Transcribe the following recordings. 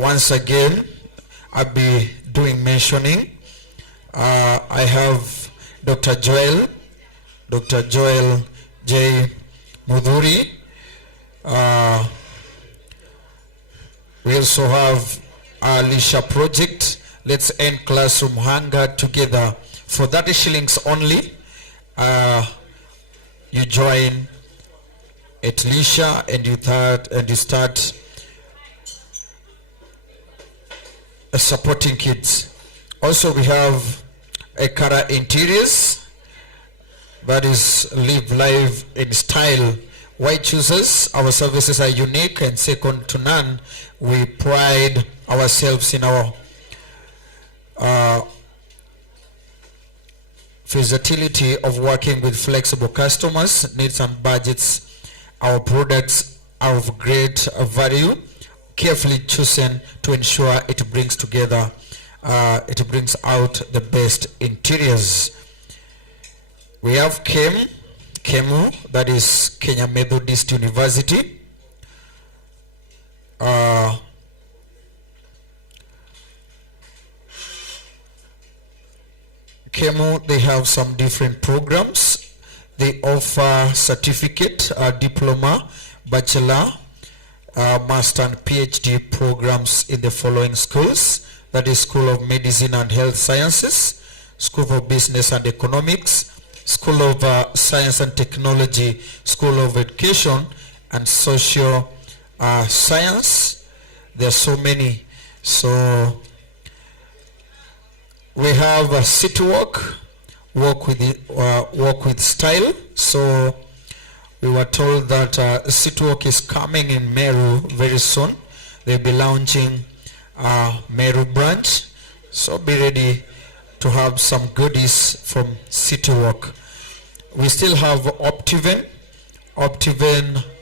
once again, I'll be doing mentioning. I have Dr. Joel J. Mudhuri. We also have our Lisha project. Let's end classroom hunger together. For 30 shillings only, you join at Lisha and you start supporting kids. Also, we have Ekara Interiors, that is live life in style. Why choosers? Our services are unique and second to none. We pride ourselves in our versatility of working with flexible customers, needs and budgets. Our products are of great value, carefully chosen to ensure it brings out the best interiors. We have KEMU, that is Kenya Methodist University. KEMU, they have some different programs. They offer certificate, diploma, bachelor, master and PhD programs in the following schools. That is School of Medicine and Health Sciences, School of Business and Economics, School of Science and Technology, School of Education and Social Science. There are so many. So we have City Walk with style. So we were told that City Walk is coming in Meru very soon. They'll be launching Meru branch. So be ready to have some goodies from City Walk. We still have Optiven.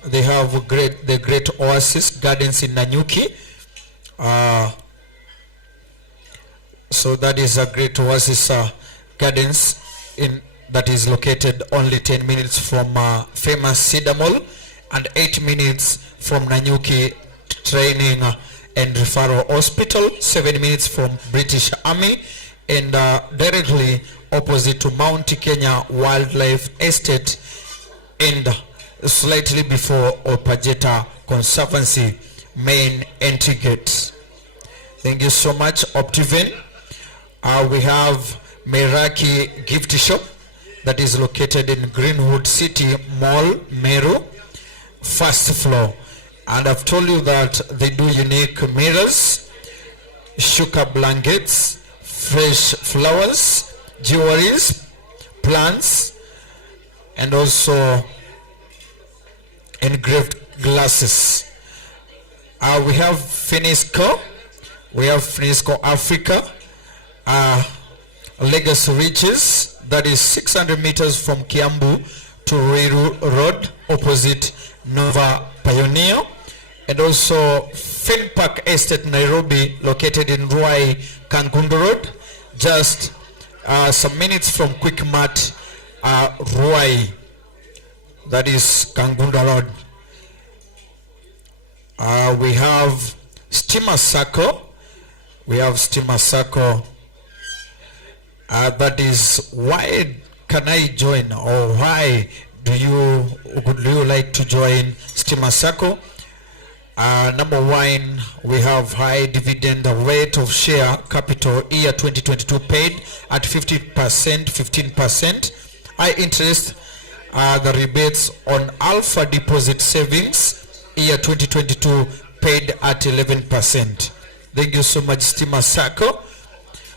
They have the great Oasis Gardens in Nanyuki. So that is a great Oasis Gardens that is located only 10 minutes from famous Cedar Mall and 8 minutes from Nanyuki Training and Referral Hospital, 7 minutes from British Army, and directly opposite to Mount Kenya Wildlife Estate and slightly before Opajeta Conservancy main entry gate. Thank you so much, Optiven. We have Meraki Gift Shop that is located in Greenwood City Mall, Meru, first floor. And I've told you that they do unique mirrors, shuka blankets, fresh flowers, jewelries, plants, and also engraved glasses. We have Finisco. We have Finisco Africa. Legacy Riches, that is 600 meters from Kiambu to Ruiru Road, opposite Nova Pioneer. And also Fen Park Estate, Nairobi, located in Ruai Kangundu Road, just some minutes from Quickmart Ruai, that is Kangundu Road. We have Steamer Circle. That is, why can I join, or why would you like to join Steamer Circle? Number one, we have high dividend rate of share capital year 2022 paid at 50%, 15%. High interest, the rebates on alpha deposit savings year 2022 paid at 11%. Thank you so much, Steamer Circle.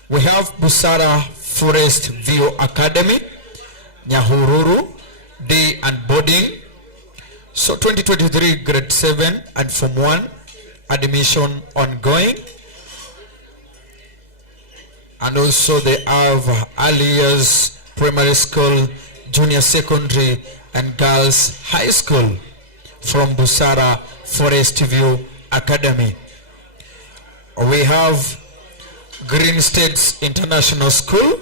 We have Busara Forest View Academy, Nyahururu, day and boarding. So 2023 grade 7 and Form 1 admission ongoing. And also they have early years primary school, junior secondary and girls high school from Busara Forest View Academy. We have Green States International School.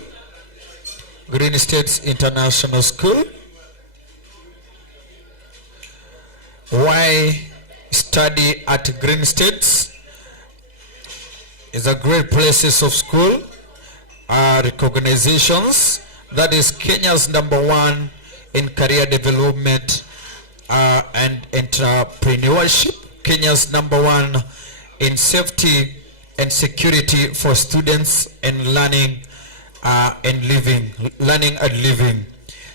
Why study at Green States? is a great places of school recognitions. That is Kenya's #1 in career development and entrepreneurship. Kenya's #1 in safety and security for students and learning and living.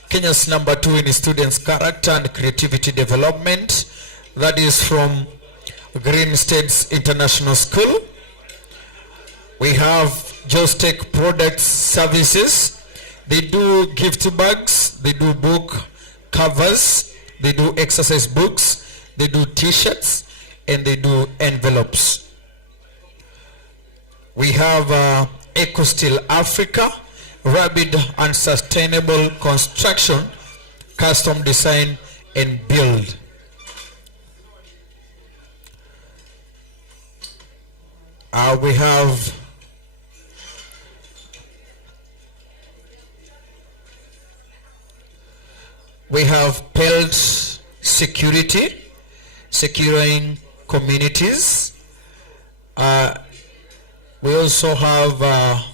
Kenya's #2 in students' character and creativity development. That is from Green States International School. We have Jostech Products Services. They do gift bags, they do book covers, they do exercise books, they do t-shirts, and they do envelopes. We have EcoSteel Africa, rapid and sustainable construction, custom design and build. We have Pelt Security, securing communities. We also have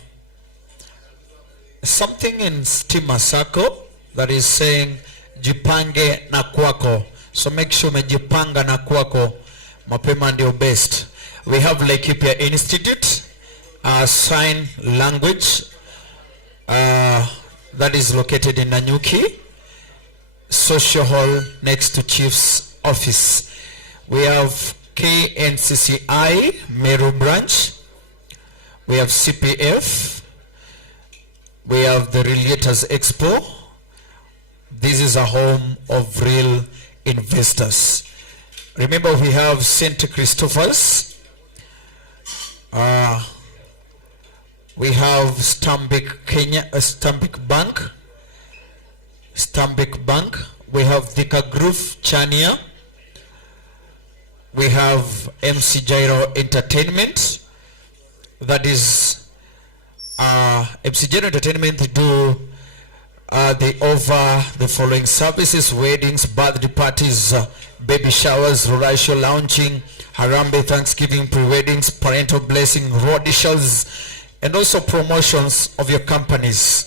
something in Stima Sacco that is saying jipange na kwako. So make sure umejipanga na kwako, mapema ndio best. We have Laikipia Institute, sign language, that is located in Nanyuki, social hall next to Chief's office. We have KNCCI Meru branch. We have CPF. We have the Realtors Expo. This is a home of real investors. Remember, we have St. Christopher's. We have Stanbic Bank. We have Thika Groove Chania. We have MC Gyro Entertainment. That is MC Gyro Entertainment do they offer the following services: weddings, birthday parties, baby showers, Ruraisho launching, Harambe Thanksgiving, pre-weddings, parental blessing, road shows, and also promotions of your companies.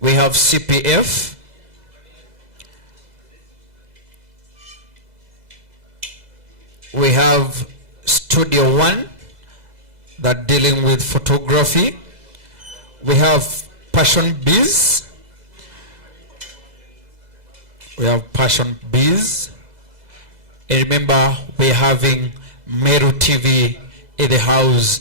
We have CPF. We have Studio One, that dealing with photography. We have Passion Biz. And remember, we're having Meru TV in the house,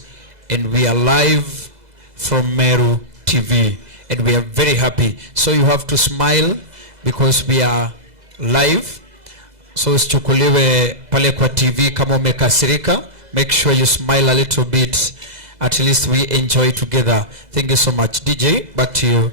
and we are live from Meru TV, and we are very happy. So you have to smile because we are live. So usichukuliwe pale kwa TV kama umekasirika. Make sure you smile a little bit. At least we enjoy together. Thank you so much. DJ, back to you.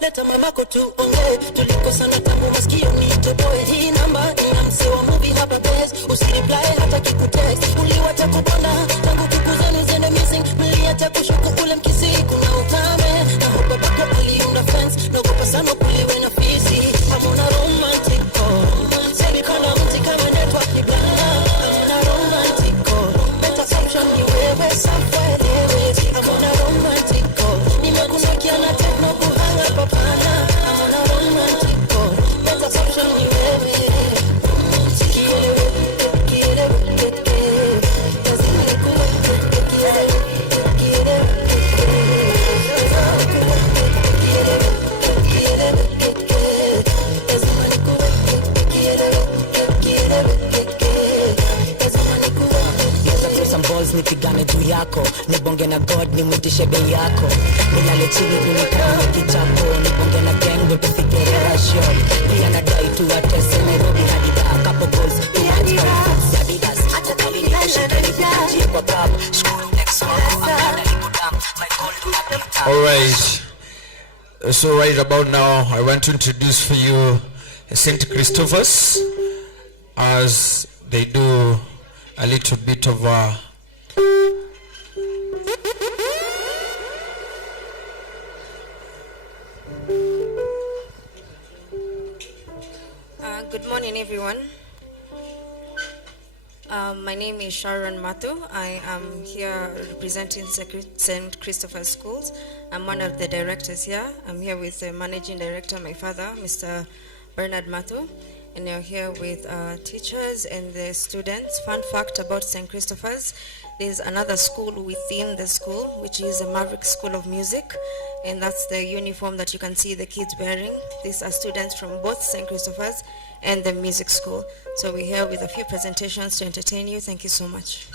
Leta mamako tuongee, tulikosana tangu masikio nitoboe. Hii namba ina msewa movie hapa base. Usireply hata kikutext. Uliwacha kubonda tangu kukuzani zende missing. Mliacha kushuku ule mkisi kuna utame. Na hope bako aliunda fence. Nagopa sana kuliwe na fisi. Hamuna romantic call. Sebi kona mti kama network ni blanda. Hamuna romantic call. Better option ni wewe safari lewe. Hamuna romantic call. Nimekunokia na techno kuhanga papana. Hamuna romantic call. Better option ni wewe. Kile kazi ni kuwa nipigane juu yako, nibonge na God nimwitishe bei yako, nilale chini kunikana kichako, nibonge na gang ndo tufike ratio, pia nadai tu atese Nairobi hadi Dar, couple goals tunaji kwa foots Adidas, hata kali ni kushika nipitajie kwa club, shukuru next one amana liko down, my call to napita. Alright, so right about now I want to introduce for you St. Christopher's, as they do a little bit of a good morning, everyone. My name is Sharon Mathu. I am here representing St. Christopher's Schools. I'm one of the directors here. I'm here with the managing director, my father, Mr. Bernard Mathu. And we're here with teachers and the students. Fun fact about St. Christopher's, there's another school within the school, which is the Maverick School of Music. And that's the uniform that you can see the kids wearing. These are students from both St. Christopher's and the music school. So we're here with a few presentations to entertain you. Thank you so much.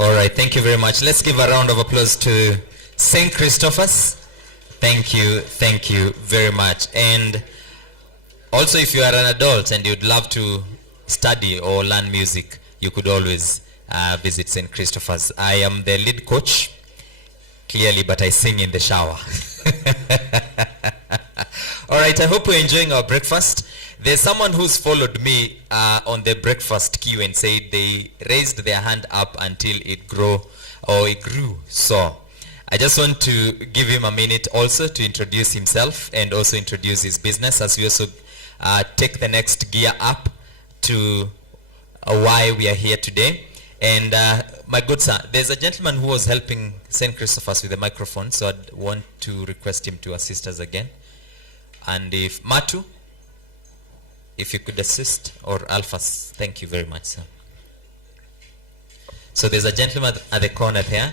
All right, thank you very much. Let's give a round of applause to St. Christopher's. Thank you very much. And also, if you are an adult and you'd love to study or learn music, you could always visit St. Christopher's. I am the lead coach, clearly, but I sing in the shower. All right, I hope we're enjoying our breakfast. There's someone who's followed me on the breakfast queue and said they raised their hand up until it grew. So I just want to give him a minute also to introduce himself and also introduce his business as we also take the next gear up to why we are here today. And my good sir, there's a gentleman who was helping St. Christopher's with the microphone, so I'd want to request him to assist us again. And if Matu, if you could assist, or Alphas, thank you very much, sir. So there's a gentleman at the corner there.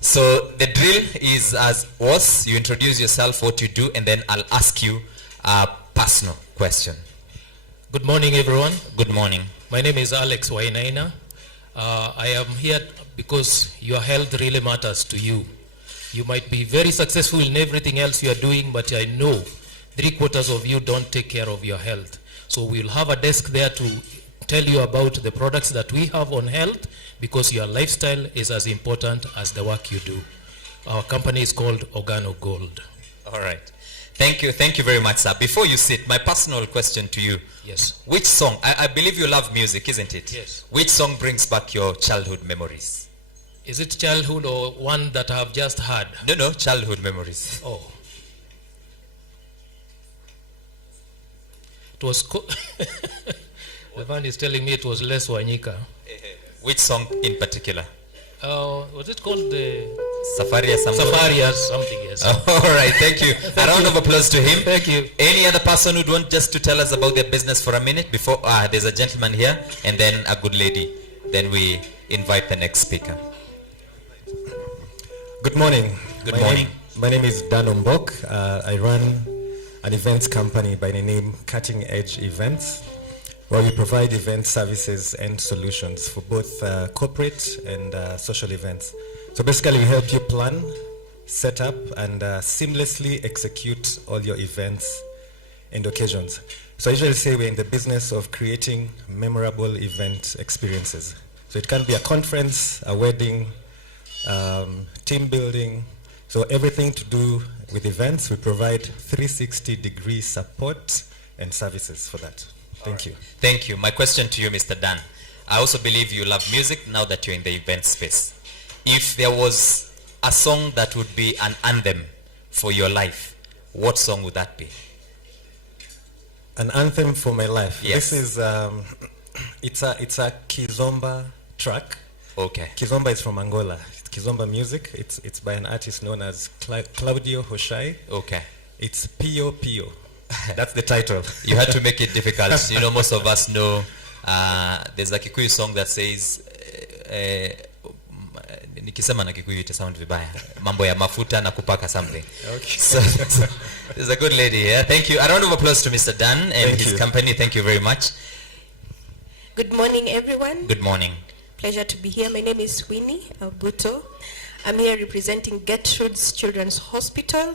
So the drill is as was, you introduce yourself, what you do, and then I'll ask you a personal question. Good morning, everyone. Good morning. My name is Alex Wainaina. I am here because your health really matters to you. You might be very successful in everything else you are doing, but I know 3/4 of you don't take care of your health. So we'll have a desk there to tell you about the products that we have on health, because your lifestyle is as important as the work you do. Our company is called Organo Gold. All right. Thank you very much, sir. Before you sit, my personal question to you. Yes. Which song, I believe you love music, isn't it? Yes. Which song brings back your childhood memories? Is it childhood or one that I have just had? No, childhood memories. Oh. It was the man is telling me it was Les Wanyika. Which song in particular? Was it called the Safaria something? Safaria something, yes. All right, thank you. A round of applause to him. Thank you. Any other person who'd want just to tell us about their business for a minute before? There's a gentleman here and then a good lady. Then we invite the next speaker. Good morning. Good morning. My name is Dan Ombok. I run an events company by the name Cutting Edge Events, where we provide event services and solutions for both corporate and social events. So basically we help you plan, set up, and seamlessly execute all your events and occasions. So I usually say we're in the business of creating memorable event experiences. So it can be a conference, a wedding, team building. So everything to do with events, we provide 360-degree support and services for that. Thank you. Thank you. My question to you, Mr. Dan. I also believe you love music now that you're in the event space. If there was a song that would be an anthem for your life, what song would that be? An anthem for my life. Yes. This is it's a Kizomba track. Okay. Kizomba is from Angola. It's Kizomba music. It's by an artist known as Claudio Hoshai. Okay. It's Pio Pio. That's the title. You had to make it difficult. You know, most of us know there's a Kikuyu song that says nikisema na Kikuyu ita sound vibaya. Mambo ya mafuta na kupaka something. Okay. So there's a good lady here. Thank you. A round of applause to Mr. Dan and his company. Thank you very much. Good morning, everyone. Good morning. Pleasure to be here. My name is Winnie Abuto. I'm here representing Gertrude's Children's Hospital.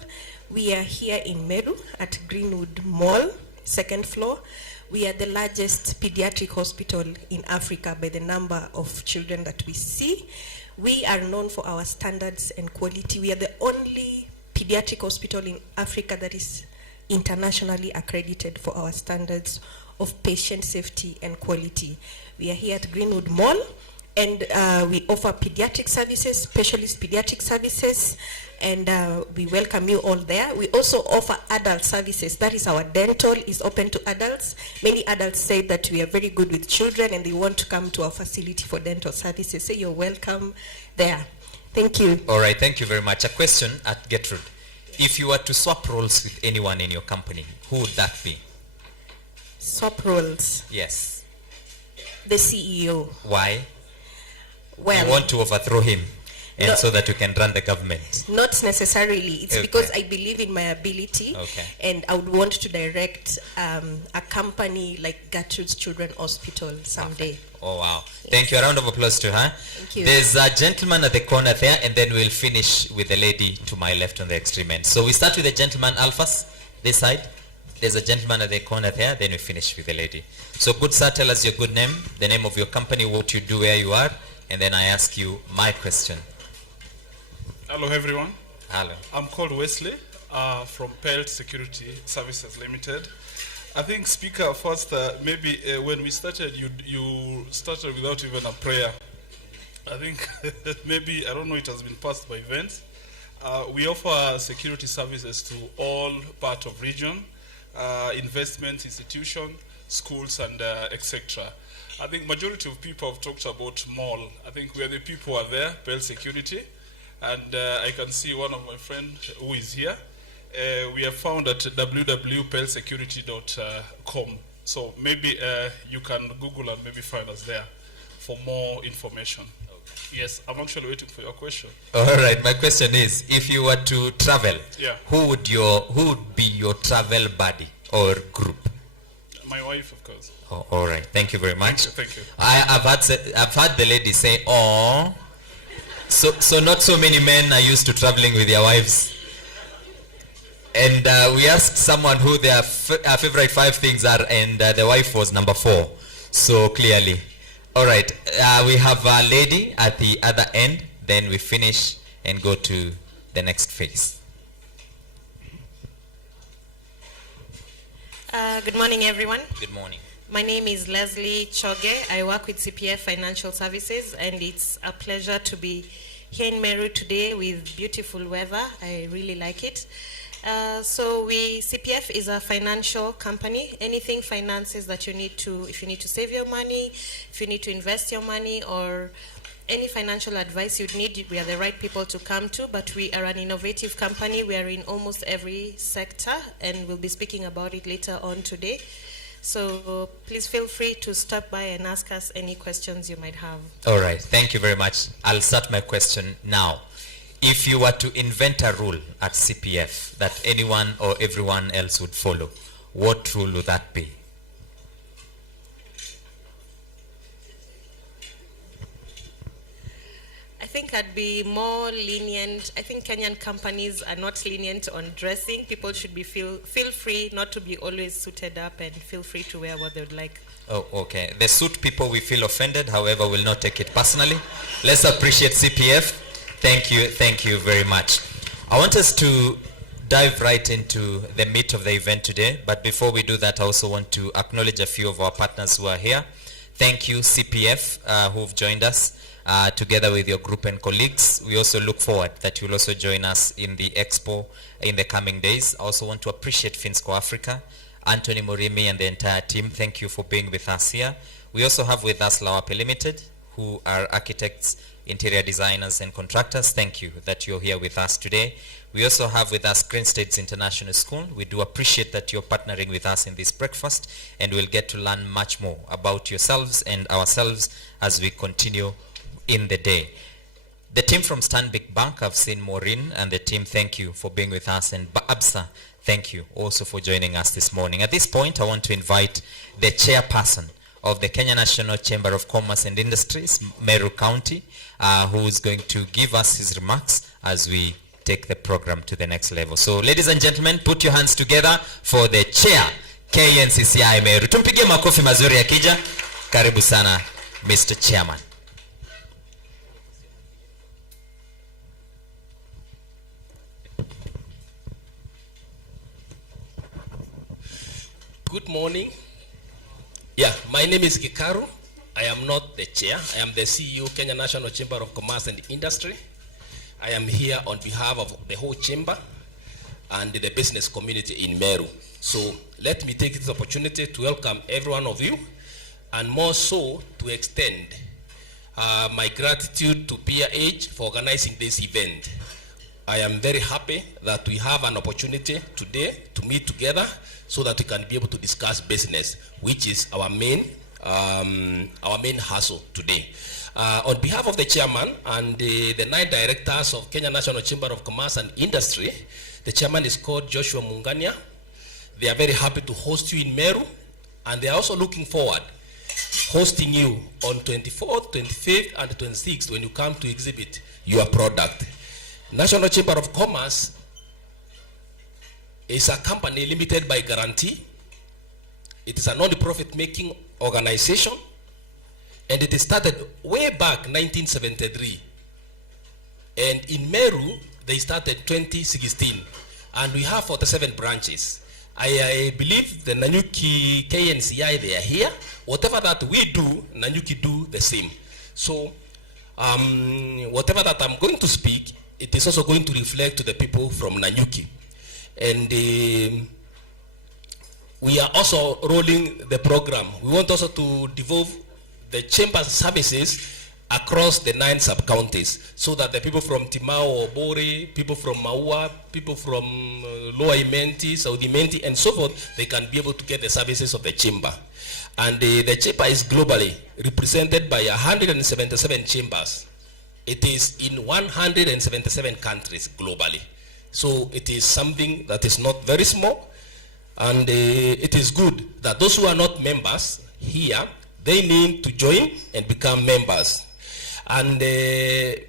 We are here in Meru at Greenwood Mall, 2nd floor. We are the largest pediatric hospital in Africa by the number of children that we see. We are known for our standards and quality. We are the only pediatric hospital in Africa that is internationally accredited for our standards of patient safety and quality. We are here at Greenwood Mall, and we offer pediatric services, specialist pediatric services, and we welcome you all there. We also offer adult services. That is, our dental is open to adults. Many adults say that we are very good with children and they want to come to our facility for dental services. So you're welcome there. Thank you. All right, thank you very much. A question at Gertrude. If you were to swap roles with anyone in your company, who would that be? Swap roles. Yes. The CEO. Why? Well, You want to overthrow him? and No. so that you can run the government? Not necessarily. It's Okay. because I believe in my ability, Okay. and I would want to direct a company like Gertrude's Children Hospital someday. Oh, wow. Thank you. A round of applause to her. Thank you. There's a gentleman at the corner there, and then we'll finish with the lady to my left on the extreme end. So we start with the gentleman, Alphas, this side. There's a gentleman at the corner there, then we finish with the lady. So good sir, tell us your good name, the name of your company, what you do, where you are, and then I ask you my question. Hello everyone, Hello. I'm called Wesley from Pelt Security Services Limited. I think Speaker first, maybe when we started, you started without even a prayer. I think maybe, I don't know, it has been passed by events. We offer security services to all part of region, investment institution, schools and etc. I think majority of people have talked about mall. I think we are the people who are there, Pelt Security. And I can see one of my friends who is here. We are found at www.peltsecurity.com. So maybe you can Google and maybe find us there for more information. Okay. Yes, I'm actually waiting for your question. All right, my question is, if you were to travel, Yeah. who would be your travel buddy or group? My wife, of course. Oh, all right, thank you very much. Thank you. I've had the lady say, oh, so not so many men are used to traveling with their wives. And we asked someone who their favorite 5 things are, and the wife was number 4. So clearly. All right, we have a lady at the other end, then we finish and go to the next phase. Good morning, everyone. Good morning. My name is Leslie Choge. I work with CPF Financial Services, and it's a pleasure to be here in Meru today with beautiful weather. I really like it. CPF is a financial company. Anything finances that you need to, if you need to save your money, if you need to invest your money, or any financial advice you'd need, we are the right people to come to. But we are an innovative company. We are in almost every sector, and we'll be speaking about it later on today. So please feel free to stop by and ask us any questions you might have. All right, thank you very much. I'll start my question now. If you were to invent a rule at CPF that anyone or everyone else would follow, what rule would that be? I think I'd be more lenient. I think Kenyan companies are not lenient on dressing. People should be feel free not to be always suited up, and feel free to wear what they would like. Oh, okay. The suit people, we feel offended. However, will not take it personally. Let's appreciate CPF. Thank you very much. I want us to dive right into the meat of the event today. But before we do that, I also want to acknowledge a few of our partners who are here. Thank you, CPF, who've joined us. Together with your group and colleagues. We also look forward that you'll also join us in the expo in the coming days. I also want to appreciate Finsco Africa, Anthony Morimi and the entire team. Thank you for being with us here. We also have with us Lawape Limited, who are architects, interior designers and contractors. Thank you that you're here with us today. We also have with us Green States International School. We do appreciate that you're partnering with us in this breakfast, and we'll get to learn much more about yourselves and ourselves as we continue in the day. The team from Stanbic Bank, I've seen Maureen and the team, thank you for being with us, and Absa, thank you also for joining us this morning. At this point, I want to invite the chairperson of the Kenya National Chamber of Commerce and Industries, Meru County, who is going to give us his remarks as we take the program to the next level. So ladies and gentlemen, put your hands together for the chair, KNCCI Meru. Tumpigie makofi mazuri yakija. Karibu sana, Mr. Chairman. Good morning. Yeah, my name is Gikaru. I am not the chair. I am the CEO, Kenya National Chamber of Commerce and Industry. I am here on behalf of the whole chamber and the business community in Meru. So let me take this opportunity to welcome every one of you, and more so to extend my gratitude to PRH for organizing this event. I am very happy that we have an opportunity today to meet together so that we can be able to discuss business, which is our main our main hustle today. On behalf of the chairman and the 9 directors of Kenya National Chamber of Commerce and Industry, the chairman is called Joshua Mungania. They are very happy to host you in Meru, and they are also looking forward hosting you on 24th, 25th, and 26th when you come to exhibit your product. National Chamber of Commerce is a company limited by guarantee. It is a non-profit making organization, and it started way back 1973. And in Meru, they started 2016, and we have 47 branches. I believe the Nanyuki KNCI, they are here. Whatever that we do, Nanyuki do the same. So whatever that I'm going to speak, it is also going to reflect to the people from Nanyuki. And we are also rolling the program. We want also to devolve the chamber services across the 9 sub-counties, so that the people from Timao or Bore, people from Maua, people from Lower Imenti, South Imenti, and so forth, they can be able to get the services of the chamber. And the chamber is globally represented by 177 chambers. It is in 177 countries globally. So it is something that is not very small, and it is good that those who are not members here, they need to join and become members. And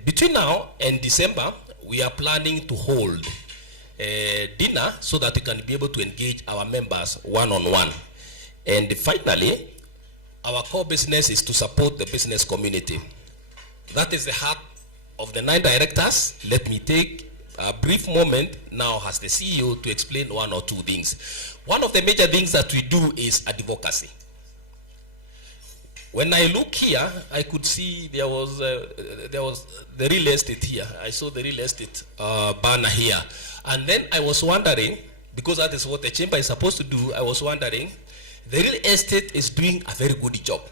between now and December, we are planning to hold a dinner so that we can be able to engage our members one-on-one. And finally, our core business is to support the business community. That is the heart of the 9 directors. Let me take a brief moment now as the CEO to explain 1 or 2 things. One of the major things that we do is advocacy. When I look here, I could see there was the real estate here. I saw the real estate banner here. And then I was wondering, because that is what the chamber is supposed to do, I was wondering, the real estate is doing a very good job.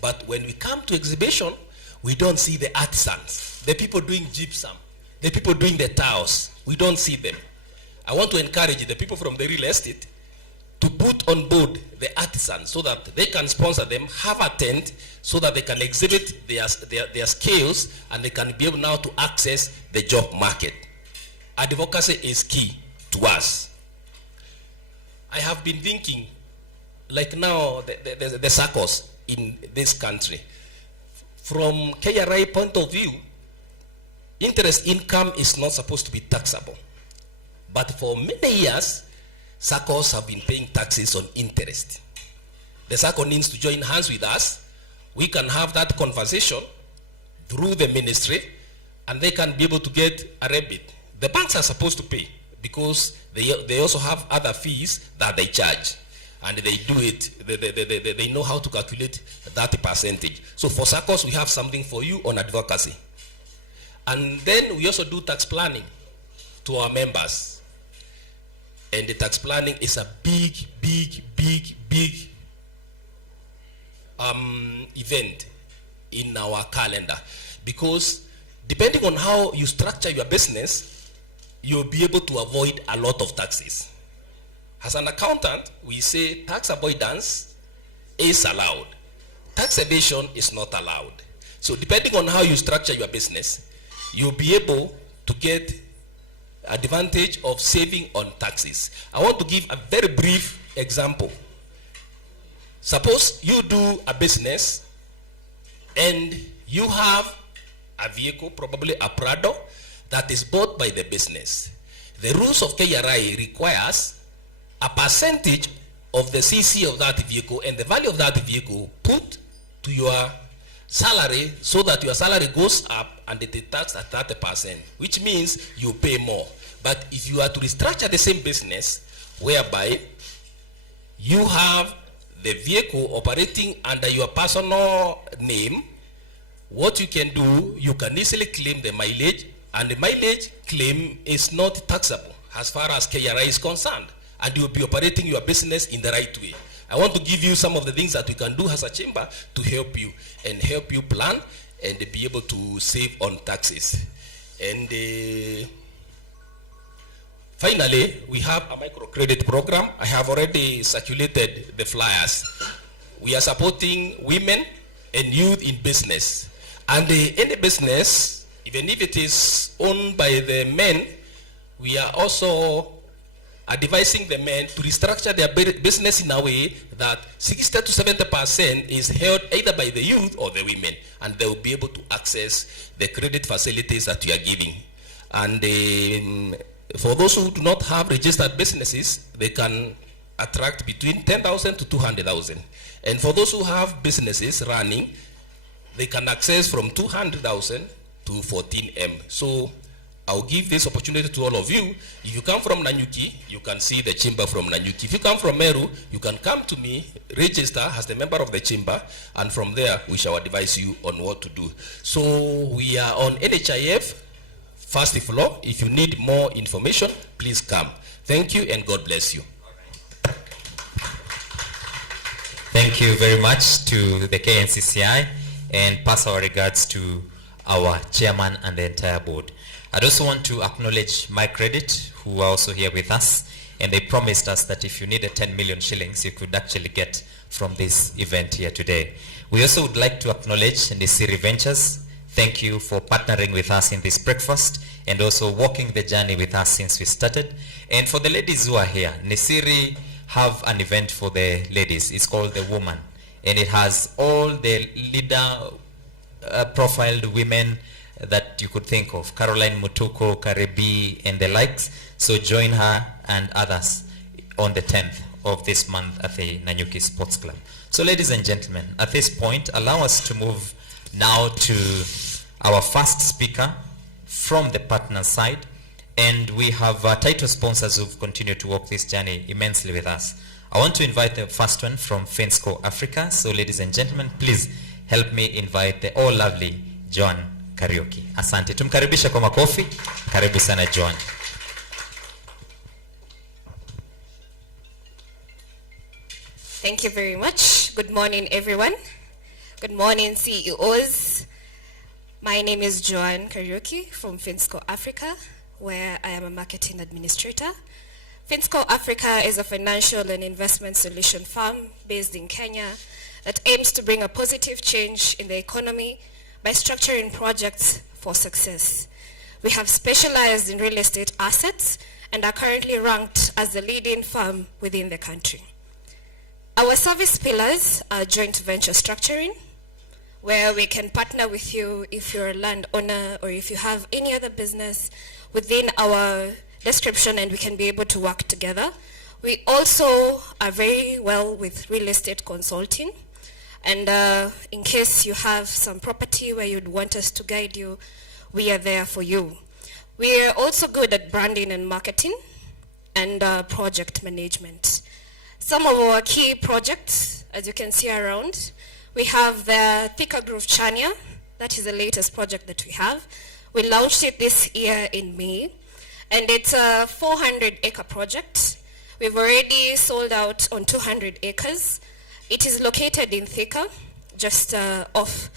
But when we come to exhibition, we don't see the artisans, the people doing gypsum, the people doing the tiles. We don't see them. I want to encourage the people from the real estate to put on board the artisans so that they can sponsor them, have a tent so that they can exhibit their skills, and they can be able now to access the job market. Advocacy is key to us. I have been thinking, like now, the circles in this country. From KRI point of view, interest income is not supposed to be taxable. But for many years, SACCOs have been paying taxes on interest. The SACCO needs to join hands with us. We can have that conversation through the ministry, and they can be able to get a rebate. The banks are supposed to pay because they also have other fees that they charge, and they do it. They know how to calculate that percentage. So for SACCOs, we have something for you on advocacy. And then we also do tax planning to our members. And the tax planning is a big event in our calendar, because depending on how you structure your business, you'll be able to avoid a lot of taxes. As an accountant, we say tax avoidance is allowed. Tax evasion is not allowed. So depending on how you structure your business, you'll be able to get advantage of saving on taxes. I want to give a very brief example. Suppose you do a business and you have a vehicle, probably a Prado, that is bought by the business. The rules of KRI requires a percentage of the CC of that vehicle and the value of that vehicle put to your salary, so that your salary goes up and it is taxed at 30%, which means you pay more. But if you are to restructure the same business, whereby you have the vehicle operating under your personal name, what you can do, you can easily claim the mileage, and the mileage claim is not taxable as far as KRI is concerned, and you will be operating your business in the right way. I want to give you some of the things that we can do as a chamber to help you plan and be able to save on taxes. And finally, we have a microcredit program. I have already circulated the flyers. we are supporting women and youth in business. And any business, even if it is owned by the men, we are also advising the men to restructure their business in a way that 60 to 70% is held either by the youth or the women, and they will be able to access the credit facilities that we are giving. And for those who do not have registered businesses, they can attract between 10,000 to 200,000. And for those who have businesses running, they can access from 200,000 to 14M. So I'll give this opportunity to all of you. If you come from Nanyuki, you can see the chamber from Nanyuki. If you come from Meru, you can come to me, register as the member of the chamber, and from there we shall advise you on what to do. So we are on NHIF, first floor. If you need more information, please come. Thank you and God bless you. Thank you very much to the KNCCI, and pass our regards to our chairman and the entire board. I'd also want to acknowledge My Credit, who are also here with us, and they promised us that if you needed 10 million shillings, you could actually get from this event here today. We also would like to acknowledge Nisiri Ventures. Thank you for partnering with us in this breakfast and also walking the journey with us since we started. And for the ladies who are here, Nisiri have an event for the ladies. It's called The Woman, and it has all the leader profiled women that you could think of, Caroline Mutuko, Karibi, and the likes. So join her and others on the 10th of this month at the Nanyuki Sports Club. So ladies and gentlemen, at this point, allow us to move now to our first speaker from the partner side. And we have title sponsors who've continued to walk this journey immensely with us. I want to invite the first one from Fensco Africa. So ladies and gentlemen, please help me invite the all lovely Joan Karaoke. Asante. Tumkaribisha kwa makofi. Karibu sana Joan. Thank you very much. Good morning, everyone. Good morning, CEOs. My name is Joan Karaoke from Fensco Africa, where I am a marketing administrator. Fensco Africa is a financial and investment solution firm based in Kenya that aims to bring a positive change in the economy by structuring projects for success. We have specialized in real estate assets and are currently ranked as the leading firm within the country. Our service pillars are joint venture structuring, where we can partner with you if you're a landowner or if you have any other business within our description, and we can be able to work together. We also are very well with real estate consulting, and in case you have some property where you'd want us to guide you, we are there for you. We are also good at branding and marketing and project management. Some of our key projects, as you can see around, we have the Thika Grove Chania. That is the latest project that we have. We launched it this year in May, and it's a 400-acre project. We've already sold out on 200 acres. It is located in Thika, just off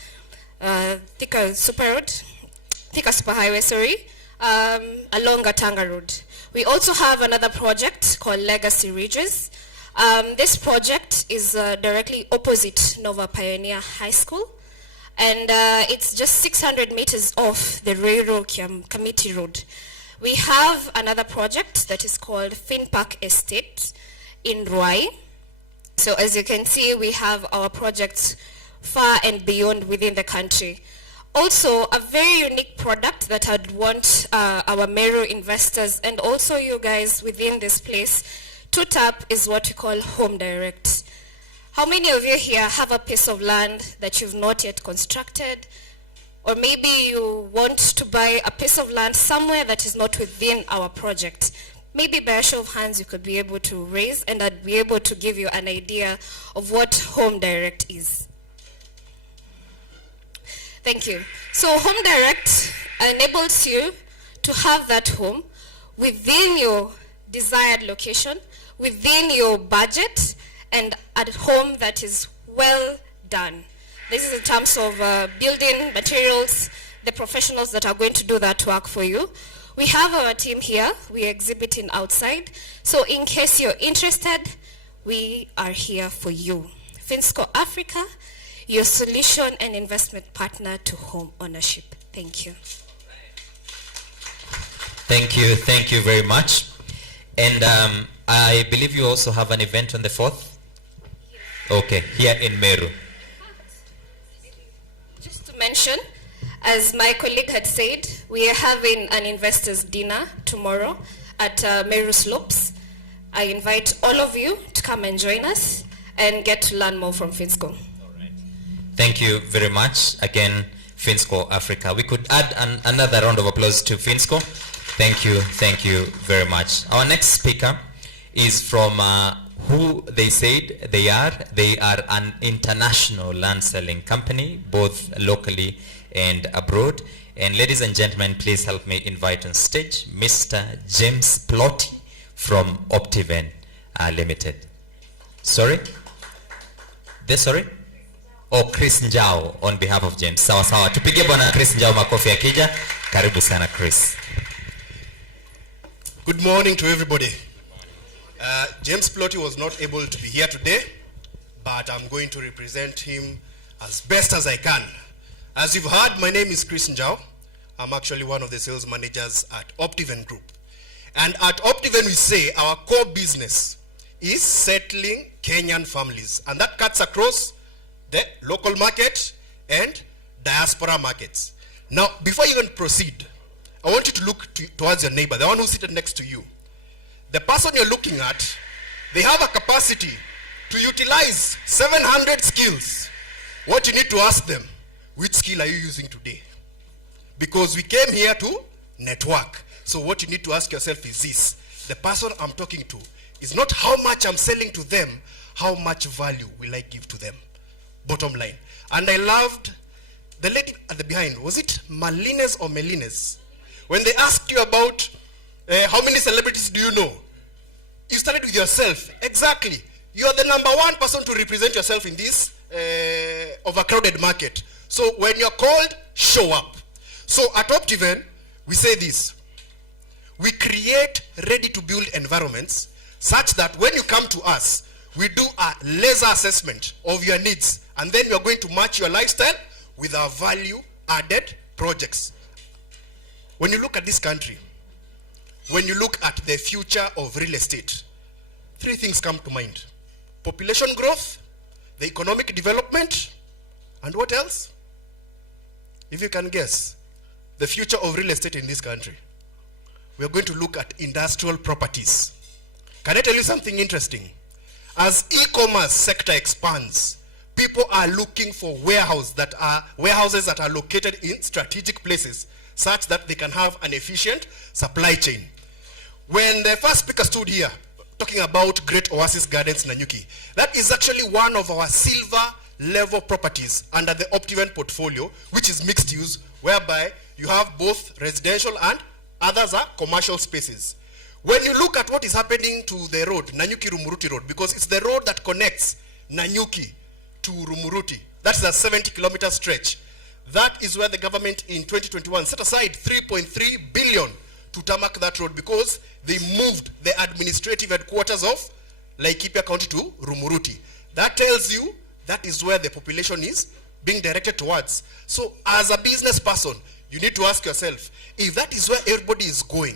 Thika Superhighway, along Gatanga Road. We also have another project called Legacy Ridges. This project is directly opposite Nova Pioneer High School, and it's just 600 meters off the Ruiru Kamiti Road. We have another project that is called Fin Park Estate in Ruai. So as you can see, we have our projects far and beyond within the country. Also, a very unique product that I'd want our Meru investors and also you guys within this place to tap is what we call Home Direct. How many of you here have a piece of land that you've not yet constructed? Or maybe you want to buy a piece of land somewhere that is not within our project. Maybe by a show of hands you could be able to raise, and I'd be able to give you an idea of what Home Direct is. Thank you. So Home Direct enables you to have that home within your desired location, within your budget, and at home that is well done. This is in terms of building materials, the professionals that are going to do that work for you. We have our team here. We are exhibiting outside. So in case you're interested, we are here for you. Finsco Africa, your solution and investment partner to home ownership. Thank you. Thank you very much. And I believe you also have an event on the 4th? Okay, here in Meru. Just to mention, as my colleague had said, we are having an investors dinner tomorrow at Meru Slopes. I invite all of you to come and join us and get to learn more from Finsco. Thank you very much. Again, Finsco Africa. We could add another round of applause to Finsco. Thank you very much. Our next speaker is from who they said they are. They are an international land selling company, both locally and abroad. And ladies and gentlemen, please help me invite on stage Mr. James Plotty from Optiven Limited. Sorry? Sorry? Oh, Chris Njao on behalf of James. Sawa sawa. Tupige bwana Chris Njao makofi akija. Karibu sana Chris. Good morning to everybody. James Plotty was not able to be here today, but I'm going to represent him as best as I can. As you've heard, my name is Chris Njao. I'm actually one of the sales managers at Optiven Group. And at Optiven we say our core business is settling Kenyan families. And that cuts across the local market and diaspora markets. Now, before you even proceed, I want you to look towards your neighbor, the one who's seated next to you. The person you're looking at, they have a capacity to utilize 700 skills. What you need to ask them, which skill are you using today? Because we came here to network. So what you need to ask yourself is this. The person I'm talking to is not how much I'm selling to them, how much value will I give to them? Bottom line. And I loved the lady at the behind. Was it Malines or Melines? When they asked you about how many celebrities do you know? You started with yourself. Exactly. You are the number one person to represent yourself in this overcrowded market. So when you're called, show up. So at Optiven, we say this. We create ready-to-build environments such that when you come to us, we do a laser assessment of your needs. And then you're going to match your lifestyle with our value-added projects. When you look at this country, when you look at the future of real estate, three things come to mind. Population growth, the economic development, and what else? If you can guess, the future of real estate in this country. We are going to look at industrial properties. Can I tell you something interesting? As e-commerce sector expands, people are looking for warehouses that are located in strategic places such that they can have an efficient supply chain. When the first speaker stood here talking about Great Oasis Gardens Nanyuki, that is actually one of our silver level properties under the Optiven portfolio, which is mixed use, whereby you have both residential and others are commercial spaces. When you look at what is happening to the road, Nanyuki-Rumuruti Road, because it's the road that connects Nanyuki to Rumuruti, that's a 70-kilometer stretch. That is where the government in 2021 set aside 3.3 billion to tarmac that road because they moved the administrative headquarters of Laikipia County to Rumuruti. That tells you that is where the population is being directed towards. So as a business person, you need to ask yourself, if that is where everybody is going,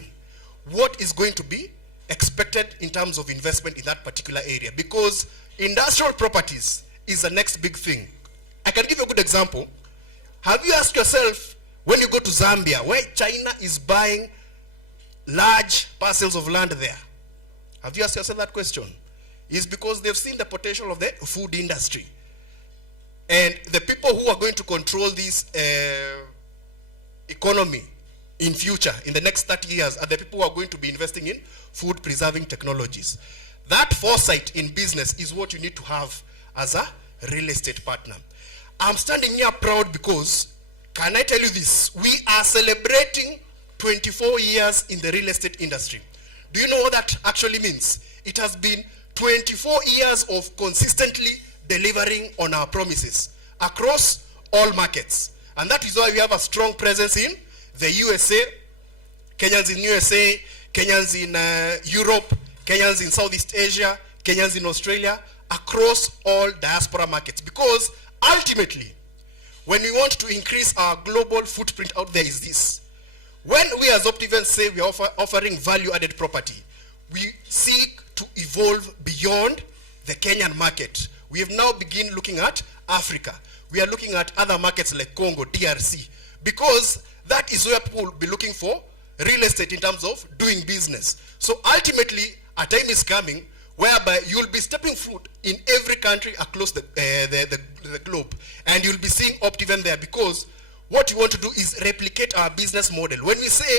what is going to be expected in terms of investment in that particular area? Because industrial properties is the next big thing. I can give you a good example. Have you asked yourself, when you go to Zambia, where China is buying large parcels of land there? Have you asked yourself that question? It's because they've seen the potential of the food industry. And the people who are going to control this economy in future, in the next 30 years, are the people who are going to be investing in food preserving technologies. That foresight in business is what you need to have as a real estate partner. I'm standing here proud because, can I tell you this? We are celebrating 24 years in the real estate industry. Do you know what that actually means? It has been 24 years of consistently delivering on our promises across all markets. And that is why we have a strong presence in the USA, Kenyans in USA, Kenyans in Europe, Kenyans in Southeast Asia, Kenyans in Australia, across all diaspora markets, because ultimately, when we want to increase our global footprint out there is this. When we as Optivent say we are offering value-added property, we seek to evolve beyond the Kenyan market. We have now begun looking at Africa. We are looking at other markets like Congo, DRC, because that is where people will be looking for real estate in terms of doing business. So ultimately, a time is coming whereby you'll be stepping foot in every country across the globe, and you'll be seeing Optivent there, because what you want to do is replicate our business model. When we say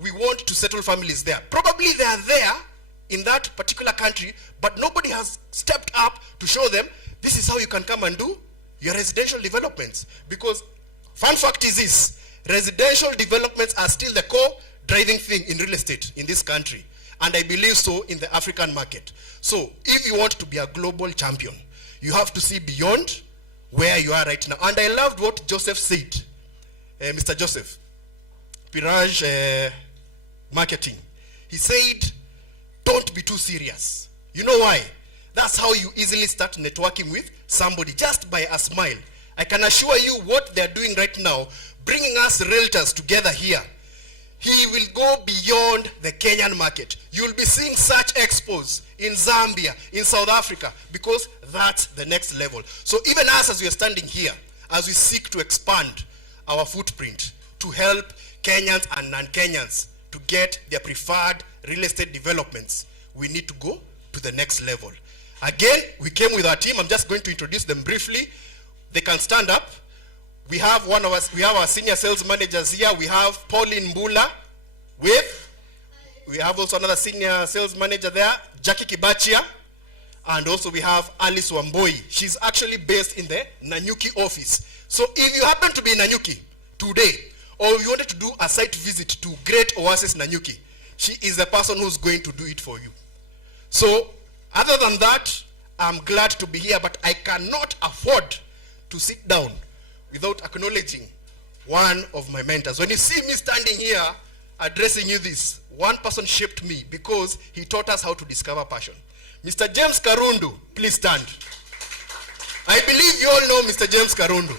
we want to settle families there, probably they are there in that particular country, but nobody has stepped up to show them this is how you can come and do your residential developments. Because fun fact is this, residential developments are still the core driving thing in real estate in this country, and I believe so in the African market. So if you want to be a global champion, you have to see beyond where you are right now. And I loved what Joseph said, Mr. Joseph, Pirage Marketing. He said, don't be too serious. You know why? That's how you easily start networking with somebody, just by a smile. I can assure you what they're doing right now, bringing us realtors together here. He will go beyond the Kenyan market. You'll be seeing such expos in Zambia, in South Africa, because that's the next level. So even us, as we are standing here, as we seek to expand our footprint to help Kenyans and non-Kenyans to get their preferred real estate developments, we need to go to the next level. Again, we came with our team. I'm just going to introduce them briefly. They can stand up. We have our senior sales managers here. We have Pauline Mbula we have also another senior sales manager there, Jackie Kibachia, and also we have Alice Wamboi. She's actually based in the Nanyuki office. So if you happen to be in Nanyuki today, or you wanted to do a site visit to Great Oasis Nanyuki, she is the person who's going to do it for you. So other than that, I'm glad to be here, but I cannot afford to sit down without acknowledging one of my mentors. When you see me standing here addressing you this, one person shaped me because he taught us how to discover passion. Mr. James Karundu, please stand. I believe you all know Mr. James Karundu.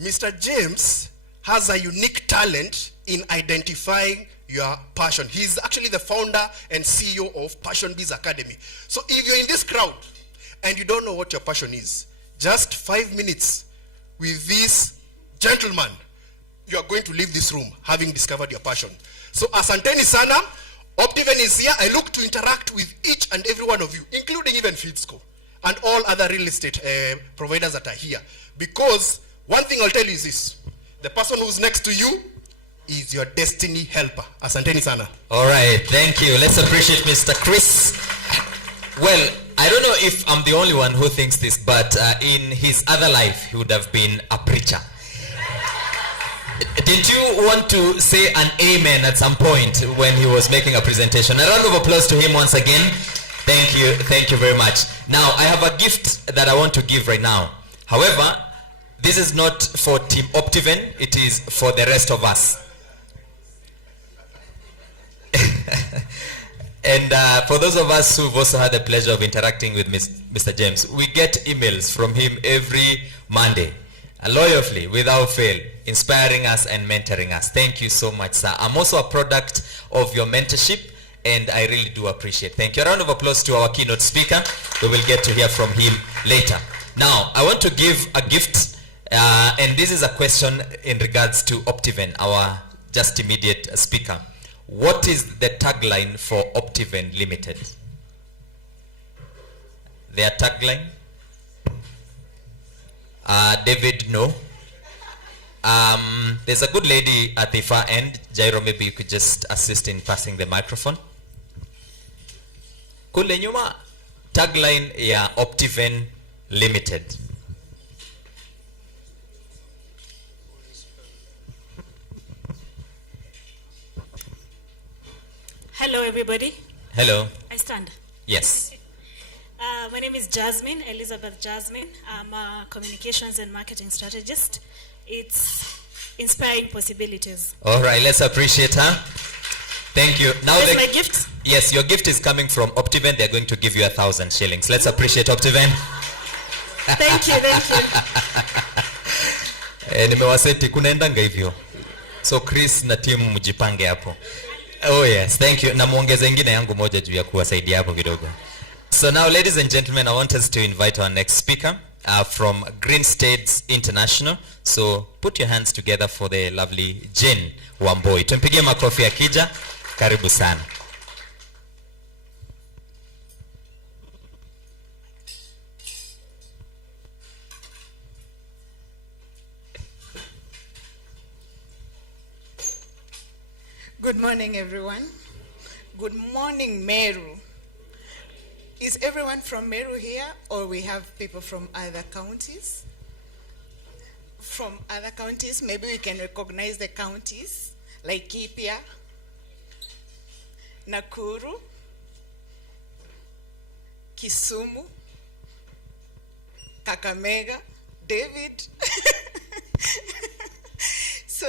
Mr. James has a unique talent in identifying your passion. He's actually the founder and CEO of Passion Biz Academy. So if you're in this crowd and you don't know what your passion is, just 5 minutes with this gentleman, you are going to leave this room having discovered your passion. So asanteni sana, Optivent is here. I look to interact with each and every one of you, including even Fidsco and all other real estate providers that are here. Because one thing I'll tell you is this, the person who's next to you is your destiny helper. Asanteni sana. All right, thank you. Let's appreciate Mr. Chris. Well, I don't know if I'm the only one who thinks this, but in his other life, he would have been a preacher. Did you want to say an amen at some point when he was making a presentation? A round of applause to him once again. Thank you very much. Now, I have a gift that I want to give right now. However, this is not for Team Optivent, it is for the rest of us. And for those of us who've also had the pleasure of interacting with Mr. James, we get emails from him every Monday, loyally, without fail, inspiring us and mentoring us. Thank you so much, sir. I'm also a product of your mentorship, and I really do appreciate it. Thank you. A round of applause to our keynote speaker. We will get to hear from him later. Now, I want to give a gift, and this is a question in regards to Optivent, our just immediate speaker. What is the tagline for Optivent Limited? Their tagline? David, no. There's a good lady at the far end. Jairo, maybe you could just assist in passing the microphone. Kule nyuma, tagline ya Optivent Limited. Hello, everybody. Hello. I stand. Yes. My name is Jasmine, Elizabeth Jasmine. I'm a communications and marketing strategist. It's inspiring possibilities. All right, let's appreciate her. Thank you. Now That's my gift. Yes, your gift is coming from Optiven. They're going to give you 1,000 shillings. Let's appreciate Optiven. Thank you, thank you. Nimewaseti kunaendanga hivyo. So Chris na team mjipange hapo. Oh yes, thank you. Na muongeze ingine yangu moja juu ya kuwasaidia hapo kidogo. So now, ladies and gentlemen, I want us to invite our next speaker from Green States International. So put your hands together for the lovely Jane Wamboi. Tumpigie makofi akija. Karibu sana. Good morning, everyone. Good morning, Meru. Is everyone from Meru here, or we have people from other counties? From other counties, maybe we can recognize the counties, like Kipia, Nakuru, Kisumu, Kakamega, David. So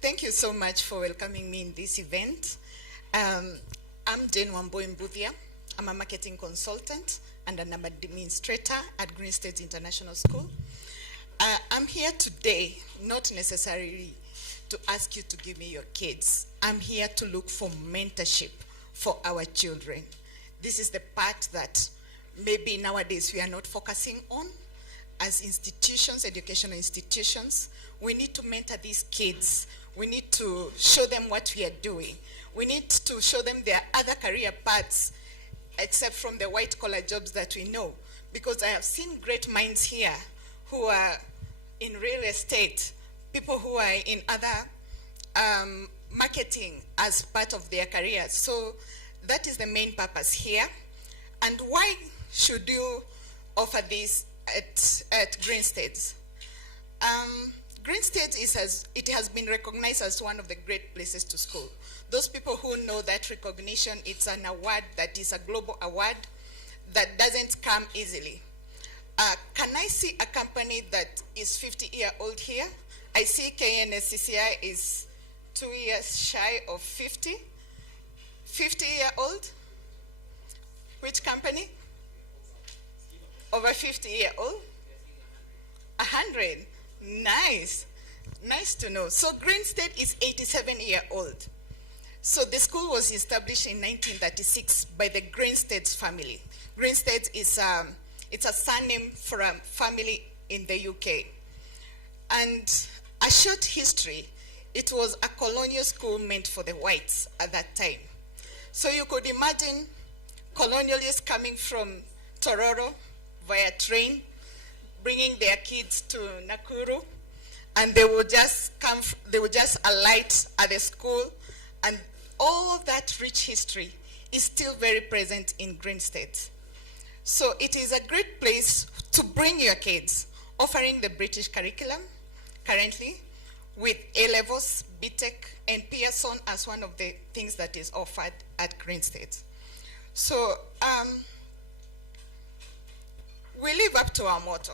thank you so much for welcoming me in this event. I'm Jane Wamboi Mbuthia. I'm a marketing consultant and an administrator at Green States International School. I'm here today, not necessarily to ask you to give me your kids. I'm here to look for mentorship for our children. This is the part that maybe nowadays we are not focusing on. As institutions, educational institutions, we need to mentor these kids. We need to show them what we are doing. We need to show them their other career paths, except from the white-collar jobs that we know. Because I have seen great minds here who are in real estate, people who are in other marketing as part of their careers. So that is the main purpose here. And why should you offer this at Green States? Green States has been recognized as one of the great places to school. Those people who know that recognition, it's an award that is a global award that doesn't come easily. Can I see a company that is 50-year-old here? I see KNSCCI is 2 years shy of 50. 50-year-old? Which company? Over 50-year-old? 100. Nice. Nice to know. So Green State is 87-year-old. So the school was established in 1936 by the Green States family. Green States is it's a surname for a family in the UK. And a short history, it was a colonial school meant for the whites at that time. So you could imagine colonialists coming from Tororo via train, bringing their kids to Nakuru, and they would just alight at the school, and all that rich history is still very present in Green State. So it is a great place to bring your kids, offering the British curriculum currently with A-levels, BTEC, and Pearson as one of the things that is offered at Green State. So we live up to our motto,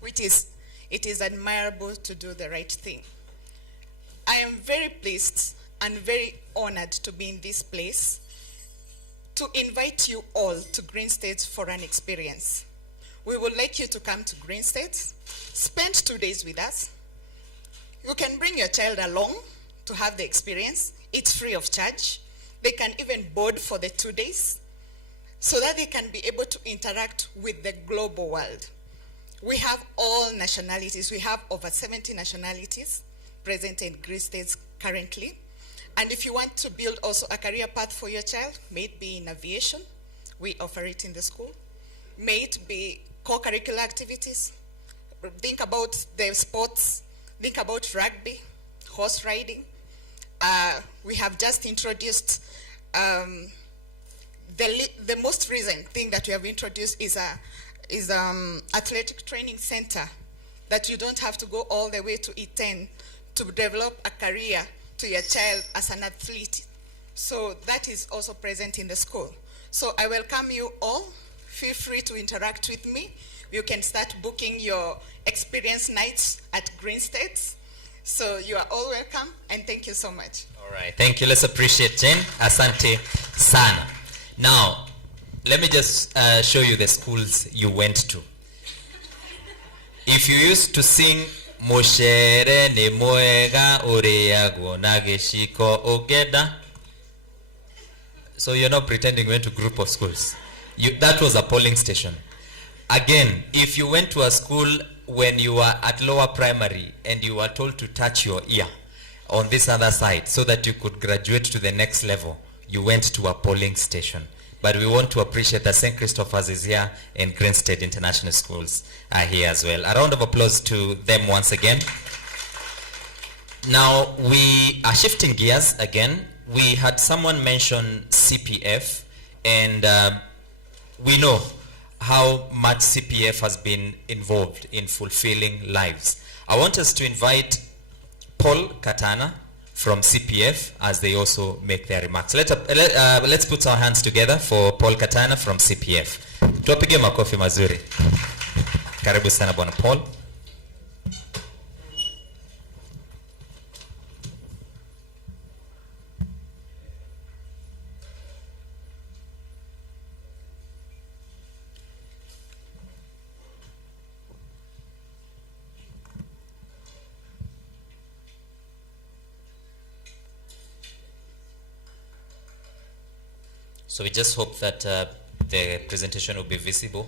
which is, it is admirable to do the right thing. I am very pleased and very honored to be in this place to invite you all to Green States for an experience. We would like you to come to Green States, spend 2 days with us. You can bring your child along to have the experience. It's free of charge. They can even board for the 2 days so that they can be able to interact with the global world. We have all nationalities. We have over 70 nationalities present in Green States currently. And if you want to build also a career path for your child, may it be in aviation, we offer it in the school. May it be co-curricular activities. Think about the sports, think about rugby, horse riding. We have just introduced, the most recent thing that we have introduced is athletic training center, that you don't have to go all the way to E10 to develop a career to your child as an athlete. So that is also present in the school. So I welcome you all. Feel free to interact with me. You can start booking your experience nights at Green States. So you are all welcome, and thank you so much. All right, thank you. Let's appreciate Jane. Asante. Sana. Now, let me just show you the schools you went to. If you used to sing Moshere ne moega oreago nageshiko ogeda, so you're not pretending you went to group of schools. That was a polling station. Again, if you went to a school when you were at lower primary and you were told to touch your ear on this other side so that you could graduate to the next level, you went to a polling station. But we want to appreciate that St. Christopher's is here and Grinstead International Schools are here as well. A round of applause to them once again. Now we are shifting gears again. We had someone mention CPF, and we know how much CPF has been involved in fulfilling lives. I want us to invite Paul Katana from CPF as they also make their remarks. Let's put our hands together for Paul Katana from CPF. Tuwapige makofi mazuri. Karibu sana bwana Paul. So we just hope that the presentation will be visible.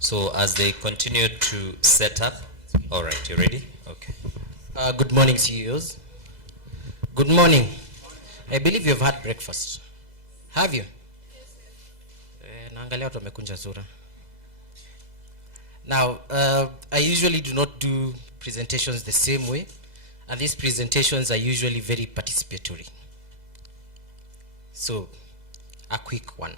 So as they continue to set up, all right, you ready? Okay. Good morning, CEOs. Good morning. I believe you've had breakfast. Have you? Naangalia watu wamekunja sura. Now, I usually do not do presentations the same way, and these presentations are usually very participatory. So, a quick one.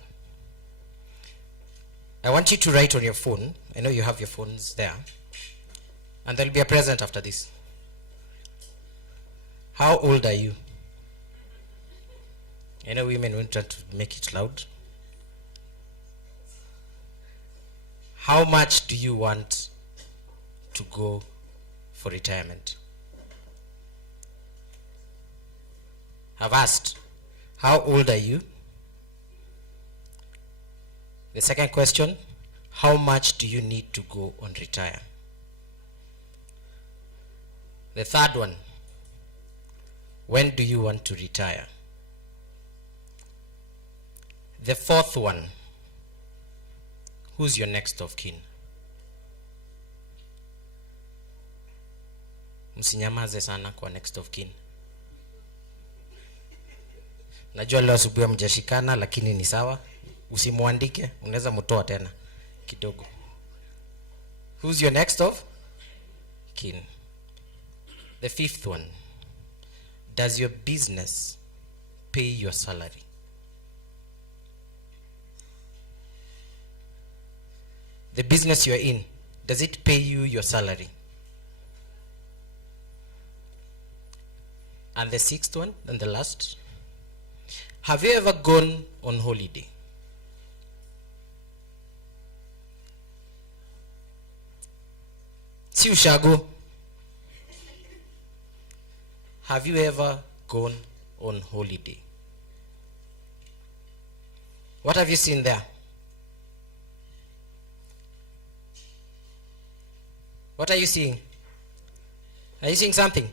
I want you to write on your phone. I know you have your phones there. And there'll be a present after this. How old are you? I know women won't try to make it loud. How much do you want to go for retirement? I've asked, how old are you? The second question, how much do you need to go on retire? The third one, when do you want to retire? The fourth one, who's your next of kin? Msinyamaze sana kwa next of kin. Najua leo asubuhi mjashikana lakini ni sawa. Usimuandike, unaweza mtoa tena kidogo. Who's your next of kin? The fifth one, does your business pay your salary? The business you're in, does it pay you your salary? And the sixth one, and the last, have you ever gone on holiday? Si ushago. Have you ever gone on holiday? What have you seen there? What are you seeing? Are you seeing something?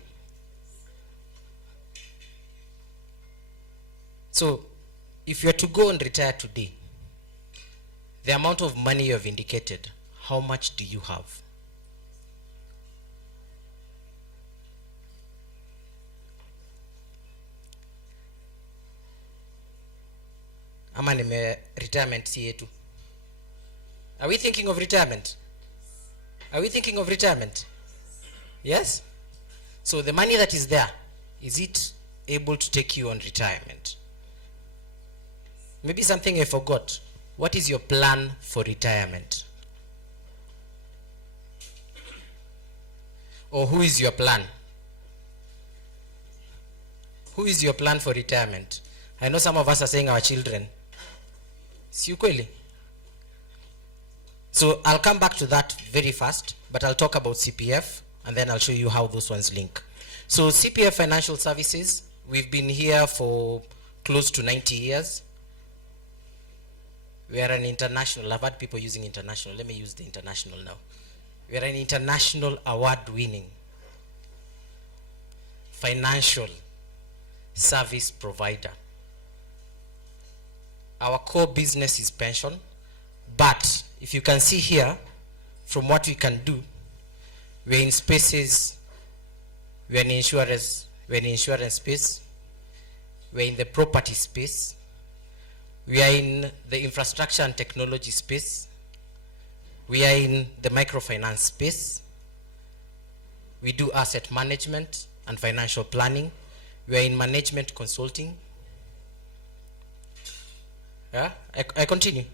So, if you are to go and retire today, the amount of money you have indicated, how much do you have? Ama nime retirement si yetu. Are we thinking of retirement? Are we thinking of retirement? Yes? So the money that is there, is it able to take you on retirement? Maybe something I forgot. What is your plan for retirement? Or who is your plan? Who is your plan for retirement? I know some of us are saying our children. Si ukweli? So I'll come back to that very fast, but I'll talk about CPF and then I'll show you how those ones link. So CPF Financial Services, we've been here for close to 90 years. We are an international, I've had people using international, let me use the international now. We are an international award-winning financial service provider. Our core business is pension, but if you can see here, from what we can do, we're in spaces, we're in insurance space, we're in the property space, we are in the infrastructure and technology space, we are in the microfinance space, we do asset management and financial planning, we are in management consulting. Yeah, I continue.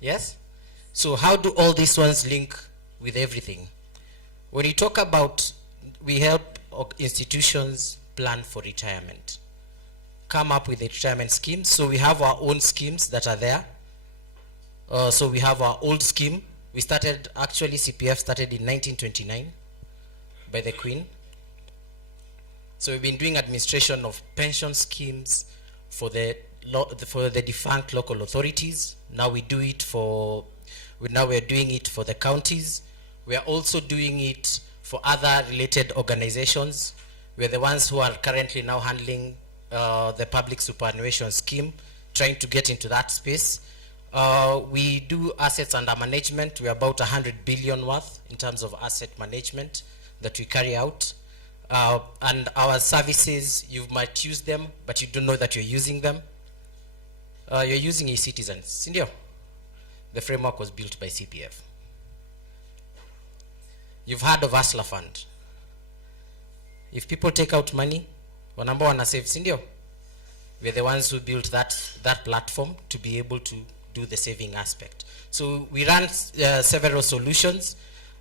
Yes? So how do all these ones link with everything? When you talk about, we help institutions plan for retirement, come up with a retirement scheme. So we have our own schemes that are there. So we have our old scheme. We started, actually CPF started in 1929 by the Queen. So we've been doing administration of pension schemes for the defunct local authorities. Now we do it for, we're doing it for the counties. We are also doing it for other related organizations. We're the ones who are currently now handling the public superannuation scheme, trying to get into that space. We do assets under management. We're about 100 billion worth in terms of asset management that we carry out. And our services, you might use them, but you don't know that you're using them. You're using e-citizens. Sindio? The framework was built by CPF. You've heard of Hustler Fund. If people take out money, wanamba wana save, sindio? We're the ones who built that platform to be able to do the saving aspect. So we run several solutions.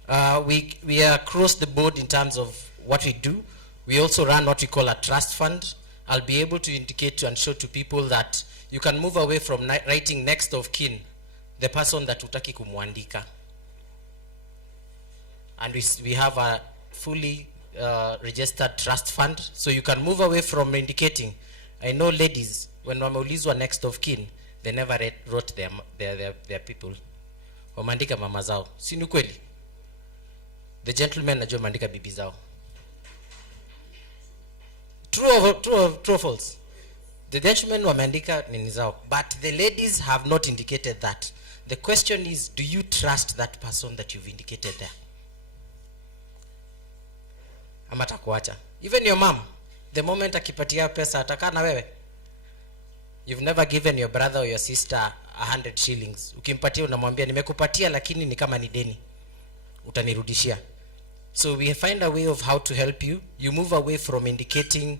We are across the board in terms of what we do. We also run what we call a trust fund. I'll be able to indicate and show to people that you can move away from writing next of kin, the person that utaki kumwandika. And we have a fully registered trust fund, so you can move away from indicating. I know ladies, when wameulizwa next of kin, they never wrote their people. Wamandika mama zao. Si ni kweli? The gentleman najua mandika bibi zao. True or false? The gentlemen wameandika nini zao, but the ladies have not indicated that. The question is, do you trust that person that you've indicated there? Amata kuacha. Even your mom, the moment akipatia pesa ataka na wewe. You've never given your brother or your sister 100 shillings. Ukimpatia unamwambia nimekupatia lakini ni kama ni deni. Utanirudishia. So we find a way of how to help you. You move away from indicating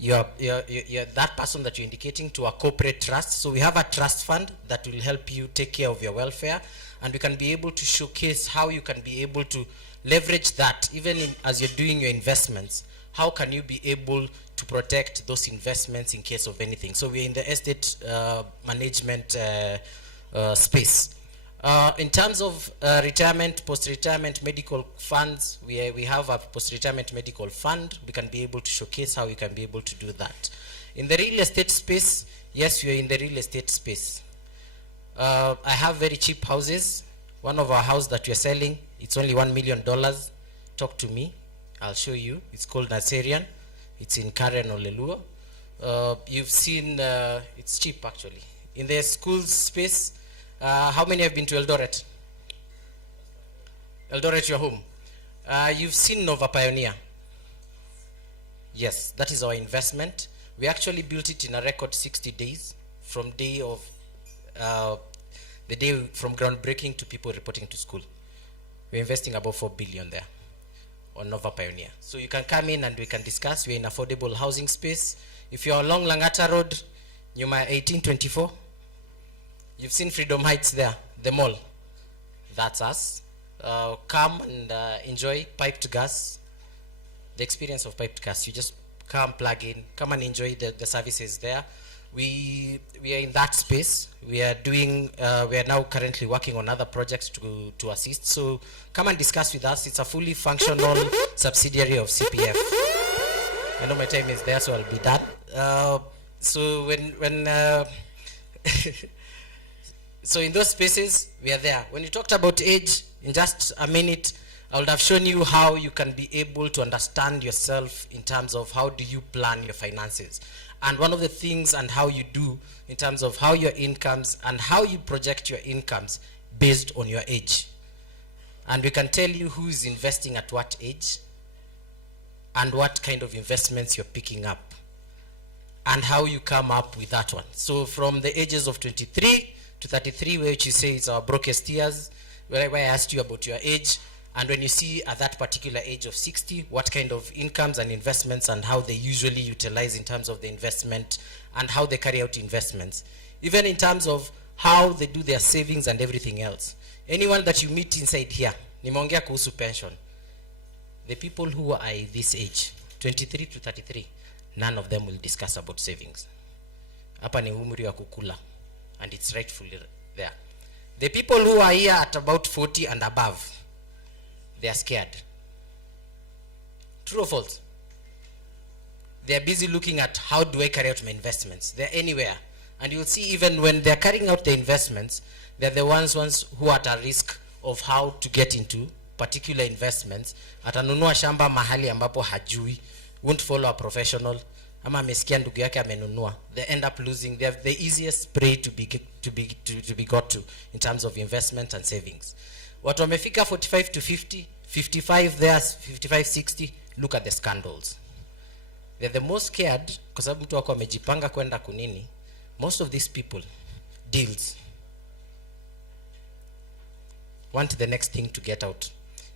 that person that you're indicating to a corporate trust. So we have a trust fund that will help you take care of your welfare, and we can be able to showcase how you can be able to leverage that even as you're doing your investments. How can you be able to protect those investments in case of anything? So we're in the estate management space. In terms of retirement, post-retirement medical funds, we have a post-retirement medical fund. We can be able to showcase how you can be able to do that. In the real estate space, yes, we are in the real estate space. I have very cheap houses. One of our houses that we're selling, it's only $1 million. Talk to me, I'll show you. It's called Naserian. It's in Karen Olelua. You've seen, it's cheap actually. In the school space, how many have been to Eldoret? Eldoret, your home. You've seen Nova Pioneer. Yes, that is our investment. We actually built it in a record 60 days from the day from groundbreaking to people reporting to school. We're investing about 4 billion there on Nova Pioneer. So you can come in and we can discuss. We're in affordable housing space. If you're along Langata Road, Nyuma 1824, you've seen Freedom Heights there, the mall. That's us. come and enjoy piped gas, the experience of piped gas. You just come, plug in, come and enjoy the services there. We are in that space. We are doing, we are now currently working on other projects to assist. So come and discuss with us. It's a fully functional subsidiary of CPF. I know my time is there, so I'll be done. So when so in those spaces, we are there. When you talked about age, in just a minute, I would have shown you how you can be able to understand yourself in terms of how do you plan your finances. And one of the things and how you do in terms of how your incomes and how you project your incomes based on your age. And we can tell you who is investing at what age and what kind of investments you're picking up and how you come up with that one. So from the ages of 23 to 33, which you say is our brokest years, where I asked you about your age, and when you see at that particular age of 60, what kind of incomes and investments and how they usually utilize in terms of the investment and how they carry out investments, even in terms of how they do their savings and everything else. Anyone that you meet inside here, nimeongea kuhusu pension, the people who are this age, 23 to 33, none of them will discuss about savings. Hapa ni umri wa kukula, and it's rightfully there. The people who are here at about 40 and above, they are scared. True or false? They are busy looking at how do I carry out my investments. They're anywhere. And you'll see even when they're carrying out the investments, they're the ones who are at a risk of how to get into particular investments. Atanunua shamba mahali ambapo hajui, won't follow a professional, ama amesikia ndugu yake amenunua. They end up losing. They have the easiest prey to be got to in terms of investment and savings. Watu wamefika 45 to 50, 55 there, 55, 60, look at the scandals. They're the most scared, kwa sababu mtu wako amejipanga kwenda kunini. Most of these people, deals, want the next thing to get out.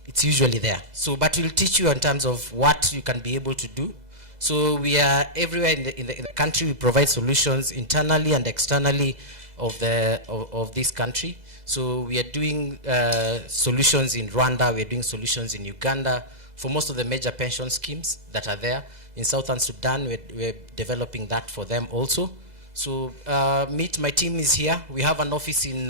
It's usually there. So, but we'll teach you in terms of what you can be able to do. So we are everywhere in the country. We provide solutions internally and externally of this country. So we are doing solutions in Rwanda, we are doing solutions in Uganda for most of the major pension schemes that are there. In Southern Sudan, we're developing that for them also. So meet, my team is here. We have an office in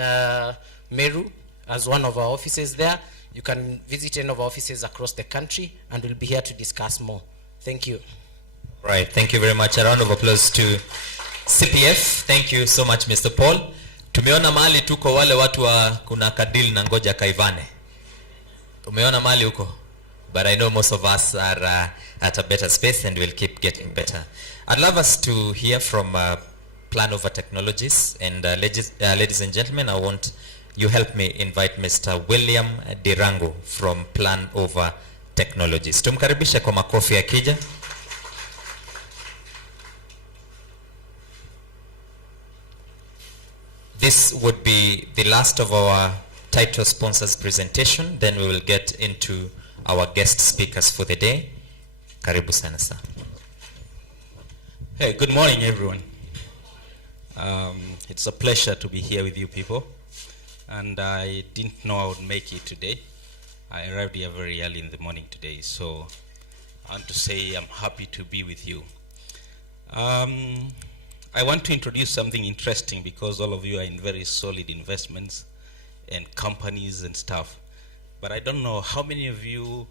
Meru as one of our offices there. You can visit any of our offices across the country and we'll be here to discuss more. Thank you. Right, thank you very much. A round of applause to CPF. Thank you so much, Mr. Paul. Tumeona mahali tuko wale watu wa kuna kadil na ngoja kaivane. Umeona mahali huko? But I know most of us are at a better space and will keep getting better. I'd love us to hear from Plan Over Technologies. And ladies and gentlemen, I want you help me invite Mr. William Dirango from Plan Over Technologies. Tumkaribishe kwa makofi akija. This would be the last of our title sponsors presentation. Then we will get into our guest speakers for the day. Karibu sana sir. Hey, good morning everyone. It's a pleasure to be here with you people. And I didn't know I would make it today. I arrived here very early in the morning today. So I want to say I'm happy to be with you. I want to introduce something interesting because all of you are in very solid investments and companies and stuff. But I don't know how many of you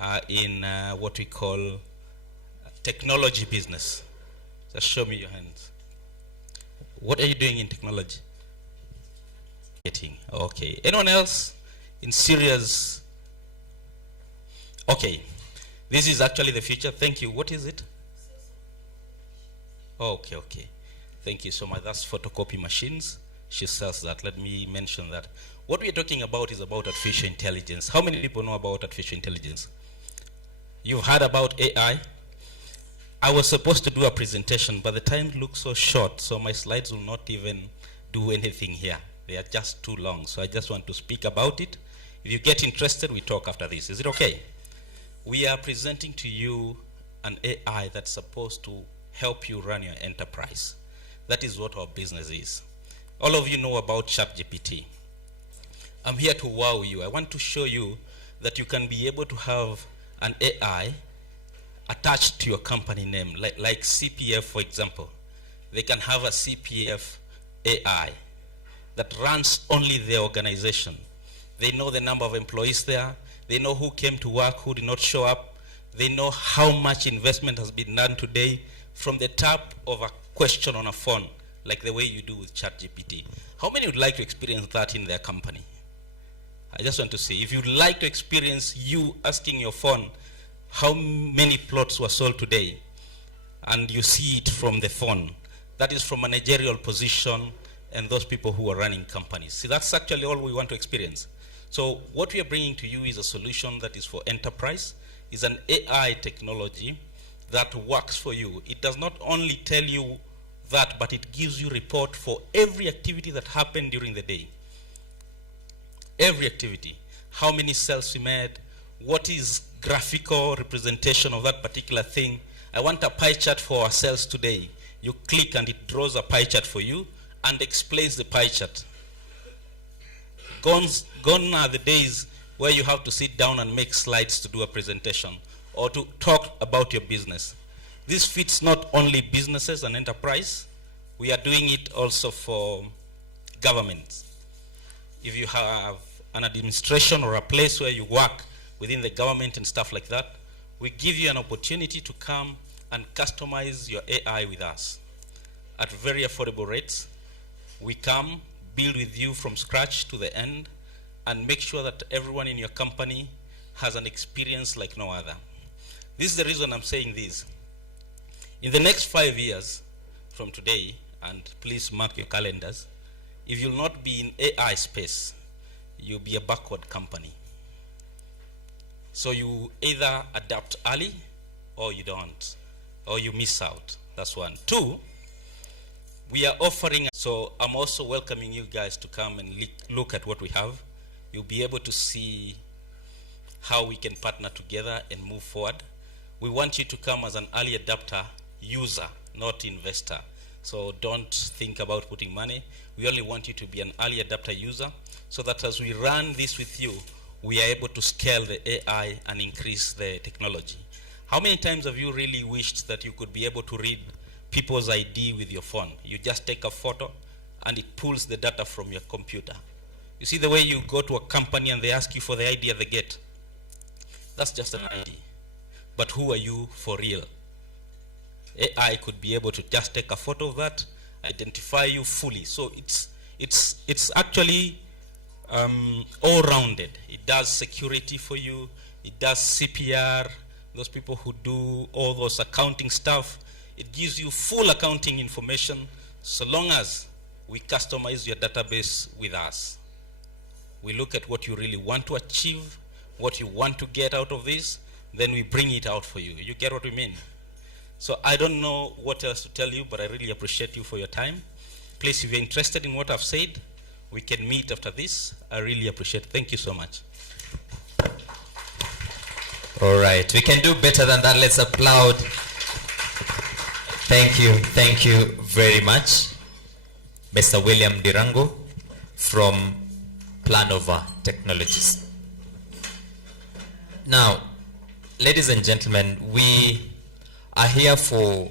are in what we call technology business. Just show me your hands. What are you doing in technology? Okay. Anyone else in serious? Okay. This is actually the future. Thank you. What is it? Okay. Thank you so much. That's photocopy machines. She sells that. Let me mention that. What we're talking about is about artificial intelligence. How many people know about artificial intelligence? You've heard about AI. I was supposed to do a presentation, but the time looks so short, so my slides will not even do anything here. They are just too long, so I just want to speak about it. If you get interested, we talk after this. Is it okay? We are presenting to you an AI that's supposed to help you run your enterprise. That is what our business is. All of you know about ChatGPT. I'm here to wow you. I want to show you that you can be able to have an AI attached to your company name, like CPF, for example. They can have a CPF AI that runs only their organization. They know the number of employees there. They know who came to work, who did not show up. They know how much investment has been done today from the tap of a question on a phone, like the way you do with ChatGPT. How many would like to experience that in their company? I just want to say, if you'd like to experience you asking your phone how many plots were sold today, and you see it from the phone, that is from a managerial position and those people who are running companies. See, that's actually all we want to experience. So what we are bringing to you is a solution that is for enterprise, is an AI technology that works for you. It does not only tell you that, but it gives you report for every activity that happened during the day. Every activity. How many sales we made, what is graphical representation of that particular thing. I want a pie chart for our sales today. You click and it draws a pie chart for you and explains the pie chart. Gone are the days where you have to sit down and make slides to do a presentation or to talk about your business. This fits not only businesses and enterprise, we are doing it also for government. If you have an administration or a place where you work within the government and stuff like that, we give you an opportunity to come and customize your AI with us at very affordable rates. We come, build with you from scratch to the end, and make sure that everyone in your company has an experience like no other. This is the reason I'm saying this. In the next 5 years from today, and please mark your calendars, if you'll not be in AI space, you'll be a backward company. So you either adapt early or you don't, or you miss out. That's one. Two, we are offering, so I'm also welcoming you guys to come and look at what we have. You'll be able to see how we can partner together and move forward. We want you to come as an early adapter user, not investor. So don't think about putting money. We only want you to be an early adapter user so that as we run this with you, we are able to scale the AI and increase the technology. How many times have you really wished that you could be able to read people's ID with your phone? You just take a photo and it pulls the data from your computer. You see the way you go to a company and they ask you for the ID at the gate? That's just an ID. But who are you for real? AI could be able to just take a photo of that, identify you fully. So it's actually all-rounded. It does security for you. It does CPR, those people who do all those accounting stuff. It gives you full accounting information so long as we customize your database with us. We look at what you really want to achieve, what you want to get out of this, then we bring it out for you. You get what we mean? So I don't know what else to tell you, but I really appreciate you for your time. Please, if you're interested in what I've said, we can meet after this. I really appreciate it. Thank you so much. All right, we can do better than that. Let's applaud. Thank you very much, Mr. William Dirango from Planova Technologies. Now, ladies and gentlemen, we are here for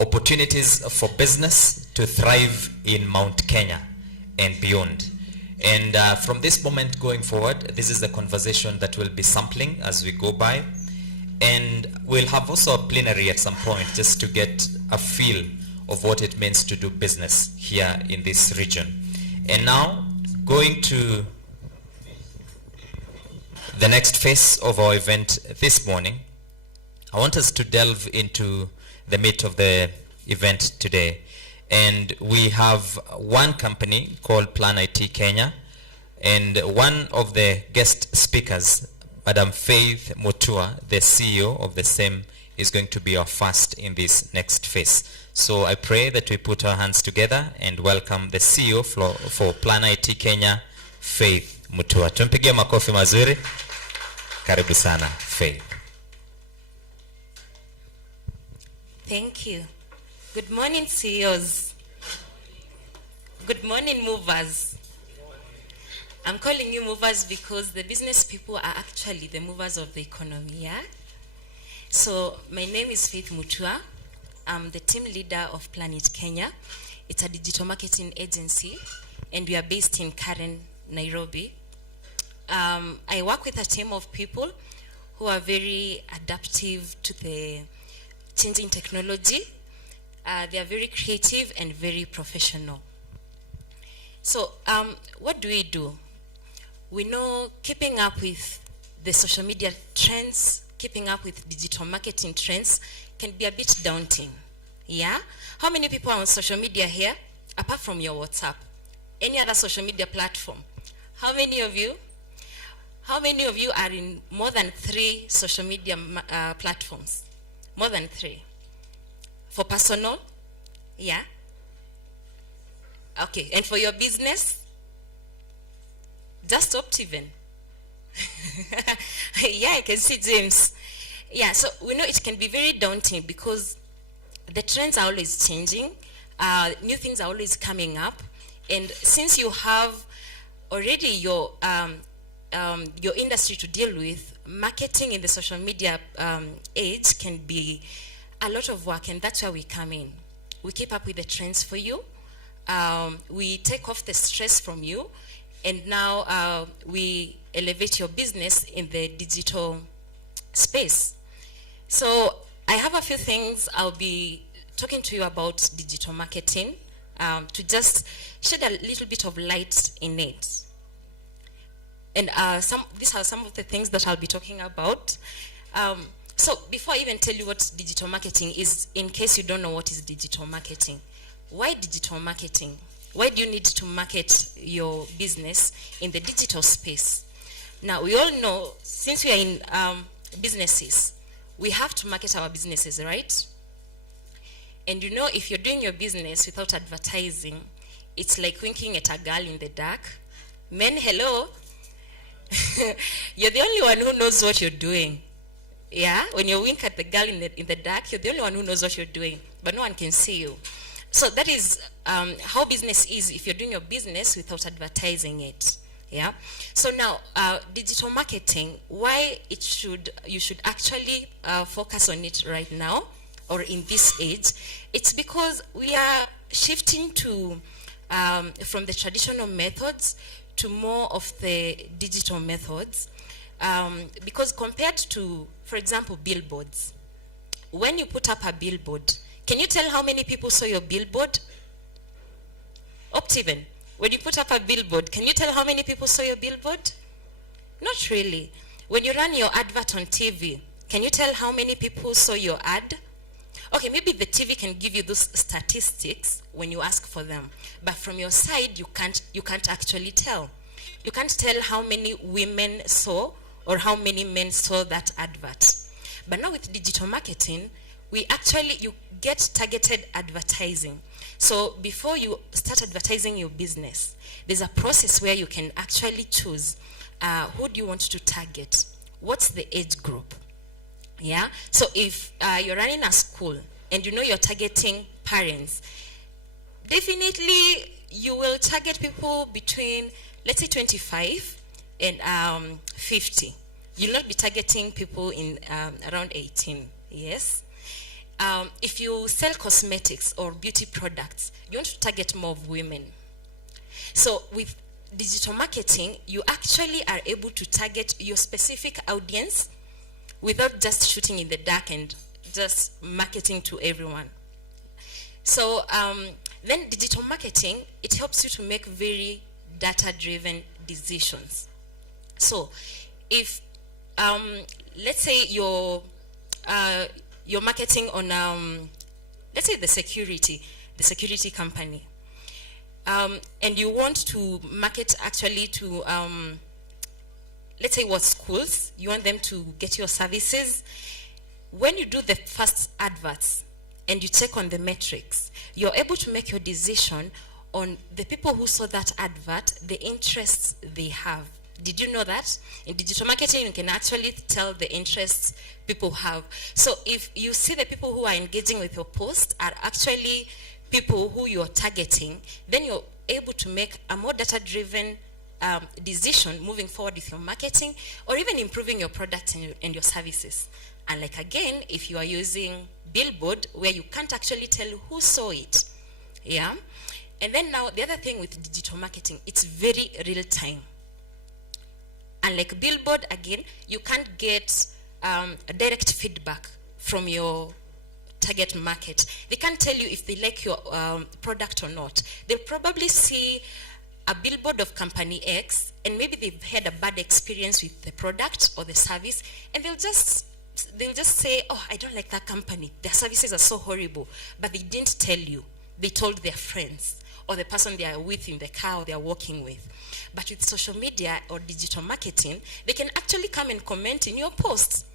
opportunities for business to thrive in Mount Kenya and beyond. And from this moment going forward, this is the conversation that we'll be sampling as we go by. And we'll have also a plenary at some point just to get a feel of what it means to do business here in this region. And now, going to the next phase of our event this morning, I want us to delve into the meat of the event today. And we have one company called Plan IT Kenya, and one of the guest speakers, Madam Faith Mutua, the CEO of the same, is going to be our first in this next phase. So I pray that we put our hands together and welcome the CEO for Plan IT Kenya, Faith Mutua. Tumpigie makofi mazuri. Karibu sana, Faith. Thank you. Good morning, CEOs. Good morning, movers. I'm calling you movers because the business people are actually the movers of the economy, yeah? So my name is Faith Mutua. I'm the team leader of Planet Kenya. It's a digital marketing agency, and we are based in Karen, Nairobi. I work with a team of people who are very adaptive to the changing technology. They are very creative and very professional. So what do? We know keeping up with the social media trends, keeping up with digital marketing trends can be a bit daunting. Yeah? How many people are on social media here, apart from your WhatsApp? Any other social media platform? How many of you? How many of you are in more than 3 social media platforms? More than 3. For personal? Yeah? Okay, and for your business? Just Optiven. Yeah, I can see James. Yeah, so we know it can be very daunting because the trends are always changing. New things are always coming up. And since you have already your industry to deal with, marketing in the social media age can be a lot of work, and that's where we come in. We keep up with the trends for you. We take off the stress from you, and now we elevate your business in the digital space. So I have a few things I'll be talking to you about digital marketing to just shed a little bit of light in it. And these are some of the things that I'll be talking about. So before I even tell you what digital marketing is, in case you don't know what is digital marketing, why digital marketing? Why do you need to market your business in the digital space? Now, we all know, since we are in businesses, we have to market our businesses, right? And you know, if you're doing your business without advertising, it's like winking at a girl in the dark. Men, hello? You're the only one who knows what you're doing. Yeah? When you wink at the girl in the dark, you're the only one who knows what you're doing, but no one can see you. So that is how business is if you're doing your business without advertising it. Yeah. So now, digital marketing, why you should actually focus on it right now or in this age, it's because we are shifting to from the traditional methods to more of the digital methods. Because compared to, for example, billboards, when you put up a billboard, can you tell how many people saw your billboard? Optiven, when you put up a billboard, can you tell how many people saw your billboard? Not really. When you run your advert on TV, can you tell how many people saw your ad? Okay, maybe the TV can give you those statistics when you ask for them, but from your side, you can't actually tell. You can't tell how many women saw or how many men saw that advert. But now with digital marketing, you get targeted advertising. So before you start advertising your business, there's a process where you can actually choose who do you want to target? What's the age group? Yeah. So if you're running a school and you know you're targeting parents, definitely you will target people between, let's say, 25 and 50. You'll not be targeting people in around 18. Yes. If you sell cosmetics or beauty products, you want to target more of women. So with digital marketing, you actually are able to target your specific audience without just shooting in the dark and just marketing to everyone. So then digital marketing, it helps you to make very data-driven decisions. So if, let's say you're marketing on, let's say the security company, and you want to market actually to, let's say what schools, you want them to get your services. When you do the first adverts and you check on the metrics, you're able to make your decision on the people who saw that advert, the interests they have. Did you know that? In digital marketing, you can actually tell the interests people have. So if you see the people who are engaging with your post are actually people who you're targeting, then you're able to make a more data-driven decision moving forward with your marketing or even improving your product and your services. And like again, if you are using billboard where you can't actually tell who saw it, yeah. And then now the other thing with digital marketing, it's very real time. And like billboard, again, you can't get direct feedback from your target market. They can't tell you if they like your product or not. They'll probably see a billboard of company X, and maybe they've had a bad experience with the product or the service, and they'll just say, oh, I don't like that company. Their services are so horrible. But they didn't tell you. They told their friends or the person they are with in the car or they are working with. But with social media or digital marketing, they can actually come and comment in your posts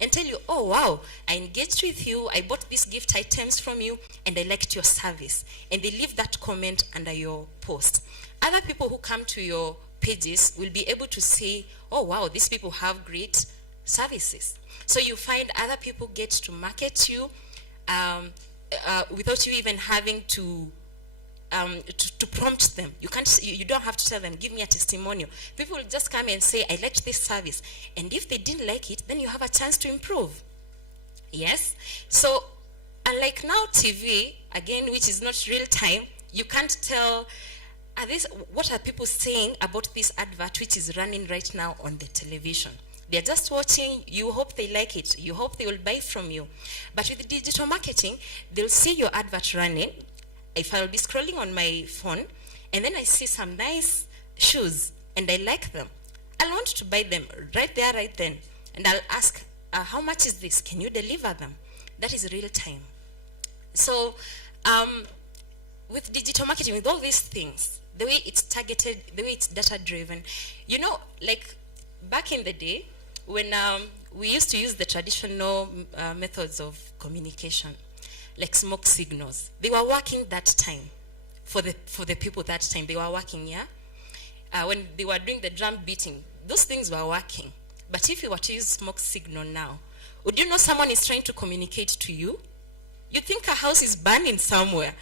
and tell you, oh, wow, I engaged with you, I bought these gift items from you, and I liked your service. And they leave that comment under your post. Other people who come to your pages will be able to say, oh, wow, these people have great services. So you find other people get to market you without you even having to prompt them. You don't have to tell them, give me a testimonial. People will just come and say, I liked this service. And if they didn't like it, then you have a chance to improve. Yes? So, unlike now TV, again, which is not real time, you can't tell, what are people saying about this advert which is running right now on the television? They're just watching, you hope they like it, you hope they will buy from you. But with digital marketing, they'll see your advert running. If I'll be scrolling on my phone, and then I see some nice shoes, and I like them, I'll want to buy them right there, right then. And I'll ask, how much is this? Can you deliver them? That is real time. So, with digital marketing, with all these things, the way it's targeted, the way it's data driven, you know, like back in the day, when we used to use the traditional methods of communication, like smoke signals, they were working that time. For the people that time, they were working, yeah? When they were doing the drum beating, those things were working. But if you were to use smoke signal now, would you know someone is trying to communicate to you? You think a house is burning somewhere.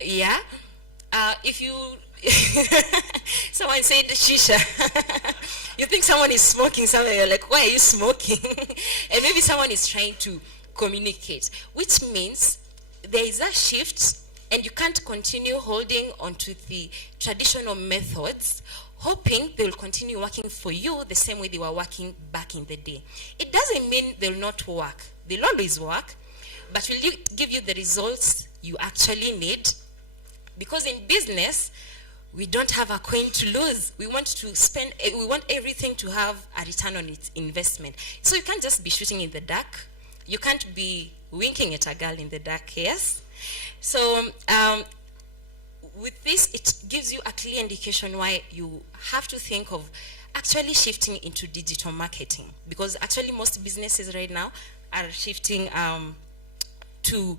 Yeah? If you, someone said shisha. You think someone is smoking somewhere, you're like, why are you smoking? And maybe someone is trying to communicate, which means there is a shift and you can't continue holding onto the traditional methods, hoping they will continue working for you the same way they were working back in the day. It doesn't mean they'll not work. They'll always work, but will you give you the results you actually need? Because in business, we don't have a coin to lose. We want to spend, we want everything to have a return on its investment. So you can't just be shooting in the dark. You can't be winking at a girl in the dark, yes? So with this, it gives you a clear indication why you have to think of actually shifting into digital marketing. Because actually most businesses right now are shifting to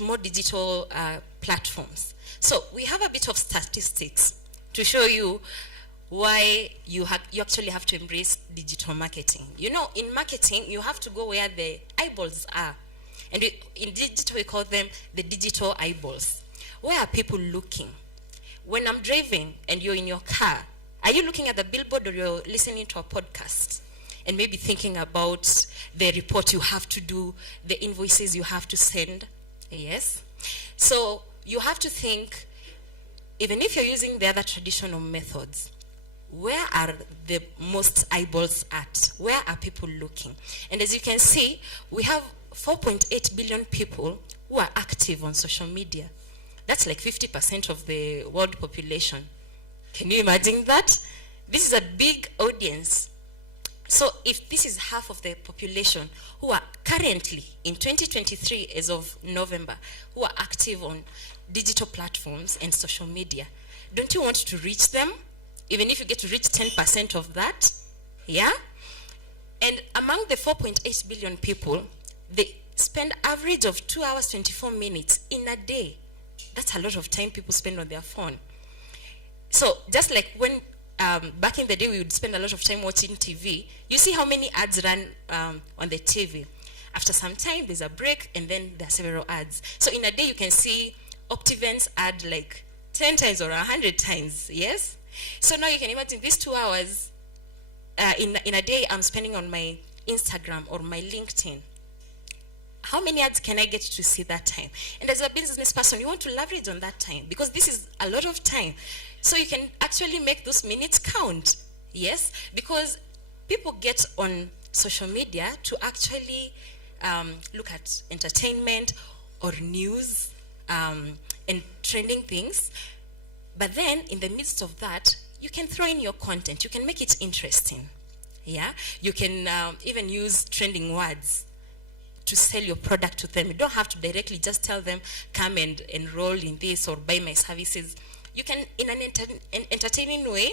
more digital platforms. So we have a bit of statistics to show you why you actually have to embrace digital marketing. You know, in marketing, you have to go where the eyeballs are. And in digital, we call them the digital eyeballs. Where are people looking? When I'm driving and you're in your car, are you looking at the billboard or you're listening to a podcast? And maybe thinking about the report you have to do, the invoices you have to send. Yes? So you have to think, even if you're using the other traditional methods, where are the most eyeballs at? Where are people looking? And as you can see, we have 4.8 billion people who are active on social media. That's like 50% of the world population. Can you imagine that? This is a big audience. So if this is half of the population who are currently, in 2023 as of November, who are active on digital platforms and social media, don't you want to reach them? Even if you get to reach 10% of that, yeah? And among the 4.8 billion people, they spend average of 2 hours, 24 minutes in a day. That's a lot of time people spend on their phone. So just like when back in the day we would spend a lot of time watching TV, you see how many ads run on the TV. After some time, there's a break, and then there are several ads. So in a day, you can see Optivens ad like 10 times or 100 times, yes? So now you can imagine these 2 hours in a day I'm spending on my Instagram or my LinkedIn. How many ads can I get to see that time? And as a business person, you want to leverage on that time because this is a lot of time. So you can actually make those minutes count, yes? Because people get on social media to actually look at entertainment or news and trending things. But then in the midst of that, you can throw in your content. You can make it interesting. Yeah, you can even use trending words to sell your product to them. You don't have to directly just tell them, come and enroll in this or buy my services. You can, in an entertaining way,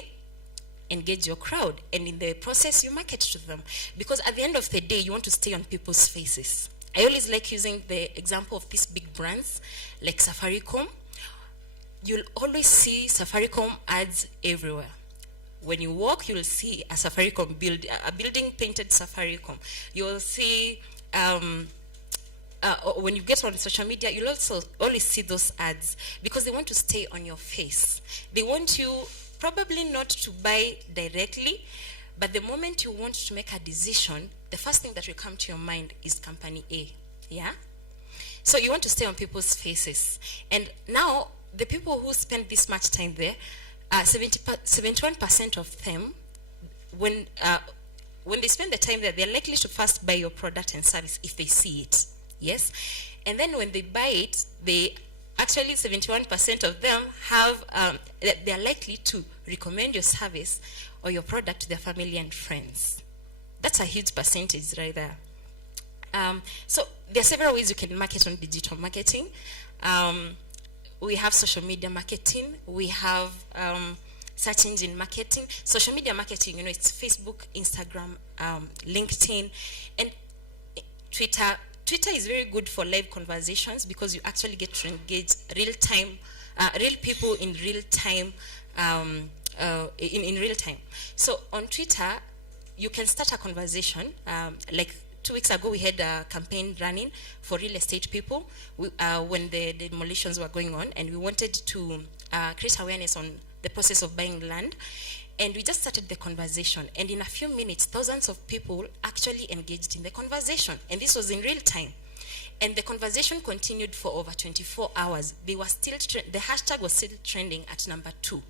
engage your crowd, and in the process, you market to them. Because at the end of the day, you want to stay on people's faces. I always like using the example of these big brands like Safaricom. You'll always see Safaricom ads everywhere. When you walk, you'll see a Safaricom a building painted Safaricom. You'll see, when you get on social media, you'll also always see those ads because they want to stay on your face. They want you probably not to buy directly, but the moment you want to make a decision, the first thing that will come to your mind is company A, yeah? So you want to stay on people's faces. And now, the people who spend this much time there, 71% of them, when they spend the time there, they're likely to first buy your product and service if they see it, yes? And then when they buy it, they actually 71% of them have, they're likely to recommend your service or your product to their family and friends. That's a huge percentage right there. So there are several ways you can market on digital marketing. We have social media marketing. We have search engine marketing. Social media marketing, it's Facebook, Instagram, LinkedIn, and Twitter. Twitter is very good for live conversations because you actually get to engage real people in real time, in real time. So on Twitter, you can start a conversation. Like 2 weeks ago, we had a campaign running for real estate people when the demolitions were going on, and we wanted to create awareness on the process of buying land. And we just started the conversation, and in a few minutes, thousands of people actually engaged in the conversation, and this was in real time. And the conversation continued for over 24 hours. They were still the hashtag was still trending at number 2.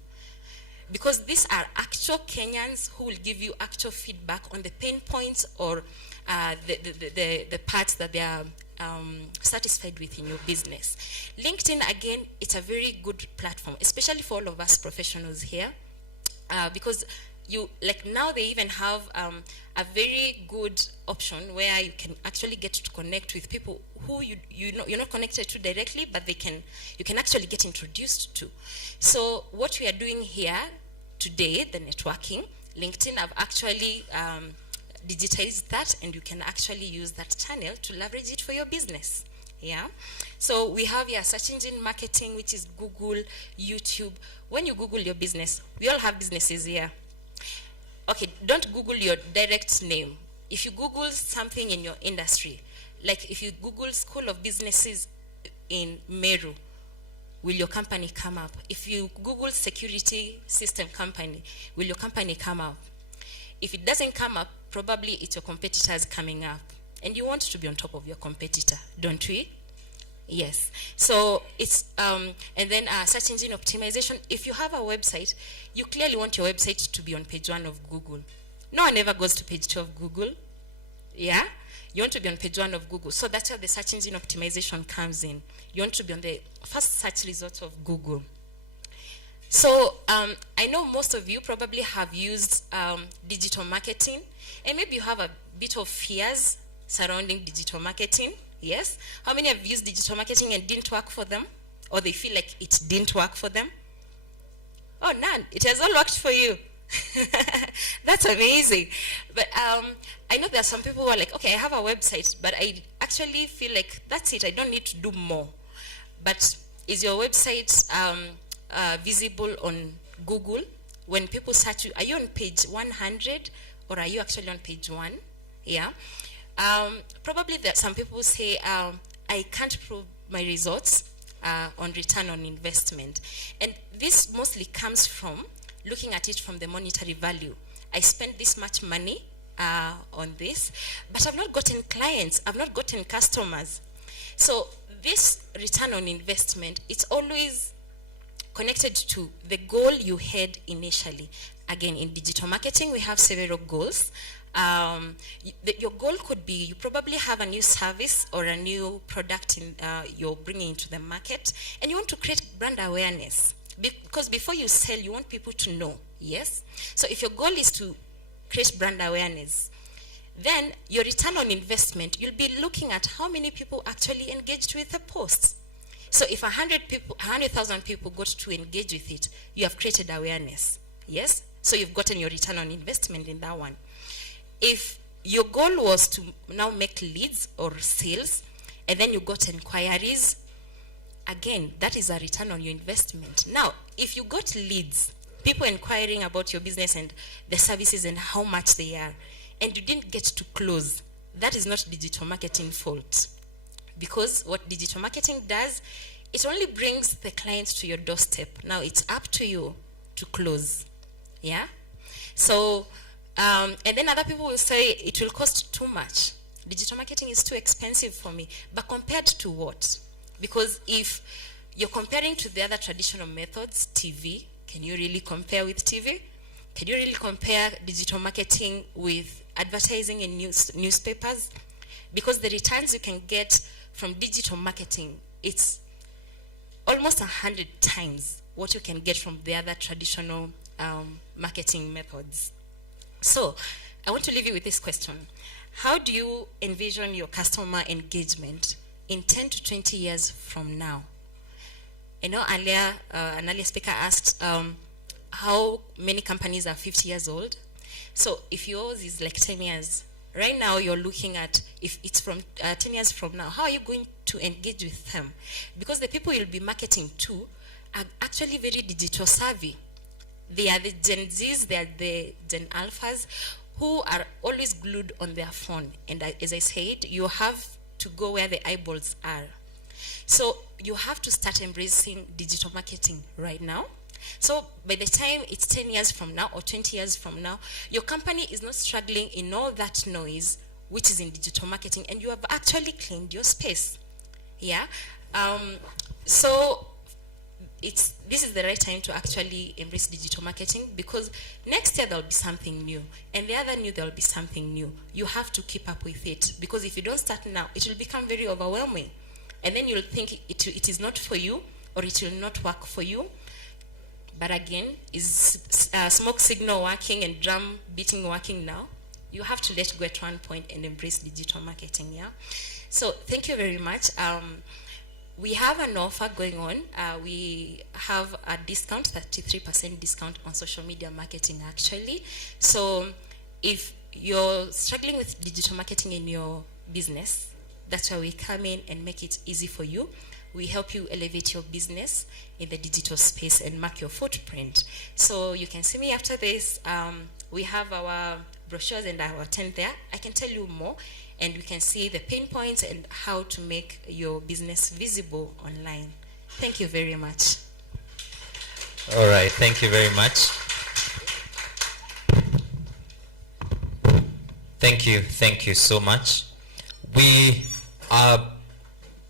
Because these are actual Kenyans who will give you actual feedback on the pain points or the parts that they are satisfied with in your business. LinkedIn, again, it's a very good platform, especially for all of us professionals here, because now they even have a very good option where you can actually get to connect with people who you're not connected to directly, but you can actually get introduced to. So what we are doing here today, the networking, LinkedIn have actually digitized that, and you can actually use that channel to leverage it for your business. Yeah. So we have your search engine marketing, which is Google, YouTube. When you Google your business, we all have businesses here. Okay, don't Google your direct name. If you Google something in your industry, like if you Google School of Businesses in Meru, will your company come up? If you Google security system company, will your company come up? If it doesn't come up, probably it's your competitors coming up. And you want to be on top of your competitor, don't we? Yes. So it's, and then search engine optimization. If you have a website, you clearly want your website to be on page 1 of Google. No one ever goes to page 2 of Google. Yeah? You want to be on page 1 of Google. So that's where the search engine optimization comes in. You want to be on the first search results of Google. So I know most of you probably have used digital marketing, and maybe you have a bit of fears surrounding digital marketing. Yes? How many have used digital marketing and didn't work for them? Or they feel like it didn't work for them? Oh, none. It has all worked for you. That's amazing. But I know there are some people who are like, okay, I have a website, but I actually feel like that's it. I don't need to do more. But is your website visible on Google? When people search you, are you on page 100 or are you actually on page 1? Yeah. Probably that some people say, I can't prove my results on return on investment. And this mostly comes from looking at it from the monetary value. I spent this much money on this, but I've not gotten clients, I've not gotten customers. So this return on investment, it's always connected to the goal you had initially. Again, in digital marketing, we have several goals. Your goal could be, you probably have a new service or a new product you're bringing into the market, and you want to create brand awareness. Because before you sell, you want people to know, yes? So if your goal is to create brand awareness, then your return on investment, you'll be looking at how many people actually engaged with the post. So if 100,000 people got to engage with it, you have created awareness, yes? So you've gotten your return on investment in that one. If your goal was to now make leads or sales, and then you got inquiries, again, that is a return on your investment. Now, if you got leads, people inquiring about your business and the services and how much they are, and you didn't get to close, that is not digital marketing fault. Because what digital marketing does, it only brings the clients to your doorstep. Now it's up to you to close. Yeah? So, and then other people will say it will cost too much. Digital marketing is too expensive for me. But compared to what? Because if you're comparing to the other traditional methods, TV, can you really compare with TV? Can you really compare digital marketing with advertising in newspapers? Because the returns you can get from digital marketing, it's almost 100 times what you can get from the other traditional marketing methods. So I want to leave you with this question. How do you envision your customer engagement in 10 to 20 years from now? I know earlier, an earlier speaker asked how many companies are 50 years old. So if yours is like 10 years, right now you're looking at, if it's from 10 years from now, how are you going to engage with them? Because the people you'll be marketing to are actually very digital savvy. They are the Gen Zs, they are the Gen Alphas who are always glued on their phone. And as I said, you have to go where the eyeballs are. So you have to start embracing digital marketing right now. So by the time it's 10 years from now or 20 years from now, your company is not struggling in all that noise which is in digital marketing, and you have actually claimed your space. Yeah. So this is the right time to actually embrace digital marketing, because next year there'll be something new, and the other new there'll be something new. You have to keep up with it, because if you don't start now, it will become very overwhelming, and then you'll think it is not for you, or it will not work for you. But again, is smoke signal working and drum beating working now? You have to let go at one point and embrace digital marketing, yeah? So thank you very much. We have an offer going on. We have a discount, 33% discount on social media marketing actually. So if you're struggling with digital marketing in your business, that's where we come in and make it easy for you. We help you elevate your business in the digital space and mark your footprint. So you can see me after this. We have our brochures and our tent there. I can tell you more, and you can see the pain points and how to make your business visible online. Thank you very much. All right, thank you very much. Thank you so much. We are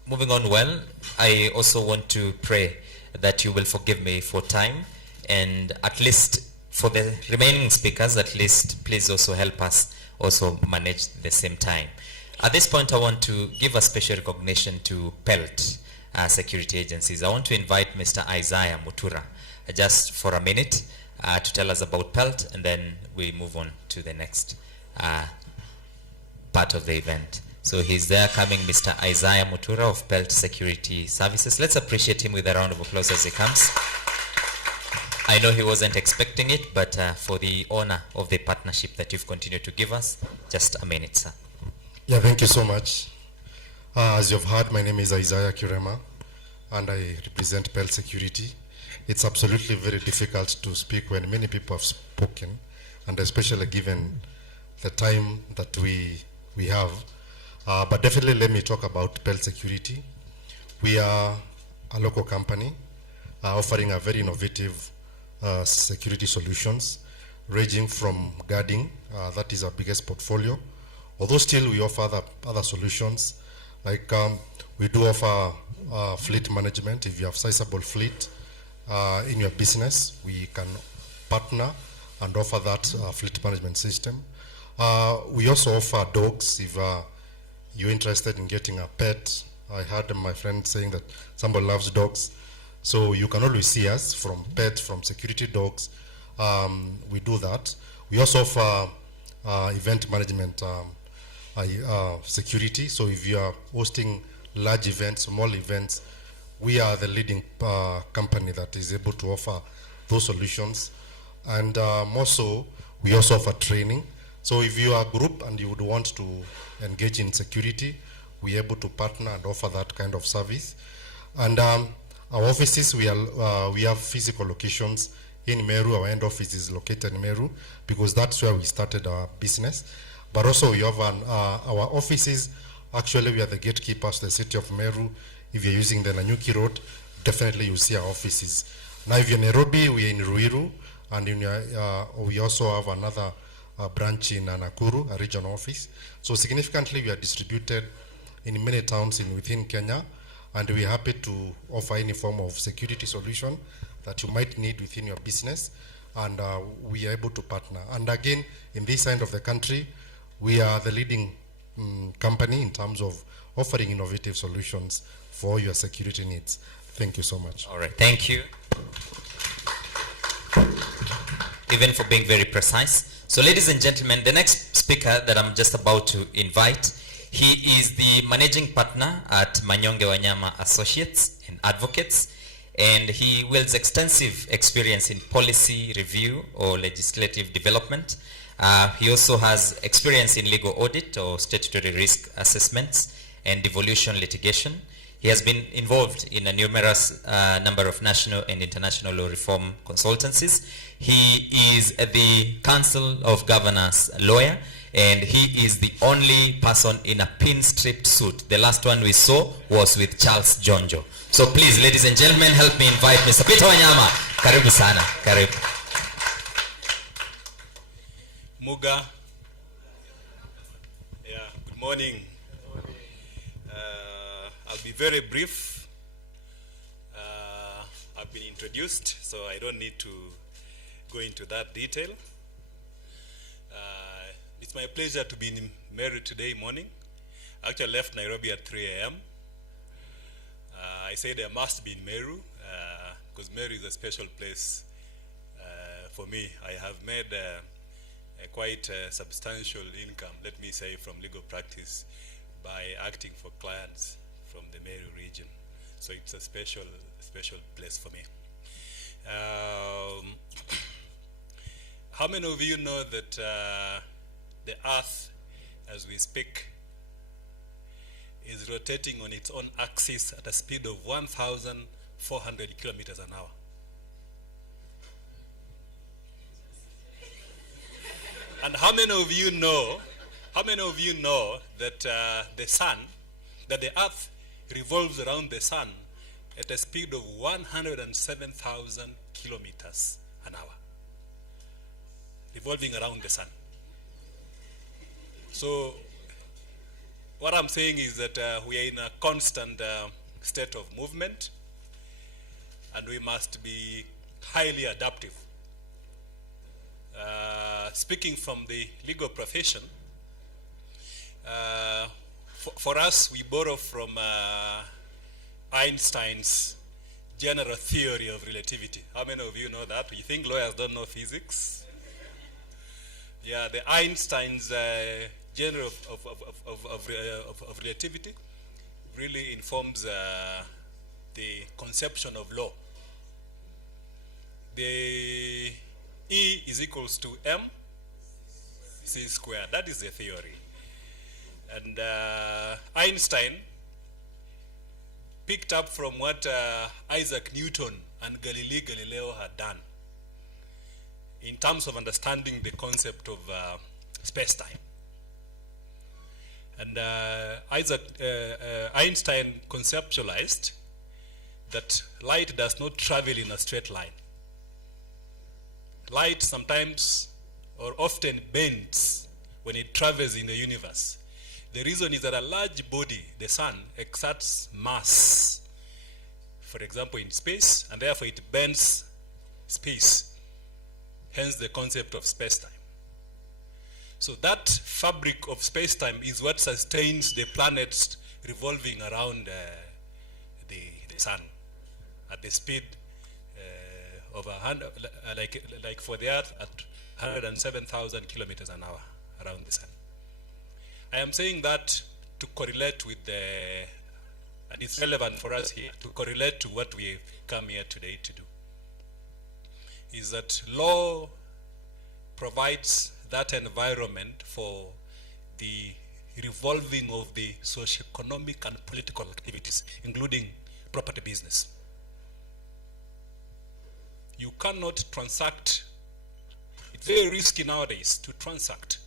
moving on well. I also want to pray that you will forgive me for time, and at least for the remaining speakers, at least please also help us also manage the same time. At this point, I want to give a special recognition to PELT security agencies. I want to invite Mr. Isaiah Mutura just for a minute to tell us about PELT, and then we move on to the next part of the event. So he's there coming, Mr. Isaiah Mutura of PELT Security Services. Let's appreciate him with a round of applause as he comes. I know he wasn't expecting it, but for the honor of the partnership that you've continued to give us, just a minute, sir. Yeah, thank you so much. As you've heard, my name is Isaiah Kirema, and I represent PELT Security. It's absolutely very difficult to speak when many people have spoken, and especially given the time that we have. But definitely let me talk about PELT Security. We are a local company offering a very innovative security solutions, ranging from guarding, that is our biggest portfolio. Although still we offer other solutions, like we do offer fleet management. If you have sizable fleet in your business, we can partner and offer that fleet management system. We also offer dogs if you're interested in getting a pet. I heard my friend saying that somebody loves dogs. So you can always see us from pets, from security dogs. We do that. We also offer event management security. So if you are hosting large events, small events, we are the leading company that is able to offer those solutions. And more so, we also offer training. So if you are a group and you would want to engage in security, we're able to partner and offer that kind of service. And our offices, we have physical locations in Meru. Our end office is located in Meru because that's where we started our business. But also we have our offices, actually we are the gatekeepers to the city of Meru. If you're using the Nanyuki Road, definitely you'll see our offices. Now if you're in Nairobi, we're in Ruiru, and we also have another branch in Nakuru, a regional office. So significantly we are distributed in many towns within Kenya, and we're happy to offer any form of security solution that you might need within your business, and we are able to partner. And again, in this end of the country, we are the leading company in terms of offering innovative solutions for your security needs. Thank you so much. All right, thank you. Even for being very precise. So ladies and gentlemen, the next speaker that I'm just about to invite, he is the managing partner at Manyonge Wanyama Associates and Advocates, and he wields extensive experience in policy review or legislative development. He also has experience in legal audit or statutory risk assessments and devolution litigation. He has been involved in a numerous number of national and international law reform consultancies. He is the Council of Governors lawyer, and he is the only person in a pin-stripped suit. The last one we saw was with Charles Jonjo. So please, ladies and gentlemen, help me invite Mr. Peter Wanyama. Karibu sana. Karibu. Muga. Yeah, good morning. I'll be very brief. I've been introduced, so I don't need to go into that detail. It's my pleasure to be in Meru today morning. I actually left Nairobi at 3 a.m. I said I must be in Meru because Meru is a special place for me. I have made a quite substantial income, let me say, from legal practice by acting for clients from the Meru region. So it's a special place for me. How many of you know that the earth, as we speak, is rotating on its own axis at a speed of 1,400 kilometers an hour? And how many of you know that the earth revolves around the sun at a speed of 107,000 kilometers an hour, revolving around the sun? So what I'm saying is that we are in a constant state of movement, and we must be highly adaptive. Speaking from the legal profession, for us, we borrow from Einstein's general theory of relativity. How many of you know that? You think lawyers don't know physics? Yeah, the Einstein's general of relativity really informs the conception of law. The E is equals to M C squared. That is the theory. And Einstein picked up from what Isaac Newton and Galileo had done in terms of understanding the concept of space-time. And Einstein conceptualized that light does not travel in a straight line. Light sometimes or often bends when it travels in the universe. The reason is that a large body, the sun, exerts mass, for example, in space, and therefore it bends space. Hence the concept of space-time. So that fabric of space-time is what sustains the planets revolving around the sun at the speed of like for the Earth at 107,000 kilometers an hour around the sun. I am saying that to correlate with and it's relevant for us here, to correlate to what we come here today to do, is that law provides that environment for the revolving of the socio-economic and political activities, including property business. You cannot transact, it's very risky nowadays to transact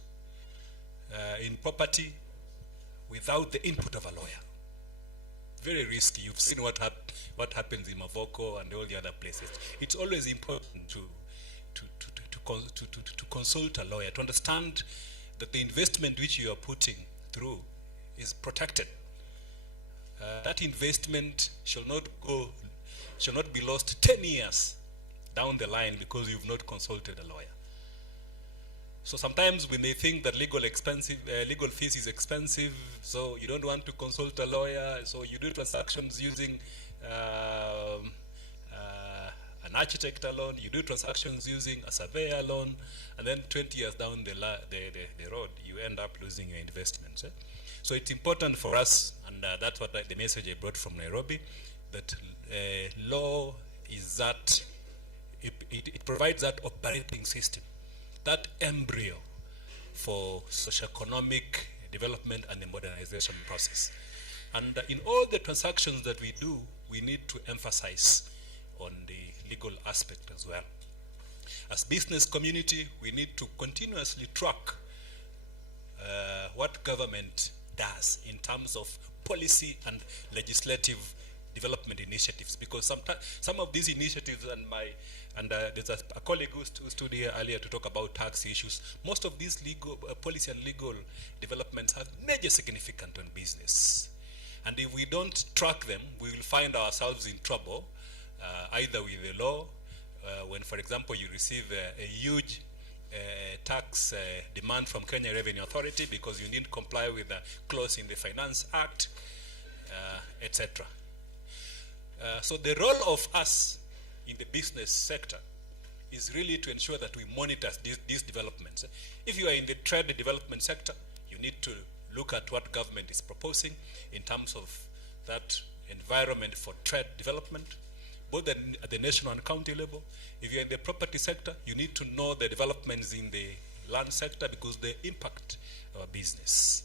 in property without the input of a lawyer. Very risky. You've seen what happens in Mavoko and all the other places. It's always important to consult a lawyer, to understand that the investment which you are putting through is protected. That investment shall not be lost 10 years down the line because you've not consulted a lawyer. So sometimes we may think that legal fees is expensive, so you don't want to consult a lawyer, so you do transactions using an architect alone, you do transactions using a surveyor alone, and then 20 years down the road, you end up losing your investments. So it's important for us, and that's what the message I brought from Nairobi, that law is that, it provides that operating system, that embryo for socio-economic development and the modernization process. And in all the transactions that we do, we need to emphasize on the legal aspect as well. As business community, we need to continuously track what government does in terms of policy and legislative development initiatives, because some of these initiatives, and there's a colleague who stood here earlier to talk about tax issues. Most of these legal policy and legal developments have major significance on business, and if we don't track them, we will find ourselves in trouble, either with the law, when, for example, you receive a huge tax demand from Kenya Revenue Authority because you need to comply with the clause in the Finance Act, etc. So the role of us in the business sector is really to ensure that we monitor these developments. If you are in the trade development sector, you need to look at what government is proposing in terms of that environment for trade development, both at the national and county level. If you're in the property sector, you need to know the developments in the land sector because they impact our business.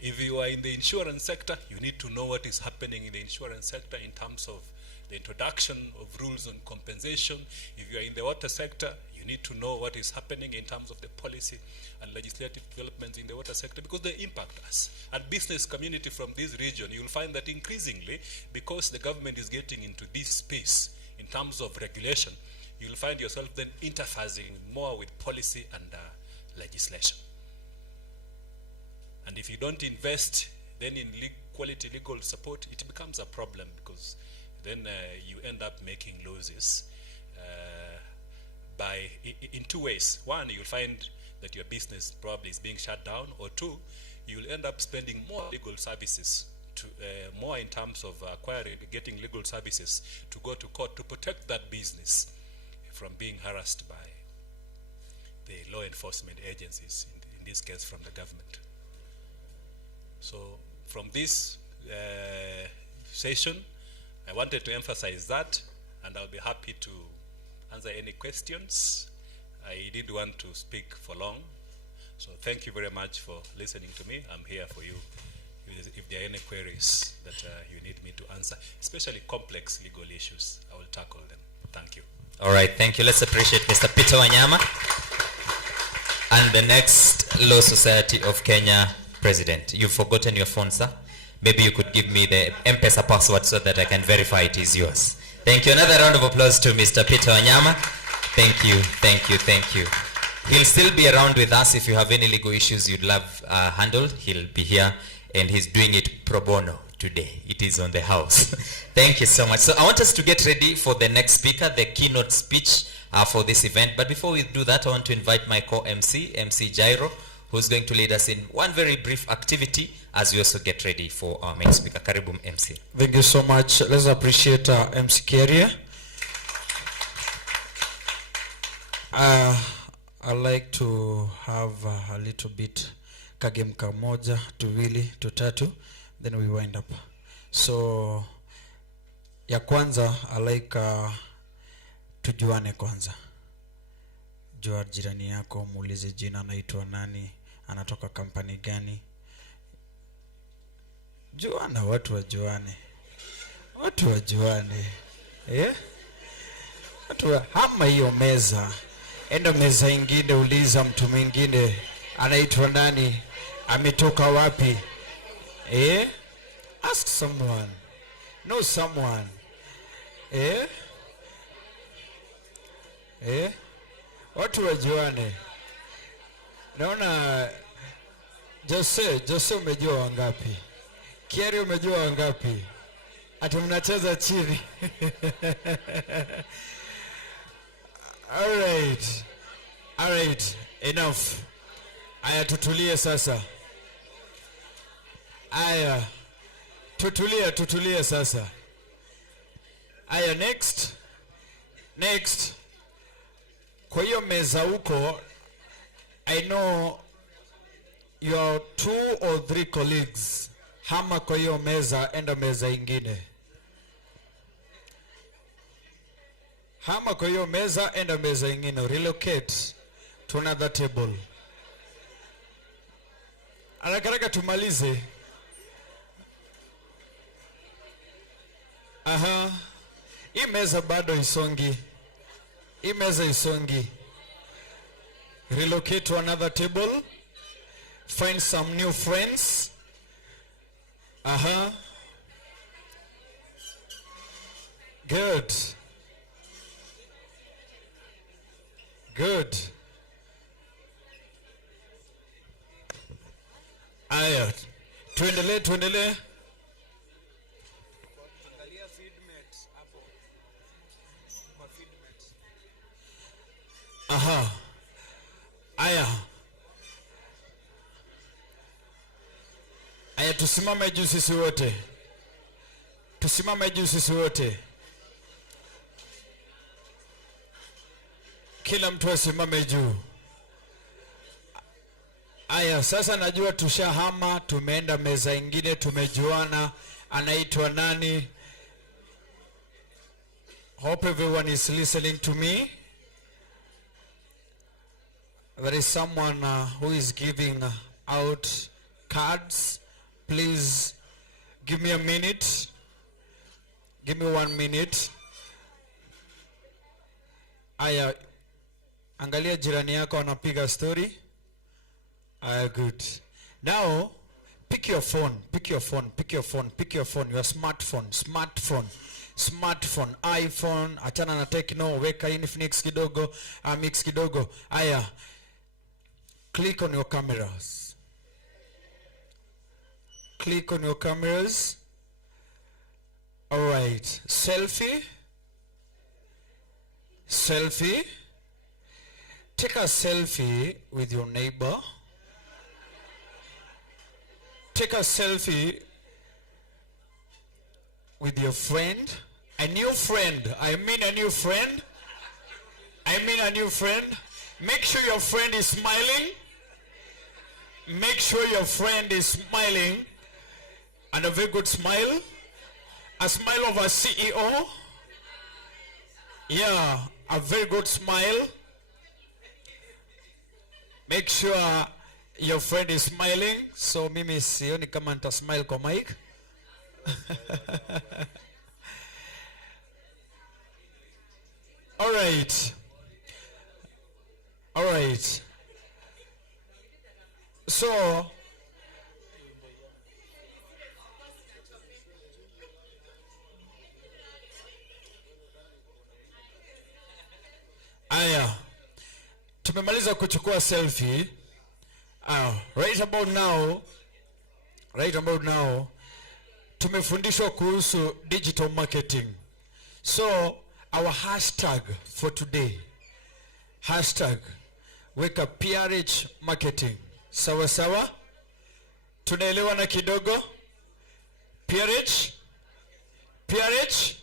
If you are in the insurance sector, you need to know what is happening in the insurance sector in terms of the introduction of rules on compensation. If you are in the water sector, you need to know what is happening in terms of the policy and legislative developments in the water sector because they impact us. And business community from this region, you will find that increasingly, because the government is getting into this space in terms of regulation, you will find yourself then interfacing more with policy and legislation. And if you don't invest then in quality legal support, it becomes a problem because then you end up making losses in two ways. One, you'll find that your business probably is being shut down, or two, you'll end up spending more legal services, more in terms of getting legal services to go to court to protect that business from being harassed by the law enforcement agencies, in this case from the government. So from this session, I wanted to emphasize that, and I'll be happy to answer any questions. I didn't want to speak for long, so thank you very much for listening to me. I'm here for you if there are any queries that you need me to answer, especially complex legal issues. I will tackle them. Thank you. All right, thank you. Let's appreciate Mr. Peter Wanyama and the next Law Society of Kenya president. You've forgotten your phone, sir. maybe you could give me the M-Pesa password so that I can verify it is yours. Thank you. Another round of applause to Mr. Peter Wanyama. Thank you, thank you, thank you. He'll still be around with us if you have any legal issues you'd love handled. He'll be here, and he's doing it pro bono today. It is on the house. Thank you so much. So I want us to get ready for the next speaker, the keynote speech for this event. But before we do that, I want to invite my co-MC, MC Jairo, who's going to lead us in one very brief activity as we also get ready for our main speaker. Karibum MC. Thank you so much. Let's appreciate MC Keria. I like to have a little bit kagame kamoja, tuwili, tutatu, then we wind up. So ya kwanza I like tujuane kwanza. Jua jirani yako, muulize jina, anaitwa nani, anatoka kampani gani. Juana, watu wajuane. Watu wajuane. Watu hama hiyo meza. Enda meza ingine, uliza mtu mwingine anaitwa nani, ametoka wapi. Ask someone. Know someone. Watu wajuane. Naona Jose umejua wangapi? Kiari umejua wangapi? Ati mnacheza chini. All right, enough. Aya, tutulie sasa. Aya, tutulie sasa. Aya, next. Kwa hiyo meza huko, I know you are 2 or 3 colleagues. Hama kwa hiyo meza, enda meza ingine. Hama kwa hiyo meza, enda meza ingine. Relocate to another table. Anakaraka tumalize. Hii meza bado isongi. Hii meza isongi. Relocate to another table. Find some new friends. Good. Aya, tuendelee. Aya, tusimame juu sisi wote. Kila mtu asimame juu. Aya, sasa najua tushahama, tumeenda meza ingine, tumejuana, anaitwa nani. Hope everyone is listening to me. There is someone who is giving out cards. Please give me a minute. Give me 1 minute. Aya, angalia jirani yako anapiga story. Good. Now, pick your phone, your smartphone, iPhone, achana na Tecno, weka Infinix kidogo, Mix kidogo. Aya, click on your cameras. All right, selfie. Take a selfie with your neighbor. Take a selfie with your friend. A new friend. I mean a new friend. Make sure your friend is smiling. And a very good smile. A smile of a CEO. Yeah, a very good smile. Make sure your friend is smiling. So mimi sioni kama nita smile kwa mic. All right. So tumemaliza kuchukua selfie. Right about now tumefundishwa kuhusu digital marketing. So our hashtag for today, hashtag weka PRH marketing. Sawa sawa, tunaelewa na kidogo. PRH,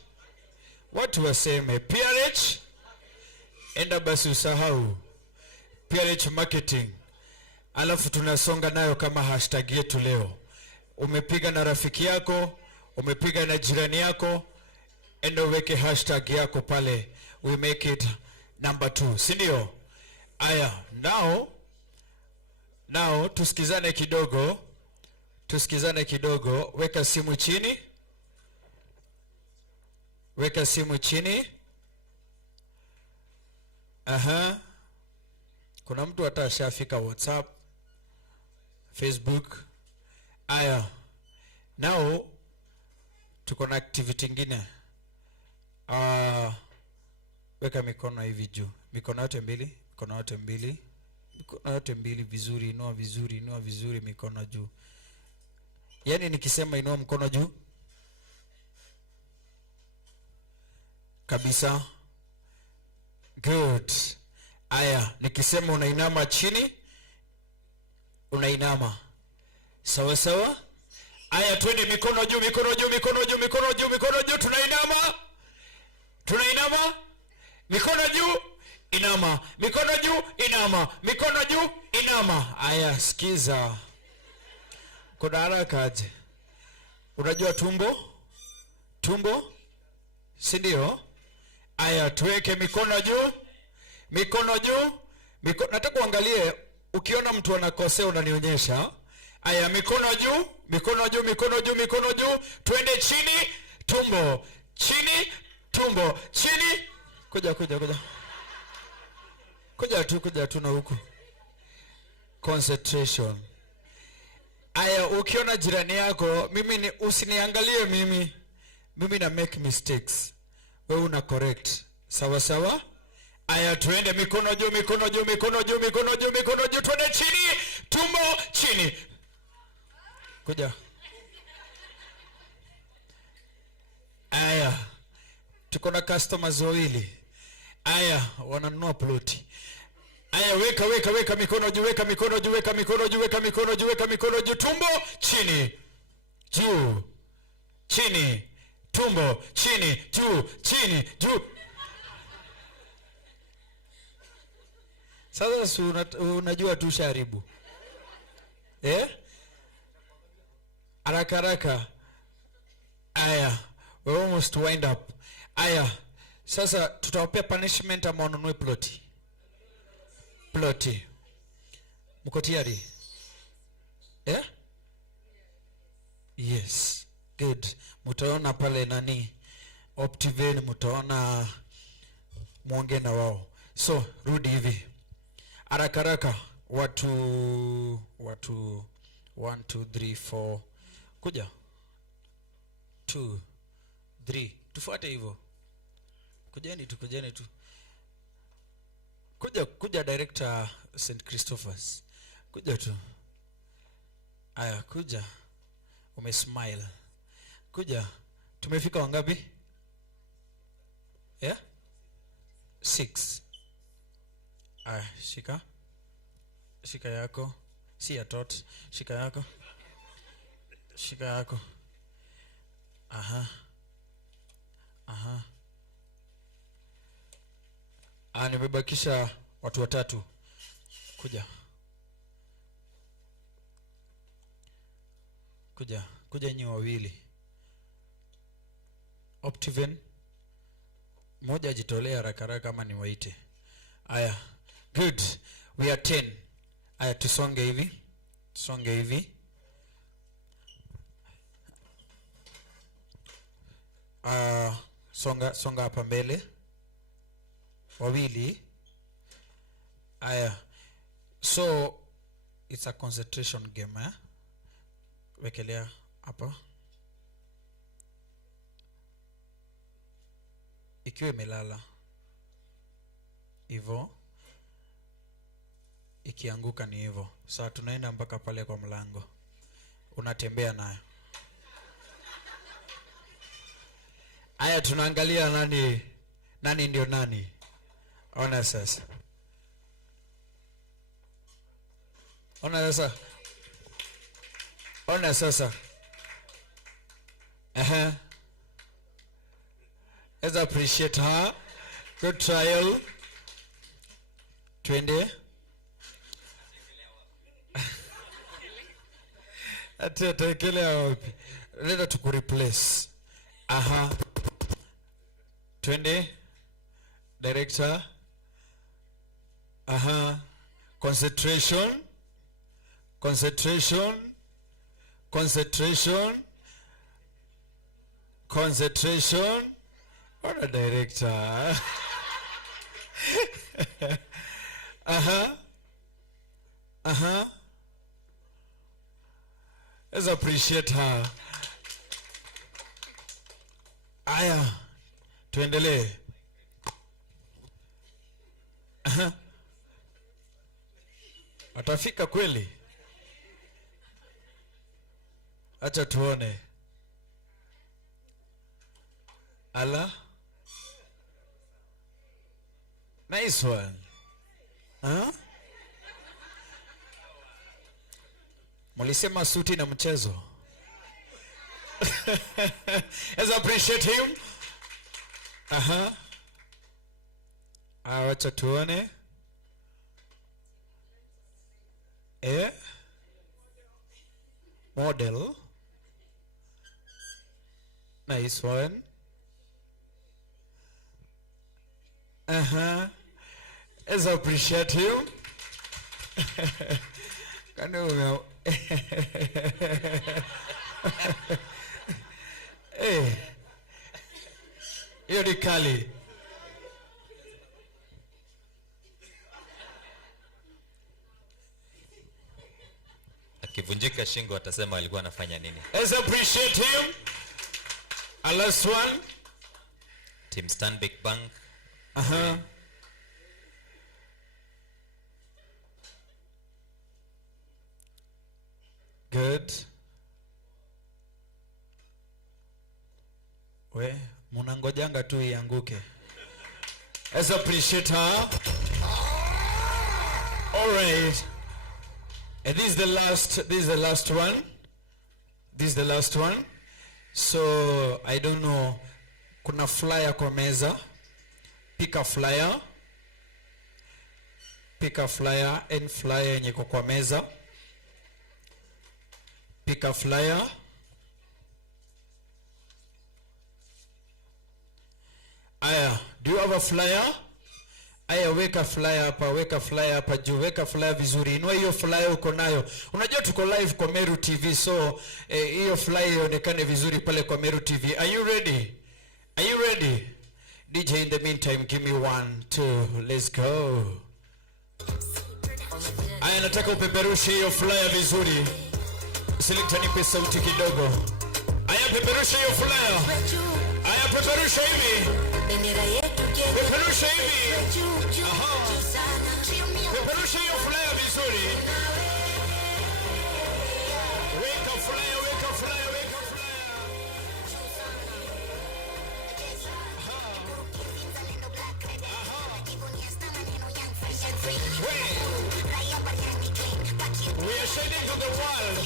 watu waseme PRH. Enda basi usahau PRH marketing, alafu tunasonga nayo kama hashtag yetu leo. Umepiga na rafiki yako, umepiga na jirani yako, enda uweke hashtag yako pale. We make it number 2, si ndio? Aya, now tusikizane kidogo. Weka simu chini. Kuna mtu hata ashafika WhatsApp, Facebook. Aya, now tuko na activity nyingine. Weka mikono hivi juu, mikono yote mbili vizuri. Inua vizuri mikono juu. Yaani nikisema inua mkono juu kabisa. Good. Aya, nikisema unainama chini, unainama. Sawa sawa. Aya, twende mikono juu. Tunainama. Mikono juu, inama. Mikono juu, inama. Aya, sikiza. Kuna haraka aje? Unajua tumbo? Si ndio? Aya, tuweke mikono juu. Nataka uangalie, ukiona mtu anakosea unanionyesha. Aya, mikono juu. Twende chini, tumbo. Chini. Kuja tu na huku. Concentration. Aya, ukiona jirani yako, usiniangalie mimi na make mistakes. Wewe una correct. Sawa sawa? Aya, tuende mikono juu. Twende chini, tumbo chini. Kuja. Aya, tuko na customers wawili. Aya, wananunua ploti. Aya, weka mikono juu. Tumbo chini, juu, chini, tumbo chini, juu, chini, juu. Sasa unajua tu sharibu. Haraka. Aya, we almost wind up. Aya, sasa tutawapea punishment ama ununue ploti. Mko tayari? Yes. Good. Mutaona pale nani Optivale, mutaona muonge na wao. So, rudi hivi. Haraka. Watu 1 2 3 4. Kuja. 2 3. Tufuate hivyo. Kujeni tu. Kuja director St. Christopher's. Kuja tu. Aya, kuja. Umesmile. Kuja. Tumefika wangapi? 6. Aya, shika yako. Si ya tot. Shika yako. Aha. Nimebakisha watu 3. Kuja nyi wawili. Optiven, mmoja ajitolea haraka kama ni waite. Aya, good. We are 10. Aya, tusonge hivi. Songa hapa mbele. Wawili. Aya. So it's a concentration game, Wekelea hapa. Ikiwa imelala hivyo. ikianguka ni hivyo. Sasa tunaenda mpaka pale kwa mlango. Unatembea nayo. Aya, tunaangalia nani ndio nani. Ona sasa. Ona sasa. Let's appreciate her. Good trial. Twende. Ataekelea wapi? Leta tukureplace. Twende. Director. Concentration. Concentration. Concentration. Concentration. What a director. Let's appreciate her. Aya, tuendelee. Atafika kweli? Acha tuone. Ala. Nice one. Mulisema suti na mchezo. Let's appreciate him. Acha tuone. Model. Nice one. Let's appreciate him. Hiyo ni kali. Akivunjika shingo atasema alikuwa anafanya nini. Let's appreciate him. A last one. Team Stanbic Bank. Good. Munangojanga tu ianguke. Let's appreciate her. All right. And this is the last one. This is the last one. So I don't know. Kuna flyer kwa meza. Pick a flyer. Pick a flyer and flyer yenye iko kwa meza. Pick a flyer. Aya, do you have a flyer? Aya, weka flyer hapa juu, weka flyer vizuri. Inua hiyo flyer uko nayo. Unajua tuko live kwa Meru TV, so hiyo flyer ionekane vizuri pale kwa Meru TV. Are you ready? Are you ready? DJ, in the meantime, give me 1, 2, let's go. Aya, nataka upeperushe hiyo flyer vizuri. Selector nipe sauti kidogo. Aya, peperusha hiyo flyer. Aya, peperusha hivi. Peperusha hivi. Peperusha hiyo flyer vizuri. Weka flyer, weka flyer, weka flyer. We are shining to the world.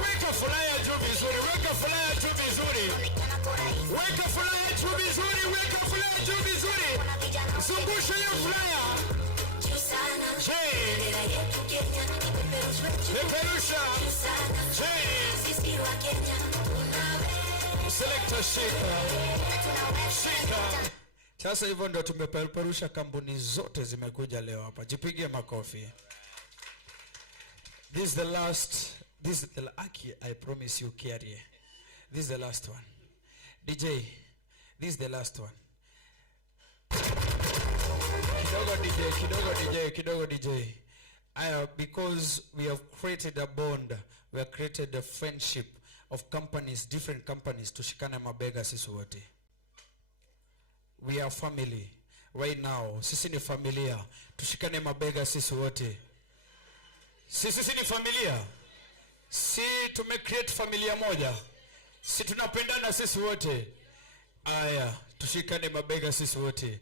Weka flyer juu vizuri, weka flyer juu vizuri. Weka flyer juu vizuri, weka flyer juu vizuri. Zungusha hiyo flyer. Peperusha. Selector shika. Sasa hivyo ndo tumepeperusha, kampuni zote zimekuja leo hapa. Jipigie makofi. This is the last, I promise you carry. This is the last one. DJ, this is the last one. Kidogo DJ. Because we have created a bond, we have created a friendship. of companies, different companies, tushikane mabega sisi wote. We are family right now. Sisi ni familia, tushikane mabega sisi wote. Sisi ni familia. Si tume create familia moja. Si tunapendana sisi wote. Aya, tushikane mabega sisi wote.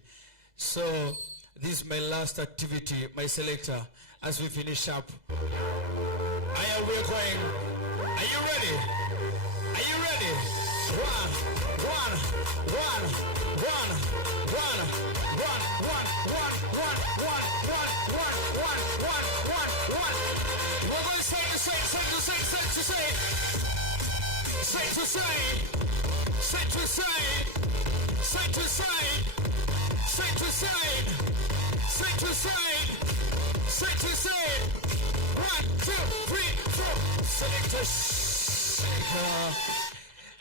So this is my last activity, my selector, as we finish up. Aya, we're going. Are you ready? Are you ready? One. We're going to say. One, two, three, four. Selector.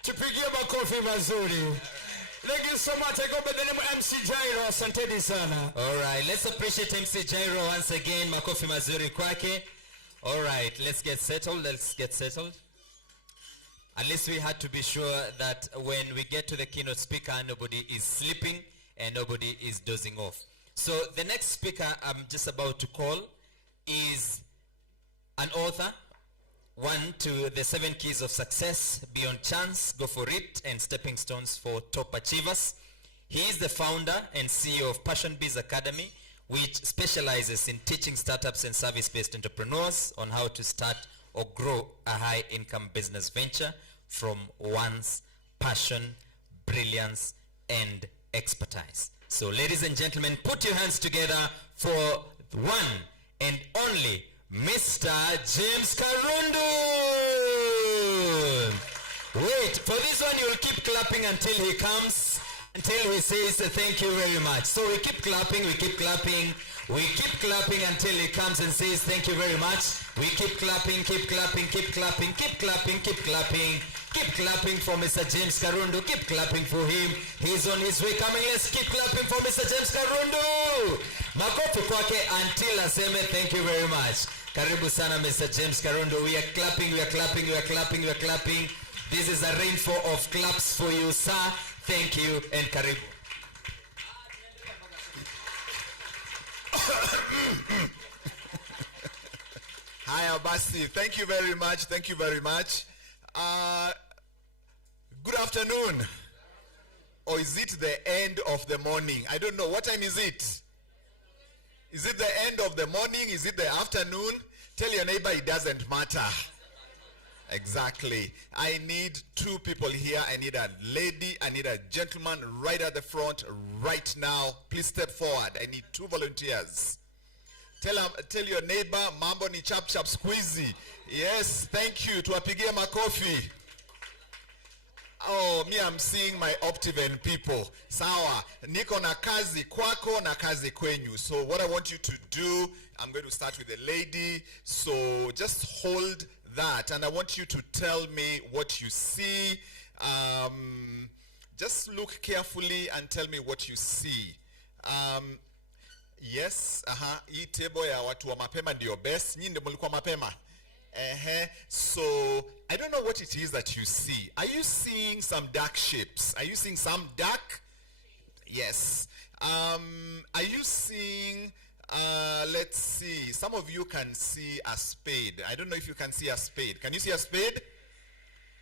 Tupigie makofi mazuri. Thank you so much. I go by the name of MC Jairo. Asanteni sana. All right, let's appreciate MC Jairo once again. Makofi mazuri kwake. All right, let's get settled. At least we had to be sure that when we get to the keynote speaker, nobody is sleeping and nobody is dozing off. So the next speaker I'm just about to call is an author. 1 to the 7 keys of success, beyond chance, go for it, and stepping stones for top achievers. He is the founder and CEO of Passion Biz Academy, which specializes in teaching startups and service-based entrepreneurs on how to start or grow a high-income business venture from one's passion, brilliance, and expertise. So ladies and gentlemen, put your hands together for one and only Mr. James Karundu. Wait, for this one you'll keep clapping until he comes, until he says thank you very much. So we keep clapping until he comes and says thank you very much. We keep clapping for Mr. James Karundu. Keep clapping for him. He's on his way coming. Let's keep clapping for Mr. James Karundu. Makofi kwake until aseme thank you very much. Karibu sana Mr. James Karundu. We are clapping. This is a rainfall of claps for you, sir. Thank you and karibu. Hi Abasi, thank you very much. Good afternoon. Or is it the end of the morning? I don't know. What time is it? Is it the end of the morning? Is it the afternoon? Tell your neighbor it doesn't matter. Exactly. I need 2 people here. I need a lady. I need a gentleman right at the front right now. Please step forward. I need 2 volunteers. Tell your neighbor mambo ni chap squeezy. Yes, thank you. Tuwapigie makofi. Oh, me, I'm seeing my Optiven people. Sawa, niko na kazi kwako na kazi kwenyu. So what I want you to do, I'm going to start with the lady. So just hold that and I want you to tell me what you see. Just look carefully and tell me what you see. Yes, hii table ya watu wa mapema ndio best. Nyinyi ndio mlikuwa mapema. So I don't know what it is that you see. Are you seeing some dark shapes? Are you seeing some dark? Yes. Are you seeing let's see, some of you can see a spade. I don't know if you can see a spade. Can you see a spade?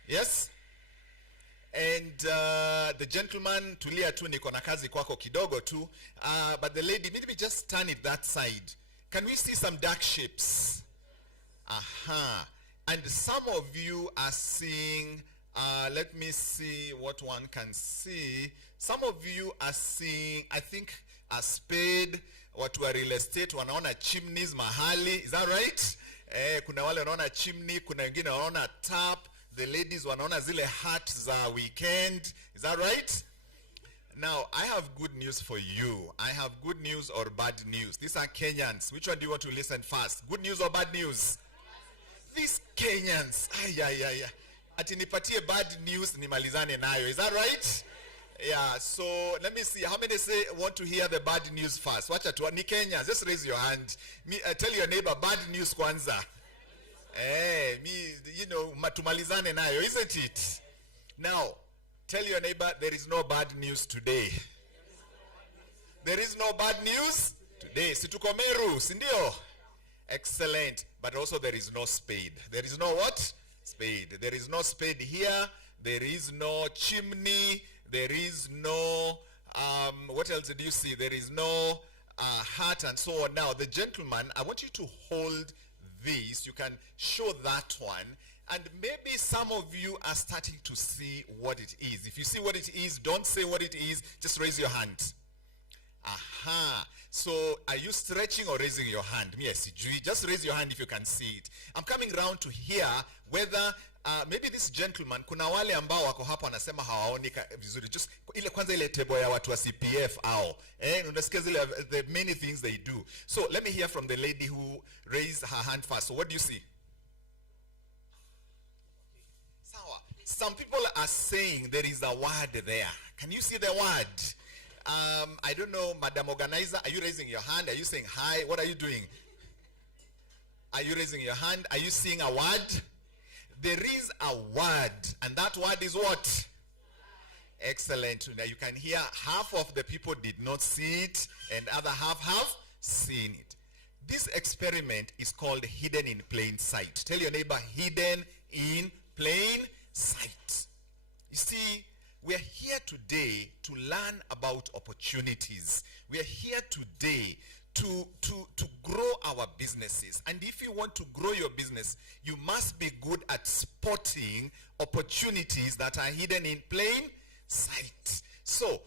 Yes. And the gentleman, tulia tu niko na kazi kwako kidogo tu, but the lady, maybe just turn it that side. Can we see some dark shapes? And some of you are seeing, let me see what one can see. Some of you are seeing, I think, a spade. Watu wa real estate wanaona chimneys mahali. Is that right? Kuna wale wanaona chimney, kuna wengine wanaona tap. The ladies wanaona zile hat za weekend. Is that right? Now, I have good news for you. I have good news or bad news. These are Kenyans. Which one do you want to listen first? Good news or bad news? These Kenyans. Ati nipatie bad news nimalizane nayo. Is that right? Yeah, so let me see. How many want to hear the bad news first? Watch out. Ni Kenyans. Just raise your hand. Tell your neighbor bad news kwanza. Tumalizane nayo, isn't it? Now, tell your neighbor there is no bad news today. There is no bad news today. Situko Meru, sindio? Excellent. But also there is no spade. There is no what? Spade. There is no spade here. There is no chimney. There is no, what else did you see? There is no hat and so on. Now, the gentleman, I want you to hold this. You can show that one. And maybe some of you are starting to see what it is. If you see what it is, don't say what it is. Just raise your hand. Aha. So, are you stretching or raising your hand? Yes, just raise your hand if you can see it. I'm coming round to hear whether maybe this gentleman, kuna wale ambao wako hapo wanasema hawaoni vizuri. Just ile kwanza ile table ya watu wa CPF au. Unasikia zile the many things they do. So, let me hear from the lady who raised her hand first. So, what do you see? Sawa. Some people are saying there is a word there. Can you see the word? I don't know, Madam Organizer, are you raising your hand? Are you saying hi? What are you doing? Are you raising your hand? Are you seeing a word? There is a word, and that word is what? Excellent. Now you can hear half of the people did not see it, and other half have seen it. This experiment is called hidden in plain sight. Tell your neighbor, hidden in plain sight. You see, we are here today to learn about opportunities. We are here today to grow our businesses. And if you want to grow your business, you must be good at spotting opportunities that are hidden in plain sight. So,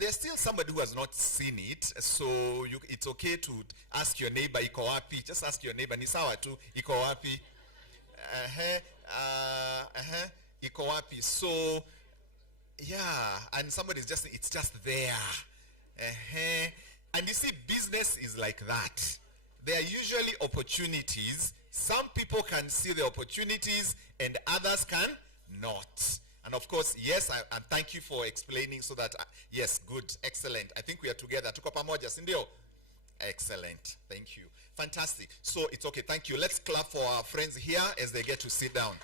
there's still somebody who has not seen it. So, it's okay to ask your neighbor, iko wapi? Just ask your neighbor, ni sawa tu, iko wapi? Iko wapi? So, yeah, and somebody's just, it's just there. And you see, business is like that. There are usually opportunities. Some people can see the opportunities and others can not. And of course, yes, and thank you for explaining so that, yes, good, excellent. I think we are together. Tuko pamoja, sindio? Excellent. Thank you. Fantastic. So it's okay. Thank you. Let's clap for our friends here as they get to sit down.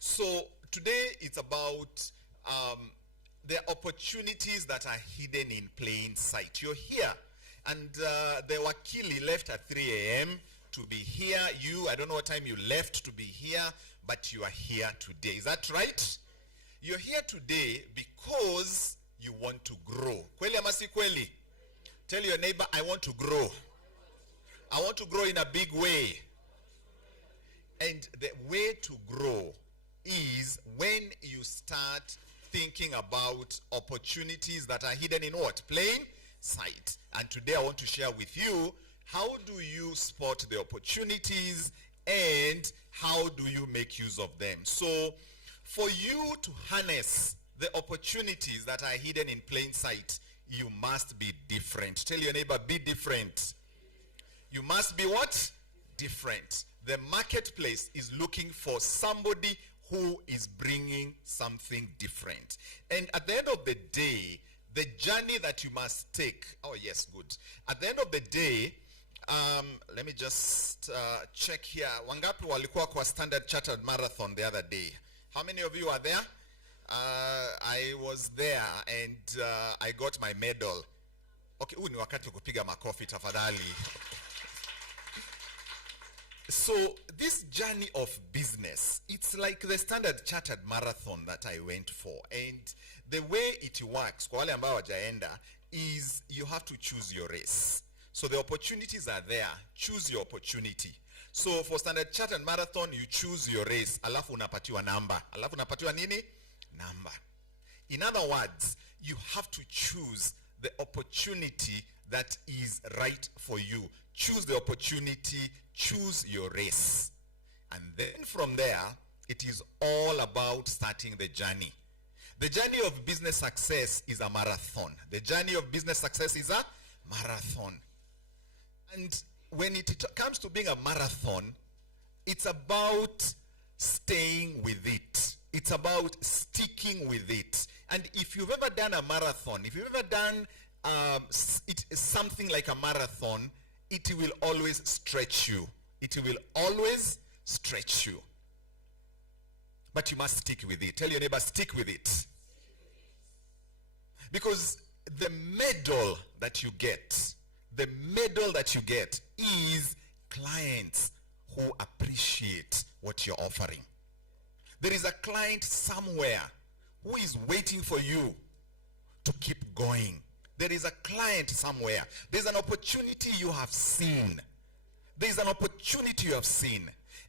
So today it's about the opportunities that are hidden in plain sight. You're here, and the wakili left at 3 a.m. to be here. I don't know what time you left to be here, but you are here today. Is that right? You're here today because you want to grow. Kweli ama si kweli? Tell your neighbor, I want to grow. I want to grow in a big way. And the way to grow is when you start thinking about opportunities that are hidden in what? Plain sight. And today I want to share with you, how do you spot the opportunities and how do you make use of them? So for you to harness the opportunities that are hidden in plain sight, you must be different. Tell your neighbor, be different. You must be what? Different. The marketplace is looking for somebody who is bringing something different. And at the end of the day, the journey that you must take, oh yes, good. At the end of the day, let me just check here. Wangapi walikuwa kwa Standard Chartered Marathon the other day? How many of you are there? I was there and I got my medal. Okay, huu ni wakati kupiga makofi tafadhali. So this journey of business, it's like the Standard Chartered Marathon that I went for. And the way it works, kwa wale ambao wajaenda, is you have to choose your race. So the opportunities are there. Choose your opportunity. So for Standard Chartered Marathon, you choose your race. Alafu unapatiwa number. Alafu unapatiwa nini? Number. In other words, you have to choose the opportunity that is right for you. Choose the opportunity, choose your race. And then from there, it is all about starting the journey. The journey of business success is a marathon. The journey of business success is a marathon. And when it comes to being a marathon, it's about staying with it. It's about sticking with it. And if you've ever done a marathon, if you've ever done something like a marathon, it will always stretch you. It will always stretch you. But you must stick with it. Tell your neighbor, stick with it. Because the medal that you get is clients who appreciate what you're offering. There is a client somewhere who is waiting for you to keep going. There is a client somewhere. There's an opportunity you have seen. There's an opportunity you have seen.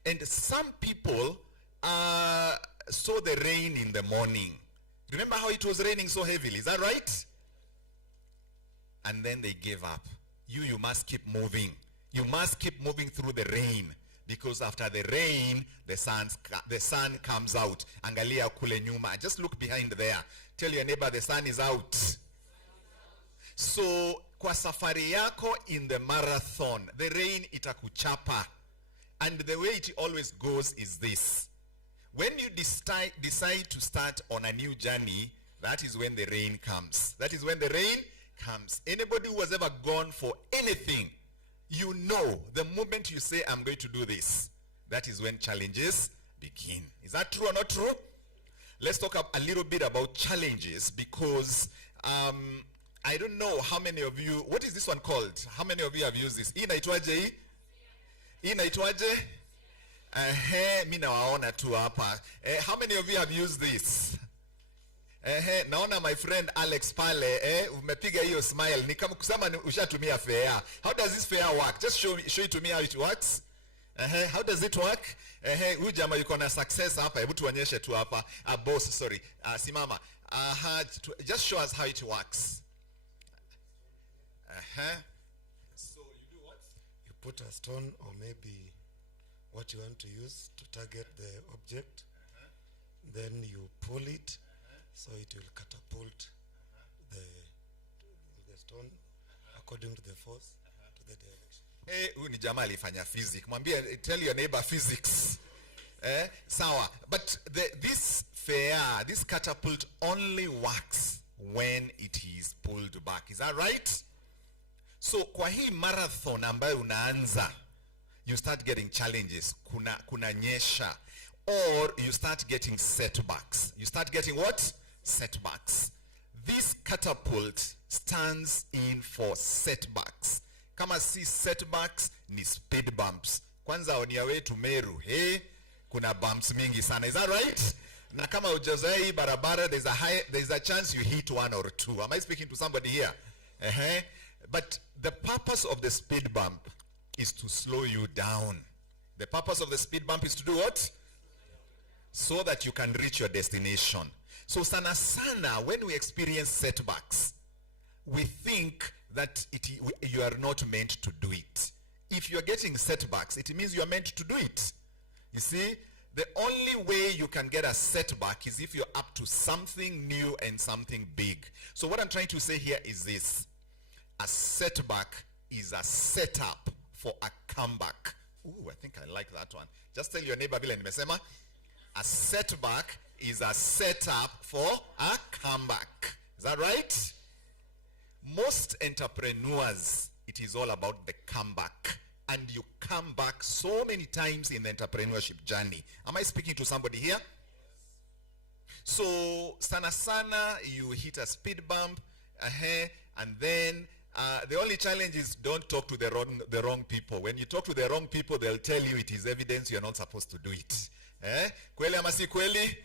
And some people saw the rain in the morning. Remember how it was raining so heavily? Is that right? And then they gave up. You must keep moving. You must keep moving through the rain. Because after the rain, the sun comes out. Angalia kule nyuma. Just look behind there. Tell your neighbor the sun is out. So, kwa safari yako in the marathon, the rain itakuchapa. And the way it always goes is this. When you decide to start on a new journey, that is when the rain comes. That is when the rain comes. Anybody who has ever gone for anything, you know the moment you say, I'm going to do this, that is when challenges begin. Is that true or not true? Let's talk a little bit about challenges, because I don't know how many of you, what is this one called? How many of you have used this? Inaitwaje? Mina waona tu hapa. How many of you have used this? Naona my friend Alex pale, umepiga hiyo smile. Ni kama kusema ushatumia fare. How does this fare work? Just show it to me how it works. How does it work? Huyu jamaa yuko na success hapa. Hebu tuonyeshe tu hapa. Boss, sorry. Simama. Just show us how it works. So you do what? You put a stone or maybe what you want to use to target the object. Then you pull it, so it will catapult the stone according to the force to the direction. Huyu ni jamaa alifanya physics. Mwambie, tell your neighbor physics. Sawa. But this catapult only works when it is pulled back. Is that right? So kwa hii marathon ambayo unaanza, you start getting challenges. Kuna nyesha. Or you start getting setbacks. You start getting what? Setbacks. This catapult stands in for setbacks. Kama si setbacks, ni speed bumps. Kwanza on your way to Meru, kuna bumps mingi sana. Is that right? Na kama ujazoea hii barabara, there's a chance you hit one or two. Am I speaking to somebody here? But the purpose of the speed bump is to slow you down. The purpose of the speed bump is to do what? So that you can reach your destination. So sana when we experience setbacks, we think that you are not meant to do it. If you are getting setbacks, it means you are meant to do it. You see, the only way you can get a setback is if you're up to something new and something big. So what I'm trying to say here is this. A setback is a setup for a comeback. Ooh, I think I like that one. Just tell your neighbor, vile nimesema. A setback is a setup for a comeback. Is that right? Most entrepreneurs, it is all about the comeback. And you come back so many times in the entrepreneurship journey. Am I speaking to somebody here? So, sana, you hit a speed bump, and then the only challenge is don't talk to the wrong people. When you talk to the wrong people, they'll tell you it is evidence you're not supposed to do it. Kweli ama si kweli?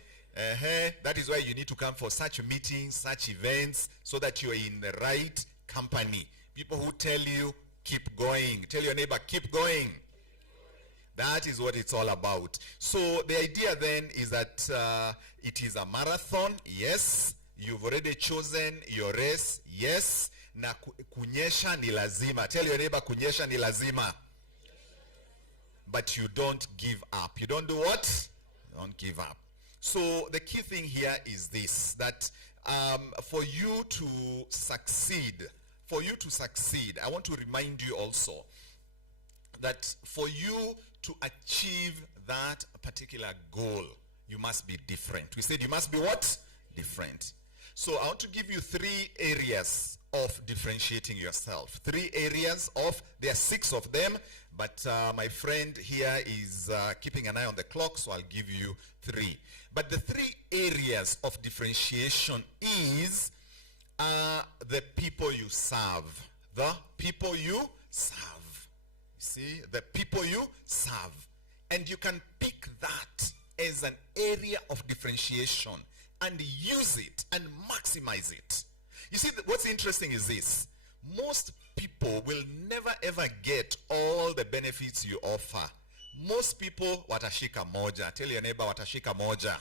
That is why you need to come for such meetings, such events, so that you're in the right company. People who tell you, keep going. Tell your neighbor, keep going. That is what it's all about. So the idea then is that it is a marathon. Yes. You've already chosen your race. Yes. Na kunyesha ni lazima. Tell your neighbor, kunyesha ni lazima. But you don't give up. You don't do what? Don't give up. So the key thing here is this, that for you to succeed, I want to remind you also that for you to achieve that particular goal, you must be different. We said you must be what? Different. So I want to give you 3 areas of differentiating yourself. 3 areas of, there are 6 of them, but my friend here is keeping an eye on the clock, so I'll give you 3. But the 3 areas of differentiation is the people you serve. The people you serve. You see, the people you serve. And you can pick that as an area of differentiation and use it and maximize it. You see, what's interesting is this. Most people will never ever get all the benefits you offer. Most people watashika moja. Tell your neighbor watashika moja.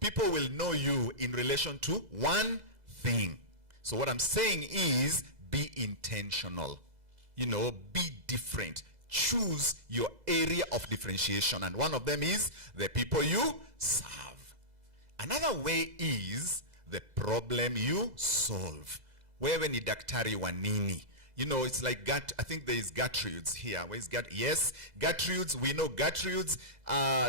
People will know you in relation to one thing. So what I'm saying is be intentional. You know, be different. Choose your area of differentiation. And one of them is the people you serve. Another way is the problem you solve. Wewe ni daktari wa nini? You know, it's like I think there is Gertrude's here. Where is Yes, Gertrude's, we know Gertrude's.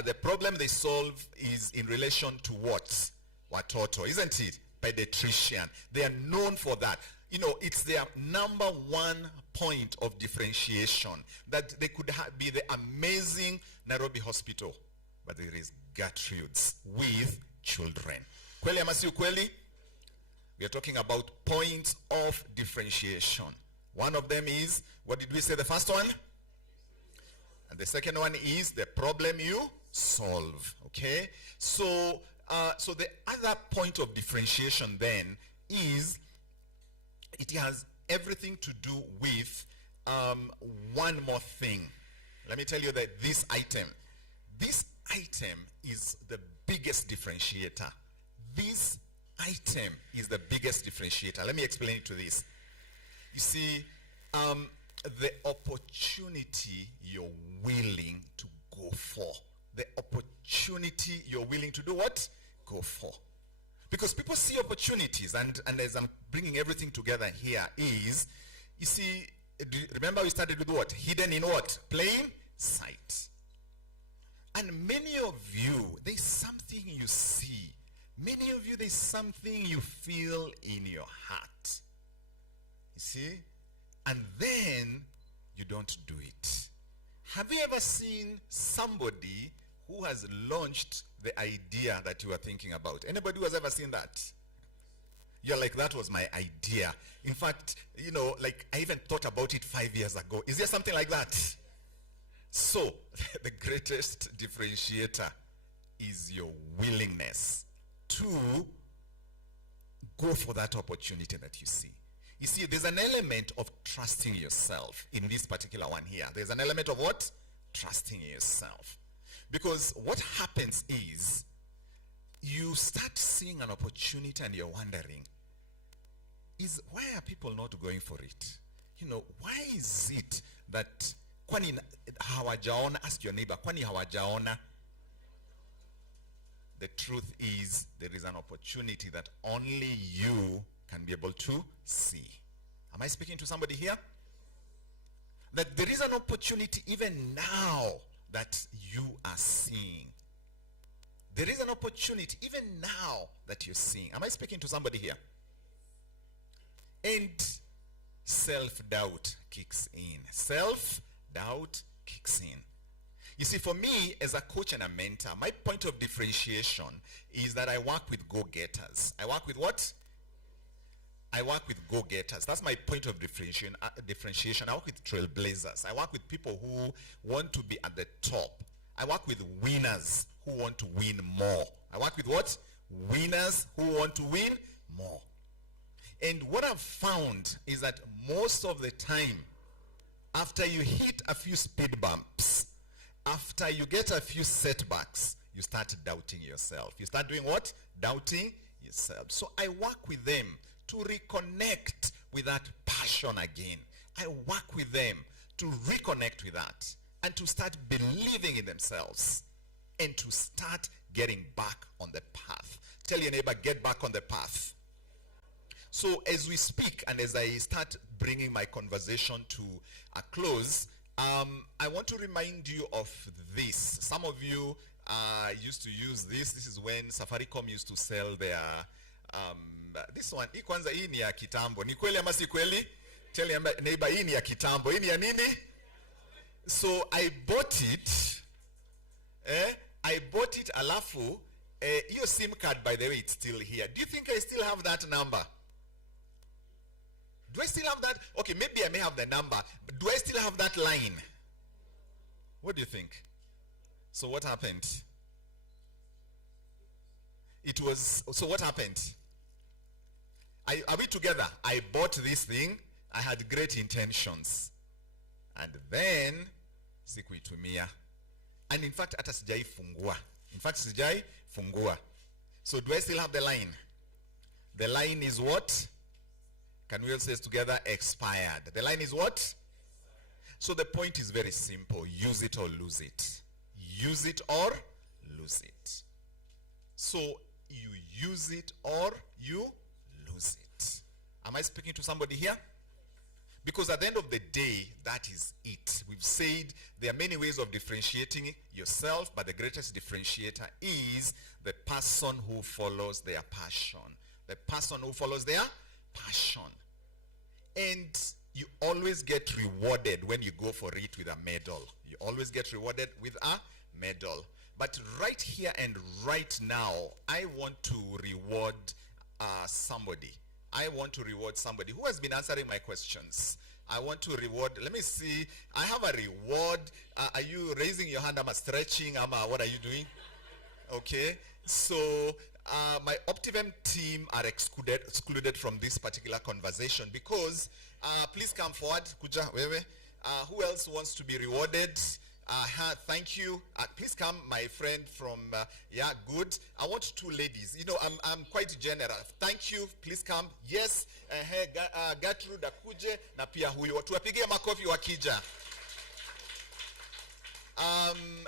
The problem they solve is in relation to what? Watoto, isn't it? Pediatrician. They are known for that. You know, it's their number 1 point of differentiation. That they could be the amazing Nairobi hospital. But there is Gertrude's with children. Kweli ama si ukweli? We are talking about points of differentiation. One of them is, what did we say the first one? And the second one is the problem you solve. Okay? So the other point of differentiation then is, it has everything to do with one more thing. Let me tell you that this item is the biggest differentiator. This item is the biggest differentiator. Let me explain it to this. You see, the opportunity you're willing to go for. The opportunity you're willing to do what? Go for. Because people see opportunities, and as I'm bringing everything together here is, you see, remember we started with what? Hidden in what? Plain sight. And many of you, there's something you see. Many of you, there's something you feel in your heart. You see? And then you don't do it. Have you ever seen somebody who has launched the idea that you are thinking about? Anybody who has ever seen that? You're like, that was my idea. In fact, you know, like I even thought about it 5 years ago. Is there something like that? So, the greatest differentiator is your willingness to go for that opportunity that you see. You see, there's an element of trusting yourself in this particular one here. There's an element of what? Trusting yourself. Because what happens is, you start seeing an opportunity and you're wondering, why are people not going for it? You know, why is it that, kwani hawajaona, ask your neighbor, kwani hawajaona? The truth is, there is an opportunity that only you can be able to see. Am I speaking to somebody here? That there is an opportunity even now that you are seeing. There is an opportunity even now that you're seeing. Am I speaking to somebody here? And self-doubt kicks in. Self-doubt kicks in. You see, for me, as a coach and a mentor, my point of differentiation is that I work with go-getters. I work with what? I work with go-getters. That's my point of differentiation. I work with trailblazers. I work with people who want to be at the top. I work with winners who want to win more. I work with what? Winners who want to win more. And what I've found is that most of the time, after you hit a few speed bumps, after you get a few setbacks, you start doubting yourself. You start doing what? Doubting yourself. So I work with them to reconnect with that passion again. I work with them to reconnect with that and to start believing in themselves and to start getting back on the path. Tell your neighbor, get back on the path. So as we speak and as I start bringing my conversation to a close, I want to remind you of this. Some of you used to use this. This is when Safaricom used to sell their number. This one, hii kwanza hii ni ya kitambo. Ni kweli ama si kweli? Tell your neighbor, hii ni ya kitambo. Hii ni ya nini? So I bought it. I bought it alafu your SIM card, by the way, it's still here. Do you think I still have that number? Do I still have that? Okay, maybe I may have the number, but do I still have that line? What do you think? So what happened? So what happened? Are we together? I bought this thing. I had great intentions. And then, sikuitumia. And in fact, hata sijai fungua. So do I still have the line? The line is what? Can we all say together? Expired. The line is what? So the point is very simple. Use it or lose it. Use it or lose it. So you use it or you lose it. Am I speaking to somebody here? Because at the end of the day, that is it. We've said there are many ways of differentiating yourself, but the greatest differentiator is the person who follows their passion. The person who follows their passion. And you always get rewarded when you go for it with a medal. You always get rewarded with a medal. But right here and right now, I want to reward somebody. I want to reward somebody who has been answering my questions. I want to reward, let me see, I have a reward. Are you raising your hand? Am I stretching? What are you doing? Okay, so my Optivem team are excluded from this particular conversation because, please come forward, Kuja, wewe. Who else wants to be rewarded? Thank you. Please come, my friend from, yeah, good. I want two ladies. You know, I'm quite generous. Thank you. Please come. Yes, Gertrude akuje na pia huyo. Tuwapigie makofi wakija.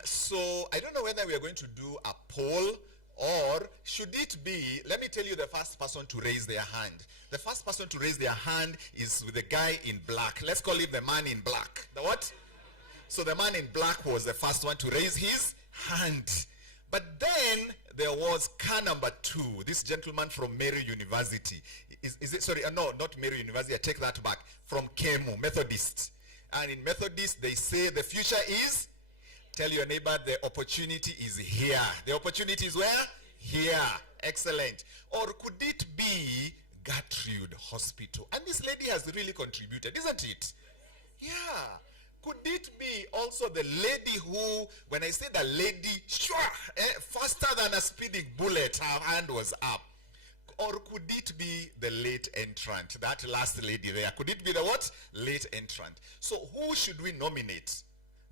So I don't know whether we are going to do a poll or should it be, let me tell you the first person to raise their hand. The first person to raise their hand is with the guy in black. Let's call him the man in black. The what? So the man in black was the first one to raise his hand. But then there was car number 2, this gentleman from Meru University. Is it, sorry, no, not Meru University, I take that back. From Kemu, Methodist. And in Methodist, they say the future is, tell your neighbor, the opportunity is here. The opportunity is where? Here. Excellent. Or could it be Gertrude Hospital? And this lady has really contributed, isn't it? Yeah. Could it be also the lady who, when I say the lady, faster than a speeding bullet, her hand was up? Or could it be the late entrant, that last lady there? Could it be the what? Late entrant. So who should we nominate?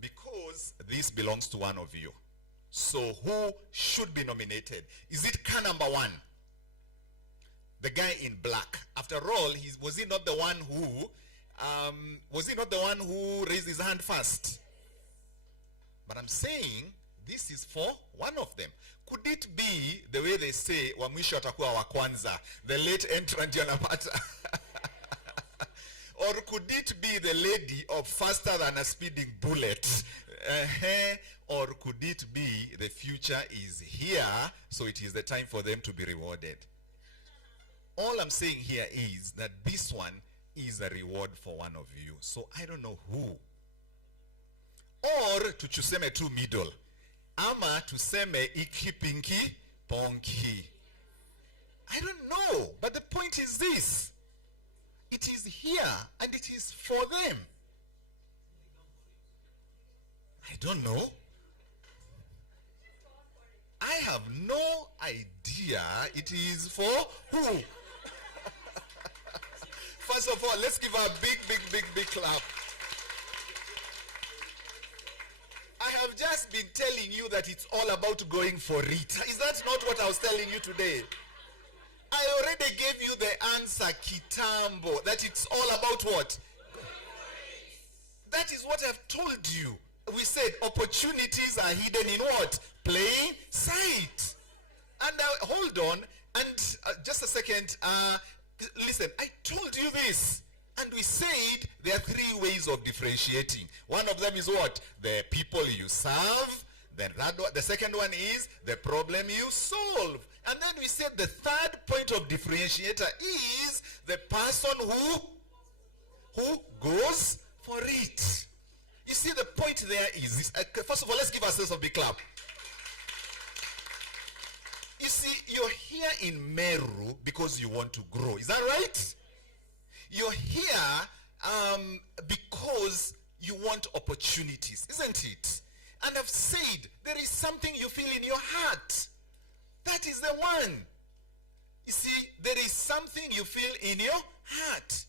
Because this belongs to one of you. So who should be nominated? Is it car number 1? The guy in black. After all, was he not the one who raised his hand first? But I'm saying this is for one of them. Could it be the way they say wa mwisho atakuwa wa kwanza, the late entrant yanapata? Or could it be the lady of faster than a speeding bullet? Or could it be the future is here, so it is the time for them to be rewarded? All I'm saying here is that this one is a reward for one of you. So I don't know who. Or tuchuseme tu middle. Ama tuseme iki pinki ponki. I don't know. But the point is this. It is here and it is for them. I don't know. I have no idea. It is for who? First of all, let's give her a big clap. I have just been telling you that it's all about going for it. Is that not what I was telling you today? I already gave you the answer, Kitambo, that it's all about what? That is what I've told you. We said opportunities are hidden in what? Plain sight. And hold on, and just a second. Listen, I told you this. And we said there are 3 ways of differentiating. One of them is what? The people you serve, The second one is the problem you solve. And then we said the third point of differentiator is the person who goes for it. You see, the point there is this. First of all, let's give ourselves a big clap. You see, you're here in Meru because you want to grow. Is that right? You're here because you want opportunities, isn't it? And I've said, there is something you feel in your heart. That is the one. You see, there is something you feel in your heart.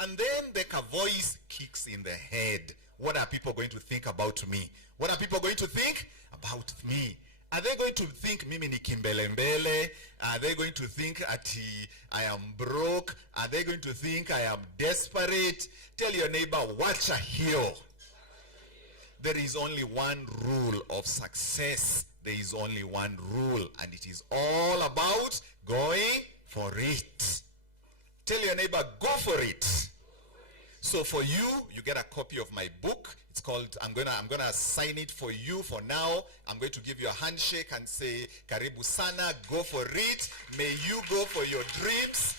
And then the voice kicks in the head. What are people going to think about me? What are people going to think about me? Are they going to think mimi ni kimbelembele? Are they going to think ati I am broke? Are they going to think I am desperate? Tell your neighbor, watch a hill. There is only one rule of success. There is only one rule, and it is all about going for it. Tell your neighbor, go for it. So for you, you get a copy of my book. It's called, I'm gonna sign it for you for now. I'm going to give you a handshake and say, Karibu sana, go for it. May you go for your dreams.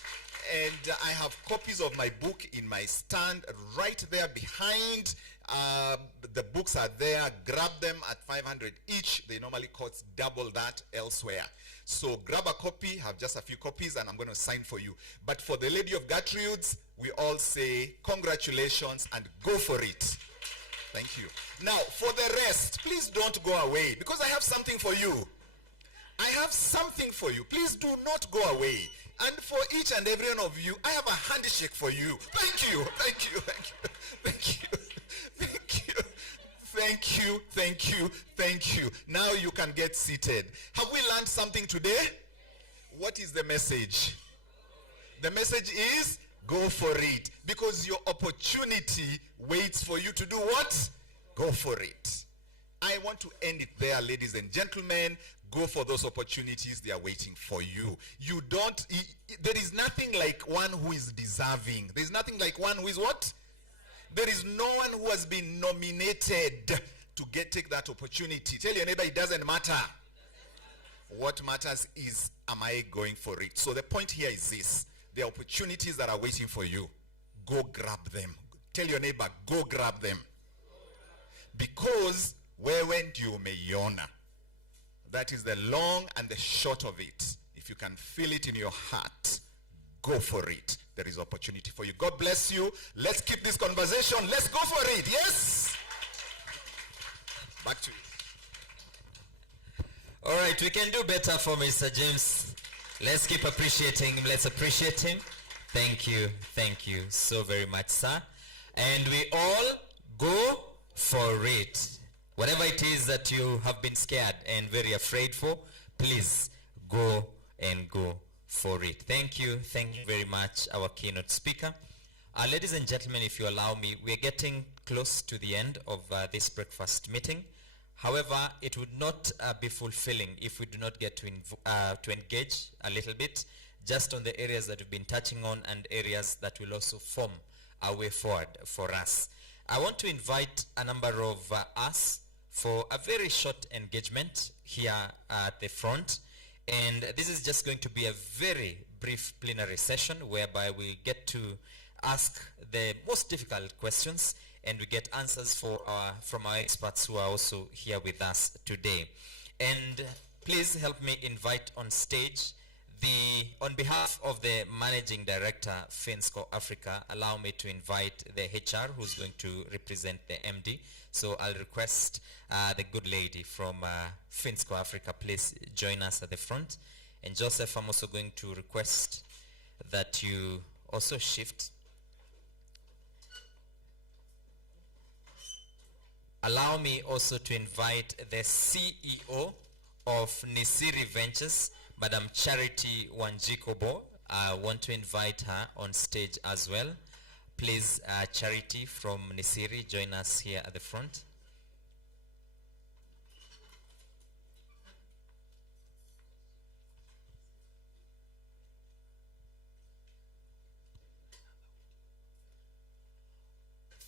And I have copies of my book in my stand right there behind. The books are there. Grab them at 500 each. They normally cost double that elsewhere. So grab a copy, have just a few copies, and I'm going to sign for you. But for the Lady of Gertrudes, we all say congratulations and go for it. Thank you. Now, for the rest, please don't go away because I have something for you. I have something for you. Please do not go away. And for each and every one of you, I have a handshake for you. Thank you. Thank you. Thank you. Thank you. Thank you. Thank you. Thank you. Thank you. Now you can get seated. Have we learned something today? What is the message? The message is go for it. Because your opportunity waits for you to do what? Go for it. I want to end it there, ladies and gentlemen. Go for those opportunities. They are waiting for you. You don't, there is nothing like one who is deserving. There is nothing like one who is what? There is no one who has been nominated to take that opportunity. Tell your neighbor, it doesn't matter. What matters is, am I going for it? So the point here is this. There are opportunities that are waiting for you. Go grab them. Tell your neighbor, go grab them. Because wewe ndio umeiona. That is the long and the short of it. If you can feel it in your heart, go for it. There is opportunity for you. God bless you. Let's keep this conversation. Let's go for it. Yes? Back to you. All right, we can do better for Mr. James. Let's keep appreciating him. Let's appreciate him. Thank you. Thank you so very much, sir. And we all go for it. Whatever it is that you have been scared and very afraid for, please go and go for it. Thank you. Thank you very much, our keynote speaker. Ladies and gentlemen, if you allow me, we are getting close to the end of this breakfast meeting. However, it would not be fulfilling if we do not get to engage a little bit just on the areas that we've been touching on and areas that will also form a way forward for us. I want to invite a number of us for a very short engagement here at the front. And this is just going to be a very brief plenary session whereby we get to ask the most difficult questions and we get answers from our experts who are also here with us today. And please help me invite on stage on behalf of the Managing Director, Finsco Africa, allow me to invite the HR who's going to represent the MD. So I'll request the good lady from Finsco Africa, please join us at the front. And Joseph, I'm also going to request that you also shift. Allow me also to invite the CEO of Nisiri Ventures, Madam Charity Wanjikobo. I want to invite her on stage as well. Please, Charity from Nisiri, join us here at the front.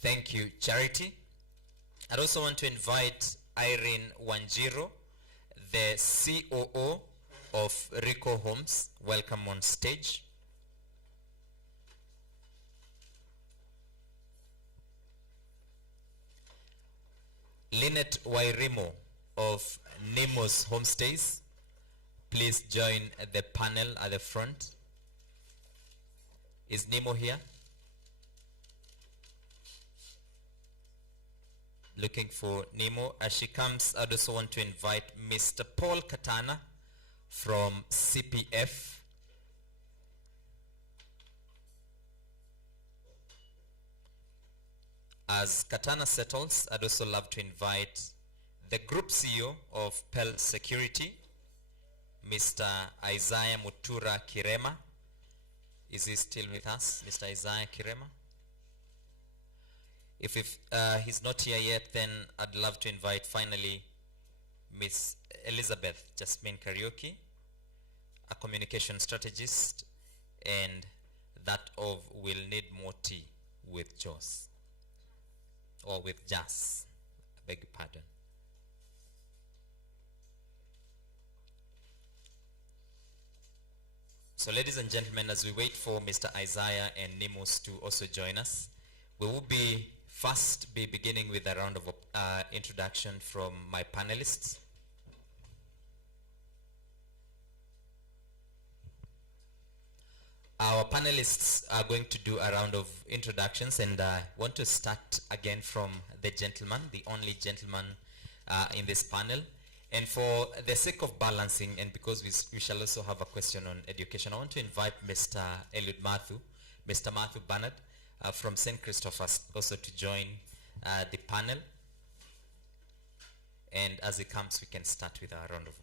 Thank you, Charity. I also want to invite Irene Wanjiro, the COO of Rico Homes. Welcome on stage. Lynette Wairimo of Nemo's Homestays. Please join the panel at the front. Is Nemo here? Looking for Nemo. As she comes, I'd also want to invite Mr. Paul Katana from CPF. As Katana settles, I'd also love to invite the Group CEO of Pell Security, Mr. Isaiah Mutura Kirema. Is he still with us, Mr. Isaiah Kirema? If he's not here yet, then I'd love to invite finally Miss Elizabeth Jasmine Karaoke, a communication strategist, and that of We'll Need More Tea with Joss, or with Jas, I beg your pardon. So ladies and gentlemen, as we wait for Mr. Isaiah and Nemos to also join us, we will be beginning with a round of introduction from my panelists. Our panelists are going to do a round of introductions, and I want to start again from the gentleman, the only gentleman in this panel. And for the sake of balancing, and because we shall also have a question on education, I want to invite Mr. Eliud Matthew, Mr. Matthew Bernard from St. Christopher's also to join the panel. And as it comes, we can start with our round of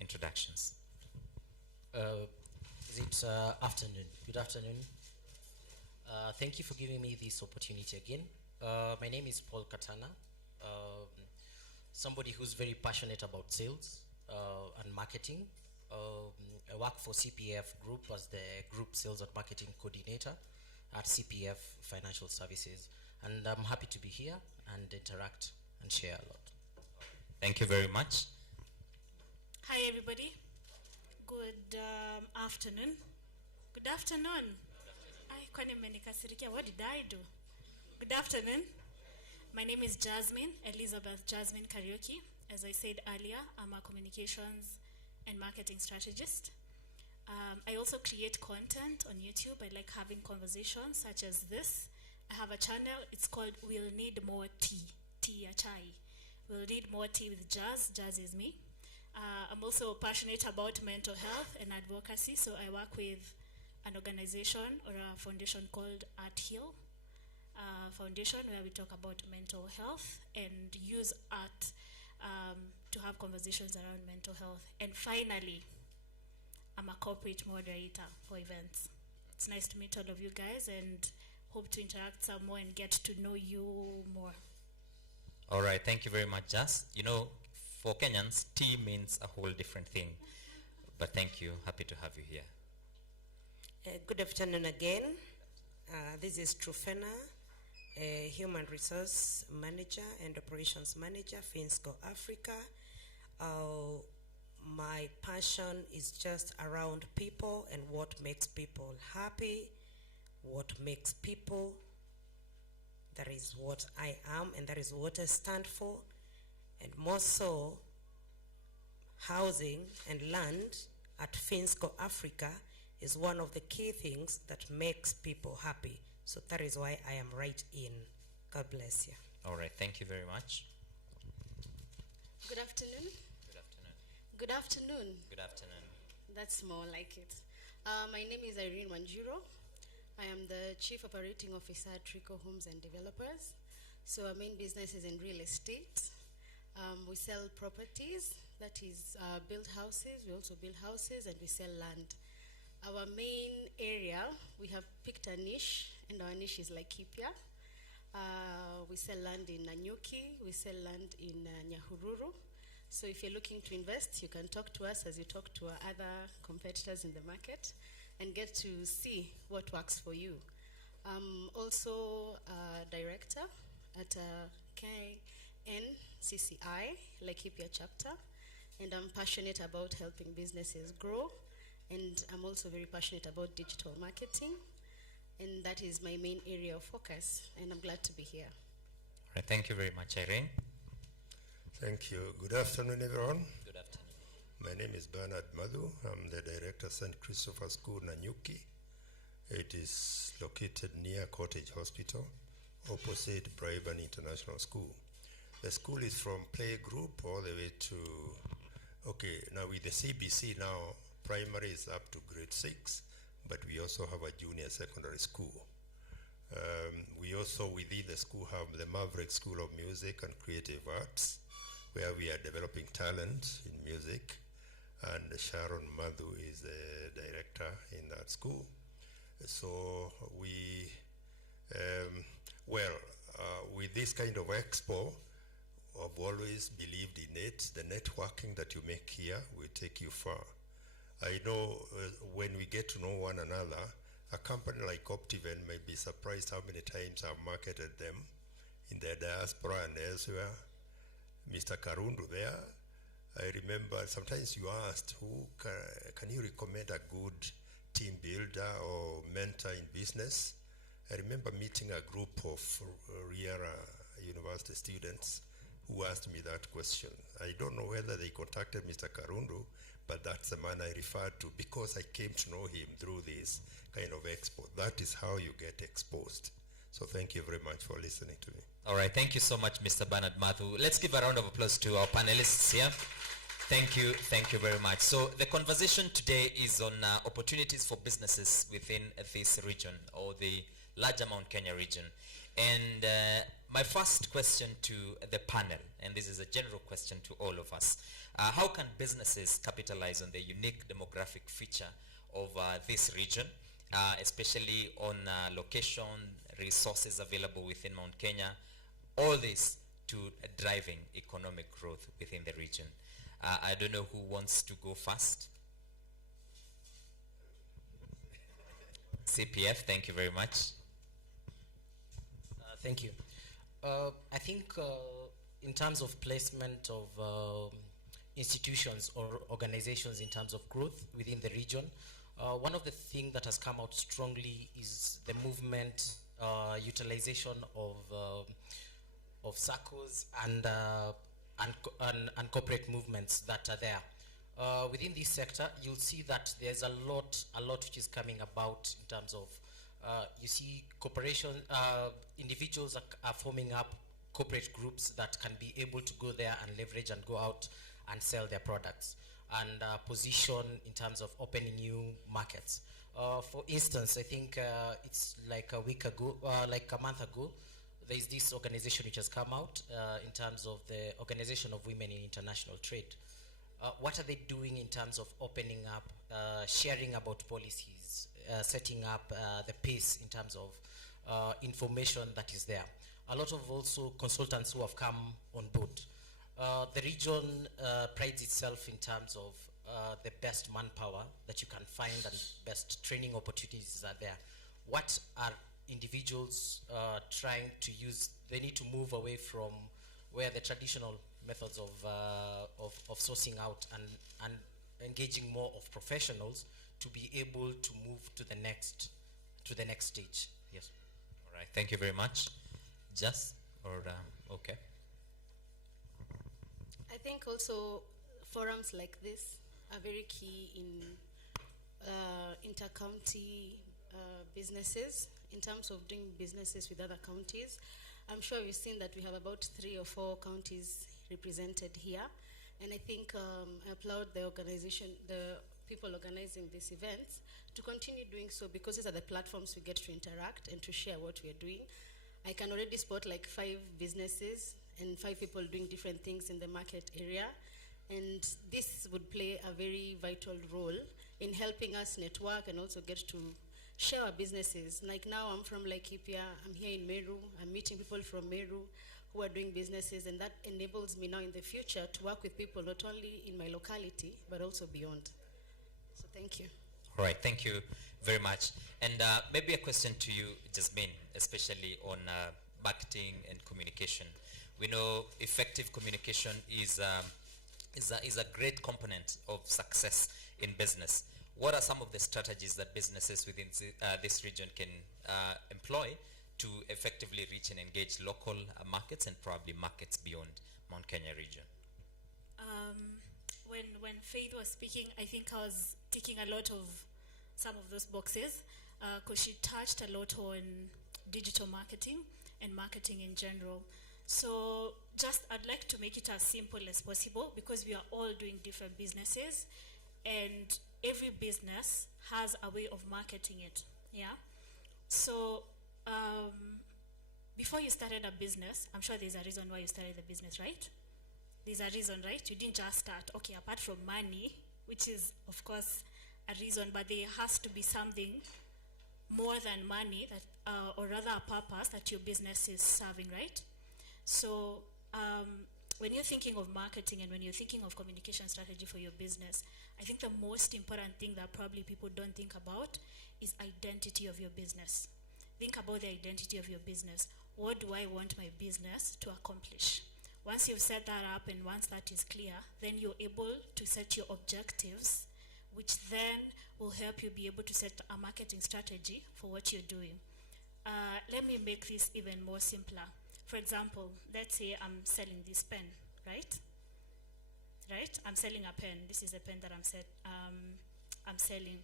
introductions. Is it afternoon? Good afternoon. Thank you for giving me this opportunity again. My name is Paul Katana. Somebody who's very passionate about sales and marketing. I work for CPF Group as the Group Sales and Marketing Coordinator at CPF Financial Services. And I'm happy to be here and interact and share a lot. Thank you very much. Hi, everybody. Good afternoon. Good afternoon. What did I do? Good afternoon. My name is Jasmine, Elizabeth Jasmine Karaoke. As I said earlier, I'm a communications and marketing strategist. I also create content on YouTube. I like having conversations such as this. I have a channel. It's called We'll Need More Tea. Tea chai. We'll Need More Tea with Jazz. Jazz is me. I'm also passionate about mental health and advocacy. So I work with an organization or a foundation called Art Heal Foundation, where we talk about mental health and use art to have conversations around mental health. And finally, I'm a corporate moderator for events. It's nice to meet all of you guys and hope to interact some more and get to know you more. All right, thank you very much, Jas. You know, for Kenyans, tea means a whole different thing. But thank you, happy to have you here. Good afternoon again. This is Trufena, a Human Resource Manager and Operations Manager, Finsco Africa. My passion is just around people and what makes people happy, what makes people. That is what I am and that is what I stand for. And more so, housing and land at Finsco Africa is one of the key things that makes people happy. So that is why I am right in. God bless you. All right, thank you very much. Good afternoon. Good afternoon. Good afternoon. Good afternoon. That's more like it. My name is Irene Wanjiro. I am the Chief Operating Officer at Rico Homes and Developers. So our main business is in real estate. We sell properties, that is build houses. We also build houses and we sell land. Our main area, we have picked a niche, and our niche is Laikipia. We sell land in Nanyuki, we sell land in Nyahururu. So if you're looking to invest, you can talk to us as you talk to our other competitors in the market and get to see what works for you. I'm also a director at KNH NCCI, Laikipia chapter, and I'm passionate about helping businesses grow, and I'm also very passionate about digital marketing, and that is my main area of focus, and I'm glad to be here. All right, thank you very much, Irene. Thank you. Good afternoon, everyone. Good afternoon. My name is Bernard Madhu. I'm the director, St. Christopher School, Nanyuki. It is located near Cottage Hospital, opposite Brighton International School. The school is from playgroup all the way to, okay, now with the CBC now, primary is up to grade 6, but we also have a junior secondary school. We also within the school have the Maverick School of Music and Creative Arts, where we are developing talent in music, and Sharon Madhu is the director in that school. So we, with this kind of expo, I've always believed in it. The networking that you make here will take you far. I know when we get to know one another, a company like Optiven may be surprised how many times I've marketed them in the diaspora and elsewhere. Mr. Karundu there, I remember sometimes you asked, who can you recommend a good team builder or mentor in business? I remember meeting a group of Riera University students who asked me that question. I don't know whether they contacted Mr. Karundu, but that's the man I referred to because I came to know him through this kind of expo. That is how you get exposed. So thank you very much for listening to me. All right, thank you so much, Mr. Bernard Mathu. Let's give a round of applause to our panelists here. Thank you very much. So the conversation today is on opportunities for businesses within this region or the larger Mount Kenya region. And my first question to the panel, and this is a general question to all of us, how can businesses capitalize on the unique demographic feature of this region, especially on location, resources available within Mount Kenya, all this to driving economic growth within the region? I don't know who wants to go first. CPF, thank you very much. Thank you. I think in terms of placement of institutions or organizations in terms of growth within the region, one of the things that has come out strongly is the movement, utilization of SACCOs and corporate movements that are there. Within this sector, you'll see that there's a lot which is coming about in terms of you see corporation, individuals are forming up corporate groups that can be able to go there and leverage and go out and sell their products and position in terms of opening new markets. For instance, I think it's like a week ago, like a month ago, there's this organization which has come out in terms of the Organization of Women in International Trade. What are they doing in terms of opening up, sharing about policies, setting up the pace in terms of information that is there? A lot of also consultants who have come on board. The region prides itself in terms of the best manpower that you can find and best training opportunities are there. What are individuals trying to use? They need to move away from where the traditional methods of sourcing out and engaging more of professionals to be able to move to the next stage. Yes. All right. Thank you very much. Just or okay. I think also forums like this are very key in inter-county businesses in terms of doing businesses with other counties. I'm sure we've seen that we have about 3 or 4 counties represented here, and I think I applaud the organization, the people organizing these events, to continue doing so because these are the platforms we get to interact and to share what we are doing. I can already spot like 5 businesses and 5 people doing different things in the market area, and this would play a very vital role in helping us network and also get to share our businesses. Like now I'm from Laikipia, I'm here in Meru, I'm meeting people from Meru who are doing businesses, and that enables me now in the future to work with people not only in my locality but also beyond. So thank you. All right, thank you very much. And maybe a question to you, Jasmine, especially on marketing and communication. We know effective communication is a great component of success in business. What are some of the strategies that businesses within this region can employ to effectively reach and engage local markets and probably markets beyond Mount Kenya region? When Faith was speaking, I think I was ticking a lot of some of those boxes because she touched a lot on digital marketing and marketing in general. So I'd like to make it as simple as possible because we are all doing different businesses and every business has a way of marketing it. Yeah. So before you started a business, I'm sure there's a reason why you started the business, right? There's a reason, right? You didn't just start, okay, apart from money, which is of course a reason, but there has to be something more than money that, or rather a purpose that your business is serving, right? So when you're thinking of marketing and when you're thinking of communication strategy for your business, I think the most important thing that probably people don't think about is identity of your business. Think about the identity of your business. What do I want my business to accomplish? Once you've set that up and once that is clear, then you're able to set your objectives, which then will help you be able to set a marketing strategy for what you're doing. Let me make this even more simpler. For example, let's say I'm selling this pen, right? Right? I'm selling a pen. This is a pen that I'm selling.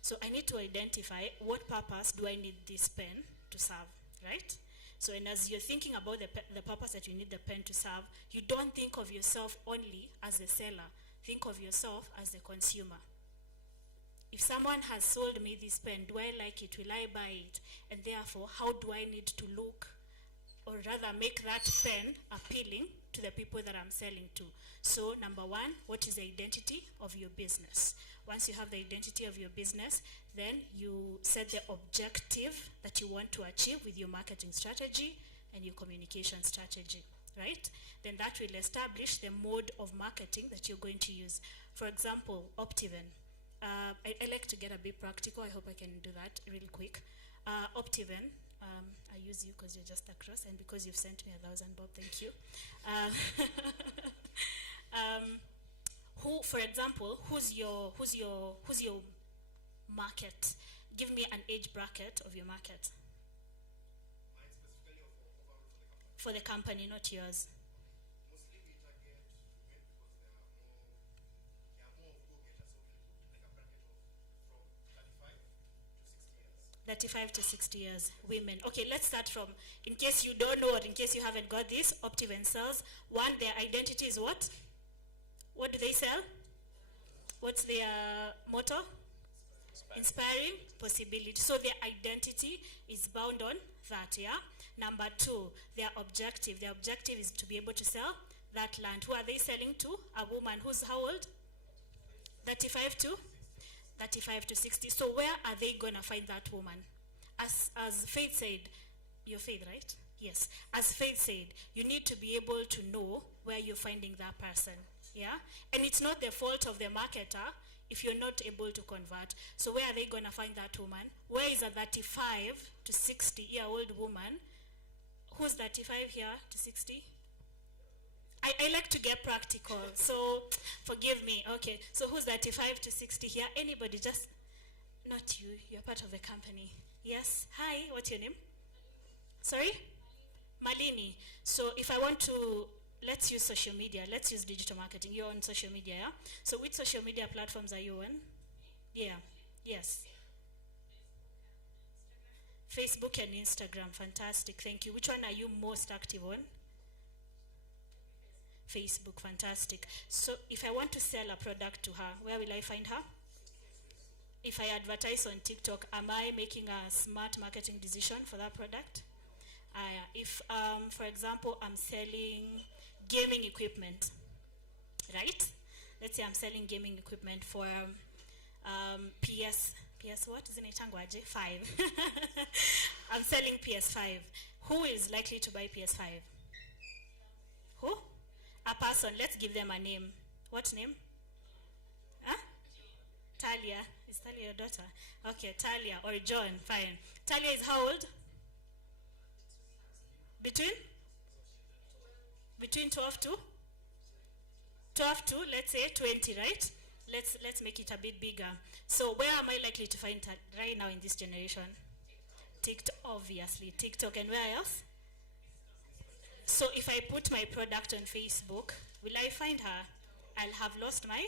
So I need to identify what purpose do I need this pen to serve, right? So and as you're thinking about the purpose that you need the pen to serve, you don't think of yourself only as a seller. Think of yourself as the consumer. If someone has sold me this pen, do I like it? Will I buy it? And therefore, how do I need to look, or rather make that pen appealing to the people that I'm selling to? So number one, what is the identity of your business? Once you have the identity of your business, then you set the objective that you want to achieve with your marketing strategy and your communication strategy, right? Then that will establish the mode of marketing that you're going to use. For example, Optiven. I like to get a bit practical. I hope I can do that really quick. Optiven. I use you because you're just across and because you've sent me 1,000 bob, thank you. Who, for example, who's your market? Give me an age bracket of your market. Mine specifically For the company, not yours. Mostly we target women because they are more of go-getters, so we put like a bracket of from 35 to 60 years. 35 to 60 years, women. Okay, let's start from, in case you don't know or in case you haven't got this, Optiven sells. One, their identity is what? What do they sell? What's their motto? Inspiring possibility. So their identity is bound on that, yeah? Number two, their objective. Their objective is to be able to sell that land. Who are they selling to? A woman who's how old? 35 to 60. So where are they going to find that woman? As Faith said, you're Faith, right? Yes. As Faith said, you need to be able to know where you're finding that person. Yeah? And it's not the fault of the marketer if you're not able to convert. So where are they going to find that woman? Where is a 35 to 60-year-old woman? Who's 35 here to 60? I like to get practical, so forgive me. Okay, so who's 35 to 60 here? Anybody, just not you. You're part of the company. Yes? Hi, what's your name? Sorry? Malini. So if I want to, let's use social media. Let's use digital marketing. You're on social media, yeah? So which social media platforms are you on? Yeah. Yes. Facebook and Instagram. Fantastic. Thank you. Which one are you most active on? Facebook. Fantastic. So if I want to sell a product to her, where will I find her? If I advertise on TikTok, am I making a smart marketing decision for that product? If, for example, I'm selling gaming equipment, right? Let's say I'm selling gaming equipment for PS what? Isn't it Tangwaje? 5. I'm selling PS5. Who is likely to buy PS5? Who? A person. Let's give them a name. What name? Huh? Talia. Is Talia your daughter? Okay, Talia or John. Fine. Talia is how old? Between? between 12 to, let's say 20, right? Let's make it a bit bigger. So where am I likely to find her right now in this generation? TikTok, obviously, TikTok, and where else? So if I put my product on Facebook, will I find her? I'll have lost my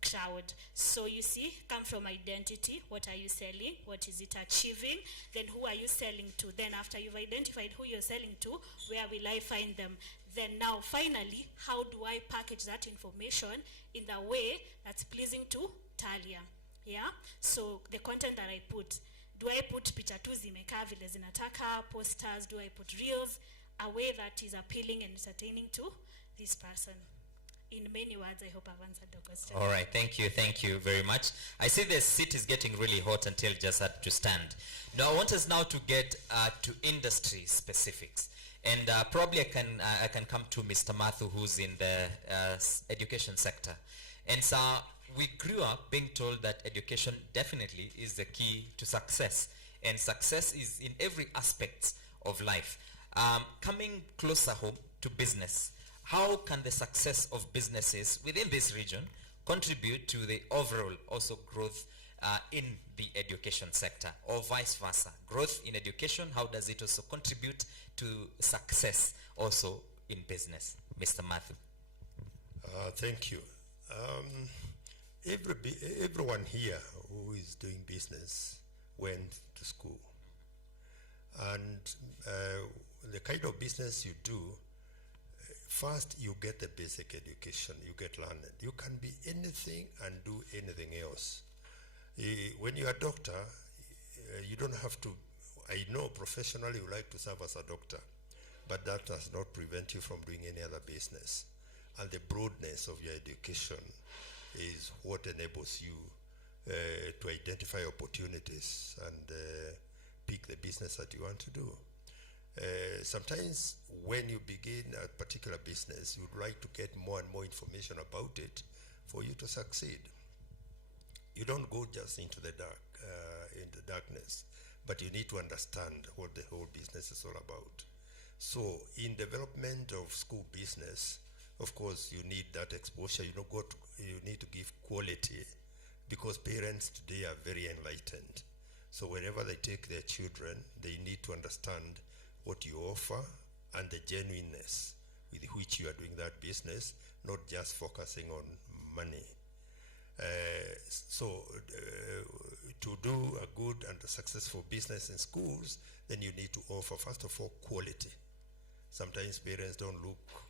crowd. So you see, come from identity. What are you selling? What is it achieving? Then who are you selling to? Then after you've identified who you're selling to, where will I find them? Then now finally, how do I package that information in the way that's pleasing to Talia? Yeah? So the content that I put, do I put picha tu zimekaa vile zinataka, posters, do I put reels, a way that is appealing and entertaining to this person? In many words, I hope I've answered the question. All right, thank you very much. I see the seat is getting really hot until just had to stand. Now I want us now to get to industry specifics. And probably I can come to Mr. Mathu, who's in the education sector. And so we grew up being told that education definitely is the key to success. And success is in every aspect of life. Coming closer home to business, how can the success of businesses within this region contribute to the overall also growth in the education sector, or vice versa? Growth in education, how does it also contribute to success also in business? Mr. Matthew. Thank you. Everyone here who is doing business went to school. And the kind of business you do, first you get the basic education, you get learned. You can be anything and do anything else. When you're a doctor, you don't have to, I know professionally you like to serve as a doctor, but that does not prevent you from doing any other business. And the broadness of your education is what enables you to identify opportunities and pick the business that you want to do. Sometimes when you begin a particular business, you'd like to get more and more information about it for you to succeed. You don't go just into the darkness, but you need to understand what the whole business is all about. So in development of school business, of course, you need that exposure. You need to give quality, because parents today are very enlightened. So wherever they take their children, they need to understand what you offer and the genuineness with which you are doing that business, not just focusing on money. To do a good and a successful business in schools, then you need to offer, first of all, quality. Sometimes parents don't look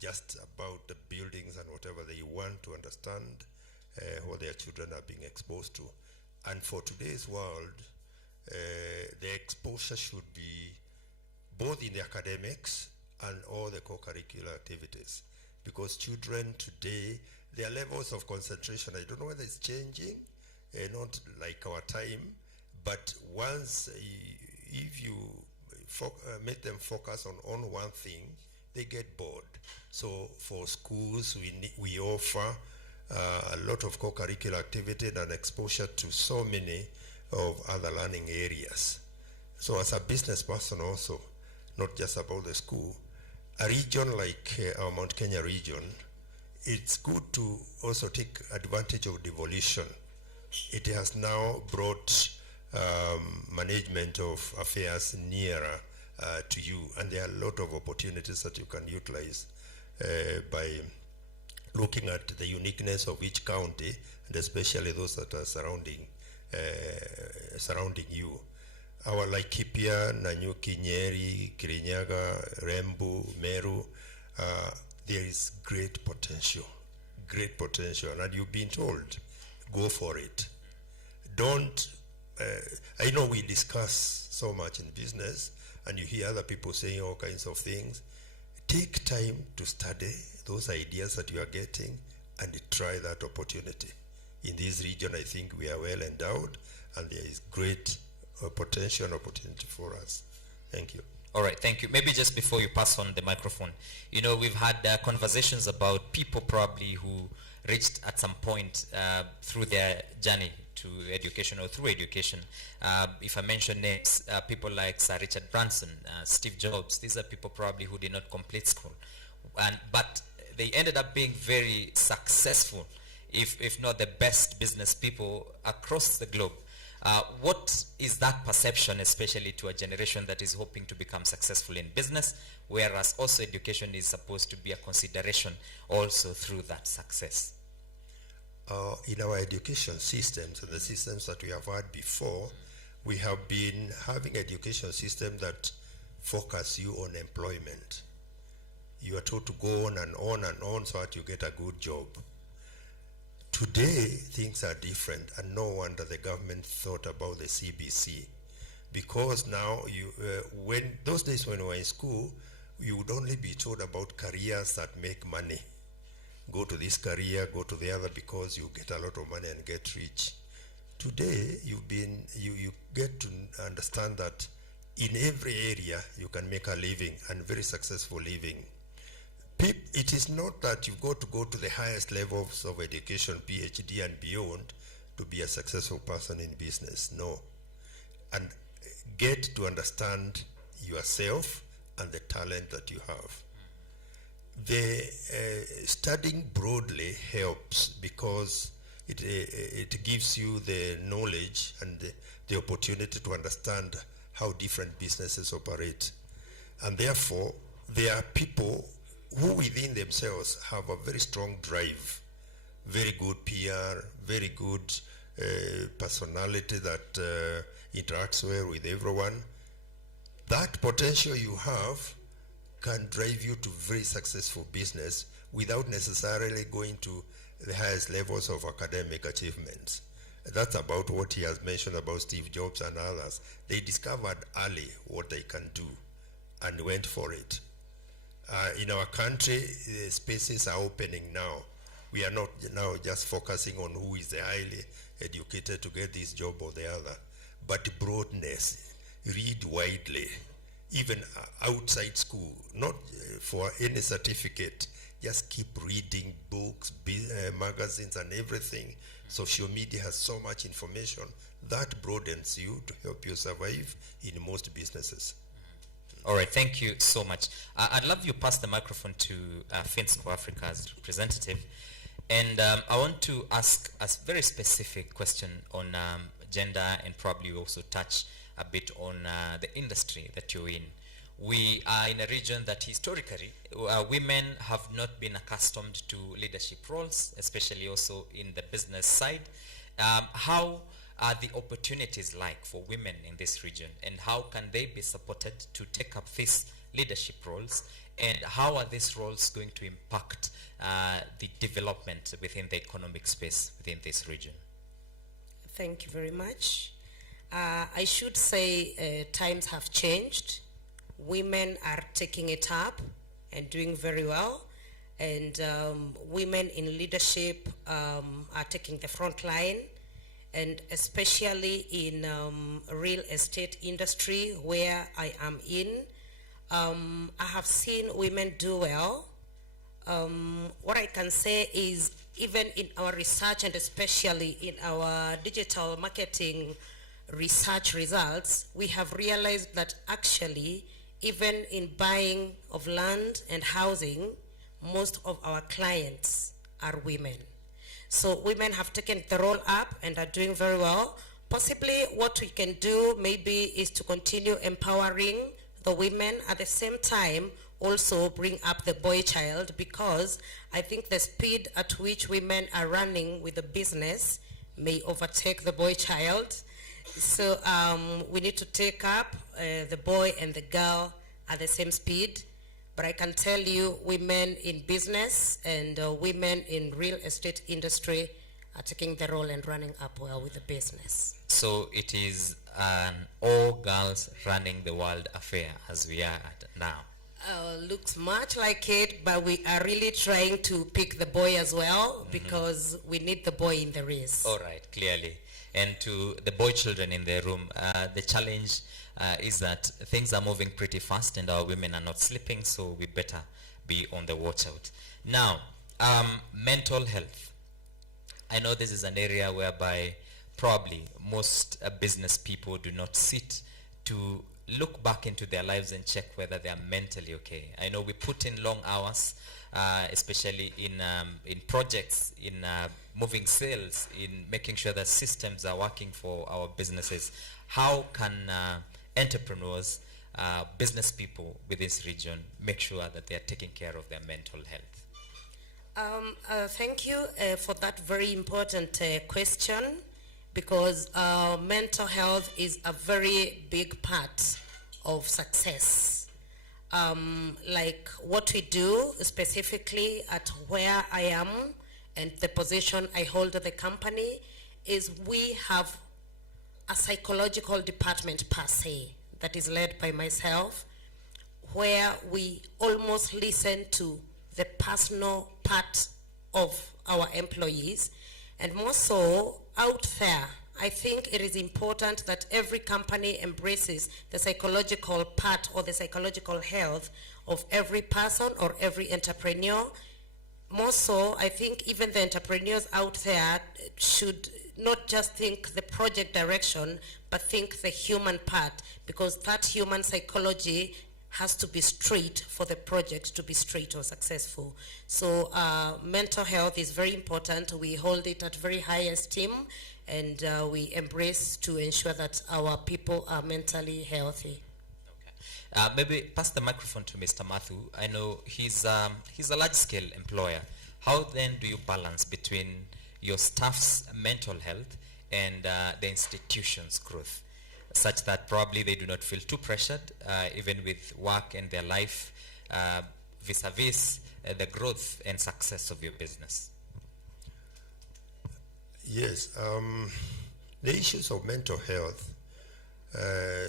just about the buildings and whatever. They want to understand what their children are being exposed to. And for today's world, the exposure should be both in the academics and all the co-curricular activities. Because children today, their levels of concentration, I don't know whether it's changing, not like our time, but once, if you make them focus on one thing, they get bored. So for schools, we offer a lot of co-curricular activity and exposure to so many of other learning areas. So as a business person also, not just about the school, a region like our Mount Kenya region, it's good to also take advantage of devolution. It has now brought management of affairs nearer to you, and there are a lot of opportunities that you can utilize by looking at the uniqueness of each county, and especially those that are surrounding you. Our Laikipia, Nanyuki, Nyeri, Kirinyaga, Rembu, Meru, there is great potential, and you've been told, go for it. Don't, I know we discuss so much in business, and you hear other people saying all kinds of things. Take time to study those ideas that you are getting and try that opportunity. In this region, I think we are well endowed, and there is great potential and opportunity for us. Thank you. All right, thank you. Maybe just before you pass on the microphone, you know, we've had conversations about people probably who reached at some point through their journey to education or through education. If I mention names, people like Sir Richard Branson, Steve Jobs, these are people probably who did not complete school. but they ended up being very successful, if not the best business people across the globe. What is that perception, especially to a generation that is hoping to become successful in business, whereas also education is supposed to be a consideration also through that success? In our education systems and the systems that we have had before, we have been having education system that focus you on employment. You are told to go on and on and on so that you get a good job. Today, things are different, and no wonder the government thought about the CBC, because now when those days when we were in school, you would only be told about careers that make money. Go to this career, go to the other, because you get a lot of money and get rich. Today, you get to understand that in every area you can make a living, and very successful living. It is not that you've got to go to the highest levels of education, PhD and beyond, to be a successful person in business. No. And get to understand yourself and the talent that you have. The studying broadly helps, because it gives you the knowledge and the opportunity to understand how different businesses operate. And therefore, there are people who within themselves have a very strong drive, very good PR, very good personality that interacts well with everyone. That potential you have can drive you to very successful business without necessarily going to the highest levels of academic achievements. That's about what he has mentioned about Steve Jobs and others. They discovered early what they can do and went for it. In our country, the spaces are opening now. We are not now just focusing on who is the highly educated to get this job or the other, but broadness, read widely, even outside school, not for any certificate. Just keep reading books, magazines and everything. Social media has so much information that broadens you to help you survive in most businesses. All right, thank you so much. I'd love you pass the microphone to Finsco Africa's representative. And I want to ask a very specific question on gender, and probably also touch a bit on the industry that you're in. We are in a region that historically women have not been accustomed to leadership roles, especially also in the business side. How are the opportunities like for women in this region, and how can they be supported to take up these leadership roles, and how are these roles going to impact the development within the economic space within this region? Thank you very much. I should say times have changed. Women are taking it up and doing very well, and women in leadership are taking the front line, and especially in real estate industry where I am in, I have seen women do well. What I can say is, even in our research and especially in our digital marketing research results, we have realized that actually even in buying of land and housing, most of our clients are women. So women have taken the role up and are doing very well. Possibly what we can do maybe is to continue empowering the women, at the same time also bring up the boy child, because I think the speed at which women are running with the business may overtake the boy child. So we need to take up the boy and the girl at the same speed. But I can tell you, women in business and women in real estate industry are taking the role and running up well with the business. So it is an all girls running the world affair as we are at now. Looks much like it, but we are really trying to pick the boy as well, because we need the boy in the race. All right, clearly. And to the boy children in the room, the challenge is that things are moving pretty fast and our women are not sleeping, so we better be on the watch out. Now, mental health. I know this is an area whereby probably most business people do not sit to look back into their lives and check whether they are mentally okay. I know we put in long hours, especially in projects, in moving sales, in making sure that systems are working for our businesses. How can entrepreneurs, business people with this region make sure that they are taking care of their mental health? Thank you for that very important question, because mental health is a very big part of success. Like what we do specifically at where I am and the position I hold at the company is we have a psychological department per se that is led by myself, where we almost listen to the personal part of our employees, and more so out there. I think it is important that every company embraces the psychological part or the psychological health of every person or every entrepreneur. More so, I think even the entrepreneurs out there should not just think the project direction, but think the human part, because that human psychology has to be straight for the project to be straight or successful. So mental health is very important. We hold it at very high esteem, and we embrace to ensure that our people are mentally healthy. Maybe pass the microphone to Mr. Matthew. I know he's a large-scale employer. How then do you balance between your staff's mental health and the institution's growth, such that probably they do not feel too pressured, even with work and their life, vis-a-vis the growth and success of your business? Yes, the issues of mental health,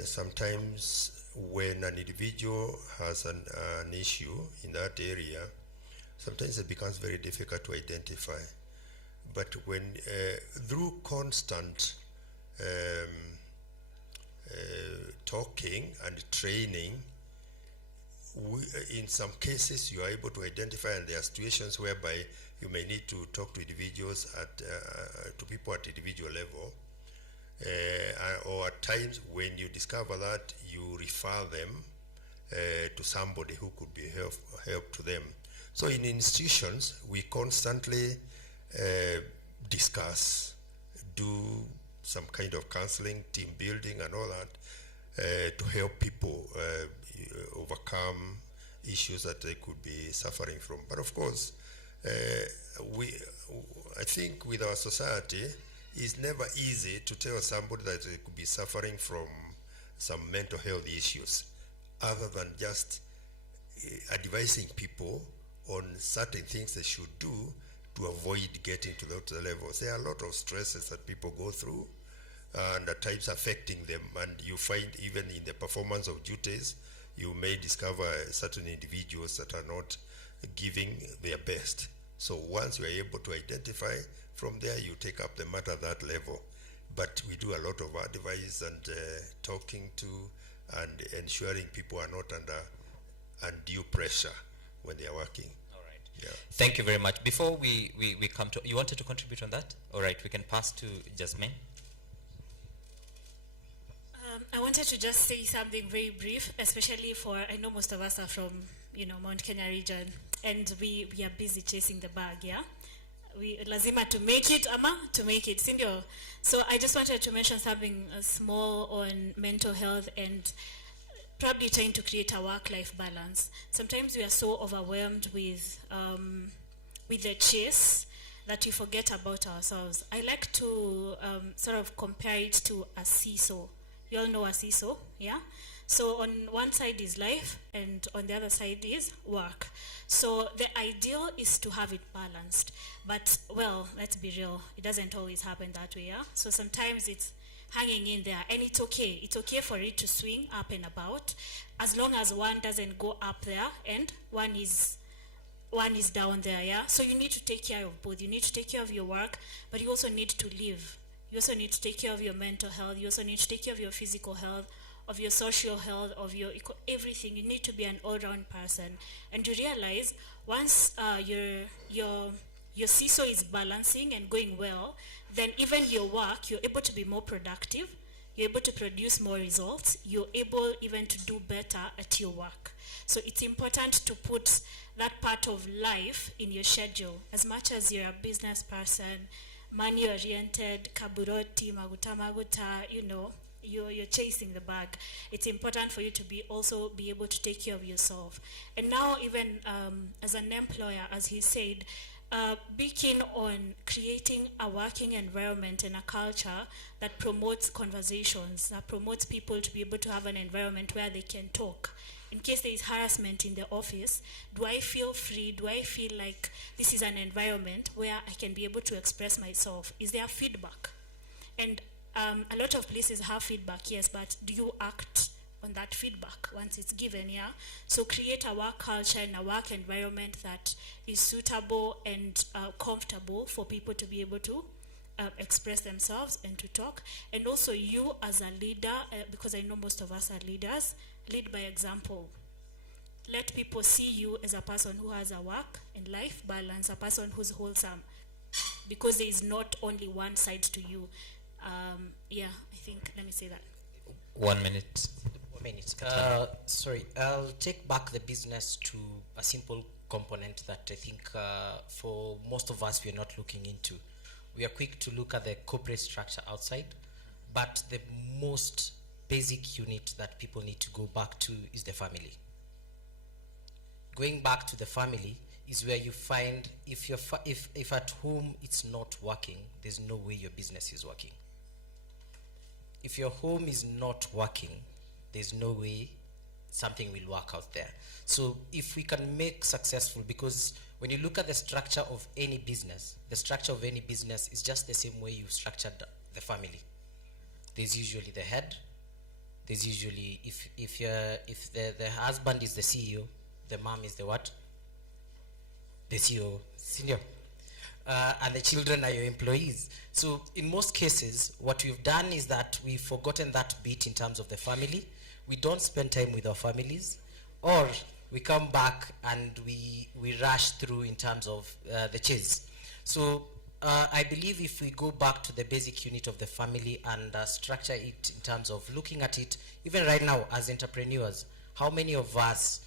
sometimes when an individual has an issue in that area, sometimes it becomes very difficult to identify. But when through constant talking and training, in some cases you are able to identify, and there are situations whereby you may need to talk to individuals to people at individual level, or at times when you discover that, you refer them to somebody who could be help to them. So in institutions, we constantly discuss, do some kind of counseling, team building and all that, to help people overcome issues that they could be suffering from. But of course, I think with our society, it's never easy to tell somebody that they could be suffering from some mental health issues, other than just advising people on certain things they should do to avoid getting to those levels. There are a lot of stresses that people go through, and at times affecting them, and you find even in the performance of duties, you may discover certain individuals that are not giving their best. So once you are able to identify, from there you take up the matter at that level. But we do a lot of advice and talking to and ensuring people are not under undue pressure when they are working. All right. Yeah. Thank you very much. Before we come to, you wanted to contribute on that? All right, we can pass to Jasmine. I wanted to just say something very brief, especially for, I know most of us are from, Mount Kenya region, and we are busy chasing the bag, yeah? We lazima to make it, sindio? So I just wanted to mention something small on mental health and probably trying to create a work-life balance. Sometimes we are so overwhelmed with the chase that we forget about ourselves. I like to sort of compare it to a seesaw. You all know a seesaw, yeah? So on one side is life, and on the other side is work. So the ideal is to have it balanced. But, well, let's be real, it doesn't always happen that way, yeah? So sometimes it's hanging in there, and it's okay. It's okay for it to swing up and about, as long as one doesn't go up there and one is down there, yeah? So you need to take care of both. You need to take care of your work, but you also need to live. You also need to take care of your mental health. You also need to take care of your physical health, of your social health, of your everything. You need to be an all-round person. And you realize once your seesaw is balancing and going well, then even your work, you're able to be more productive. you're able to produce more results, you're able even to do better at your work. So it's important to put that part of life in your schedule. As much as you're a business person, money-oriented, kaburoti, maguta, you know, you're chasing the bag. It's important for you to also be able to take care of yourself. And now even as an employer, as he said, be keen on creating a working environment and a culture that promotes conversations, that promotes people to be able to have an environment where they can talk. In case there is harassment in the office, do I feel free? Do I feel like this is an environment where I can be able to express myself? Is there feedback? And a lot of places have feedback, yes, but do you act on that feedback once it's given, yeah? So create a work culture and a work environment that is suitable and comfortable for people to be able to express themselves and to talk. And also you as a leader, because I know most of us are leaders, lead by example. Let people see you as a person who has a work and life balance, a person who's wholesome, because there is not only one side to you. Yeah, I think, let me say that. 1 minute. 1 minute. Sorry, I'll take back the business to a simple component that I think for most of us we are not looking into. We are quick to look at the corporate structure outside, but the most basic unit that people need to go back to is the family. Going back to the family is where you find if at home it's not working, there's no way your business is working. If your home is not working, there's no way something will work out there. So if we can make successful, because when you look at the structure of any business, the structure of any business is just the same way you've structured the family. There's usually the head. There's usually, if the husband is the CEO, the mom is the what? The CEO, senior. And the children are your employees. So in most cases, what we've done is that we've forgotten that bit in terms of the family. We don't spend time with our families, or we come back and we rush through in terms of the chase. So I believe if we go back to the basic unit of the family and structure it in terms of looking at it, even right now as entrepreneurs, how many of us,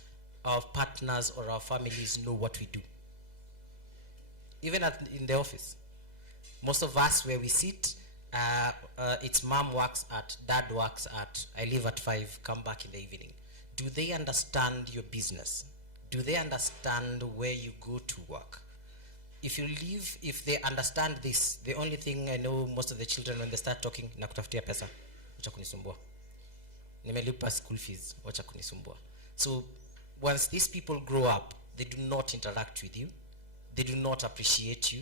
our partners or our families know what we do? Even in the office, most of us where we sit, it's mom works at, dad works at, I leave at 5, come back in the evening. Do they understand your business? Do they understand where you go to work? If you leave, if they understand this, the only thing I know most of the children when they start talking, nakutafutia pesa, wacha kunisumbua. Nimelipa school fees, wacha kunisumbua. So once these people grow up, they do not interact with you. They do not appreciate you.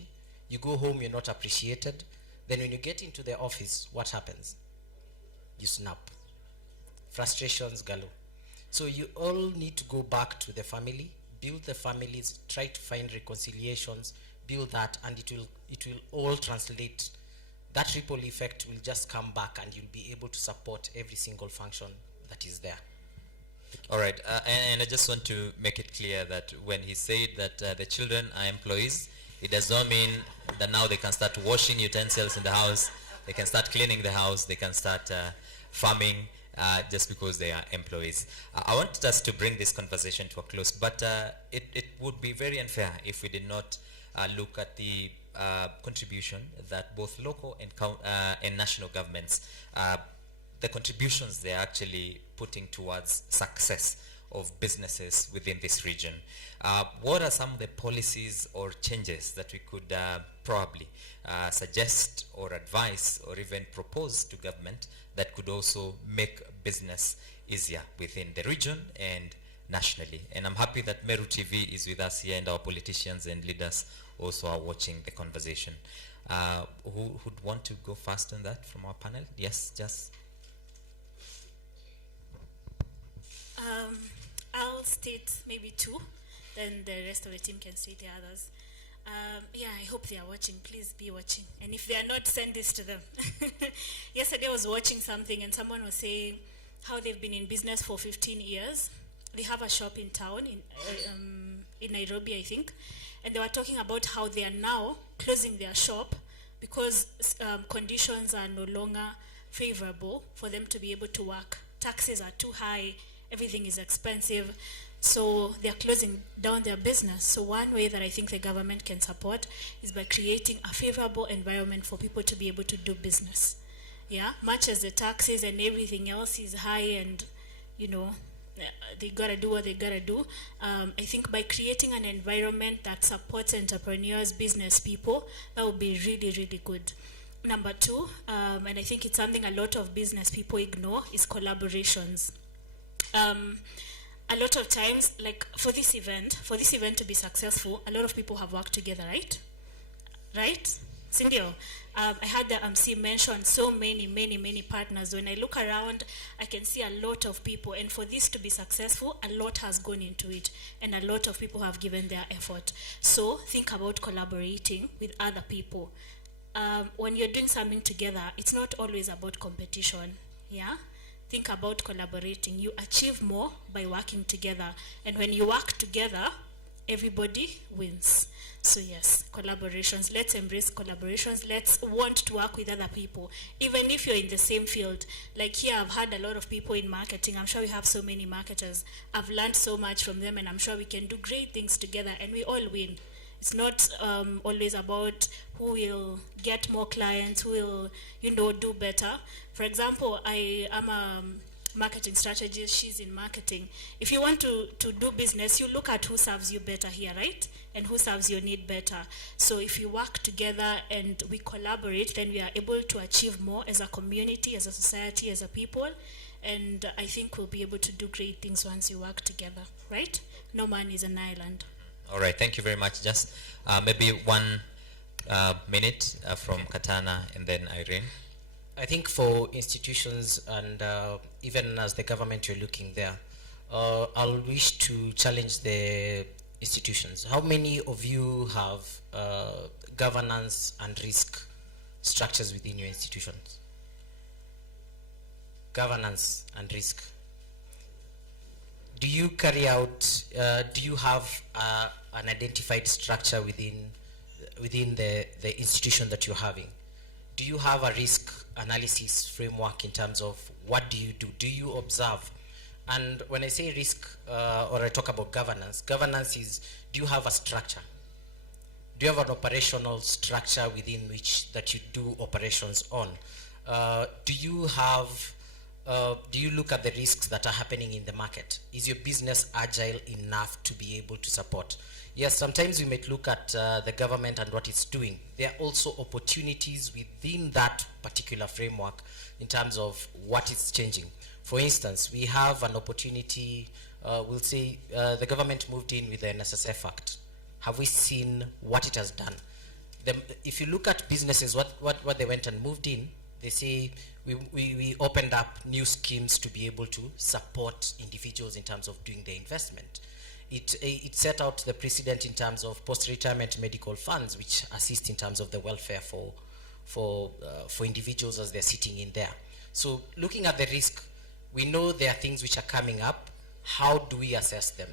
You go home, you're not appreciated. Then when you get into the office, what happens? You snap. Frustrations galore. So you all need to go back to the family, build the families, try to find reconciliations, build that, and it will all translate. That ripple effect will just come back and you'll be able to support every single function that is there. All right, and I just want to make it clear that when he said that the children are employees, it does not mean that now they can start washing utensils in the house, they can start cleaning the house, they can start farming just because they are employees. I wanted us to bring this conversation to a close, but it would be very unfair if we did not look at the contribution that both local and national governments, the contributions they're actually putting towards success of businesses within this region. What are some of the policies or changes that we could probably suggest or advise or even propose to government that could also make business easier within the region and nationally? And I'm happy that Meru TV is with us here and our politicians and leaders also are watching the conversation. Who would want to go first on that from our panel? Yes, just. I'll state maybe 2, then the rest of the team can state the others. Yeah, I hope they are watching. Please be watching. And if they are not, send this to them. Yesterday I was watching something and someone was saying how they've been in business for 15 years. They have a shop in town, in Nairobi, I think. And they were talking about how they are now closing their shop because conditions are no longer favorable for them to be able to work. Taxes are too high, everything is expensive, so they're closing down their business. So one way that I think the government can support is by creating a favorable environment for people to be able to do business. Yeah, much as the taxes and everything else is high, and you know, they gotta do what they gotta do. I think by creating an environment that supports entrepreneurs, business people, that would be really, really good. Number two, and I think it's something a lot of business people ignore, is collaborations. A lot of times, like for this event to be successful, a lot of people have worked together, right? Right? Cindy, I had the MC mention so many partners. When I look around, I can see a lot of people, and for this to be successful, a lot has gone into it, and a lot of people have given their effort. So think about collaborating with other people. When you're doing something together, it's not always about competition, yeah? Think about collaborating. You achieve more by working together, and when you work together, everybody wins. So yes, collaborations. Let's embrace collaborations. Let's want to work with other people, even if you're in the same field. Like here, I've had a lot of people in marketing. I'm sure we have so many marketers. I've learned so much from them, and I'm sure we can do great things together, and we all win. It's not always about who will get more clients, who will, you know, do better. For example, I am a marketing strategist. She's in marketing. If you want to do business, you look at who serves you better here, right? And who serves your need better. So if we work together and we collaborate, then we are able to achieve more as a community, as a society, as a people. And I think we'll be able to do great things once we work together, right? No man is an island. All right, thank you very much. Just maybe 1 minute from Katana and then Irene. I think for institutions and even as the government you're looking there, I'll wish to challenge the institutions. How many of you have governance and risk structures within your institutions? Governance and risk. Do you carry out, do you have an identified structure within the institution that you're having? Do you have a risk analysis framework in terms of what do you do? Do you observe? And when I say risk or I talk about governance, governance is, do you have a structure? Do you have an operational structure within which that you do operations on? Do you have, do you look at the risks that are happening in the market? Is your business agile enough to be able to support? Yes, sometimes we might look at the government and what it's doing. There are also opportunities within that particular framework in terms of what is changing. For instance, we have an opportunity, we'll say the government moved in with the NSSF Act. Have we seen what it has done? If you look at businesses, what they went and moved in, they say we opened up new schemes to be able to support individuals in terms of doing their investment. It set out the precedent in terms of post-retirement medical funds, which assist in terms of the welfare for individuals as they're sitting in there. So looking at the risk, we know there are things which are coming up. How do we assess them?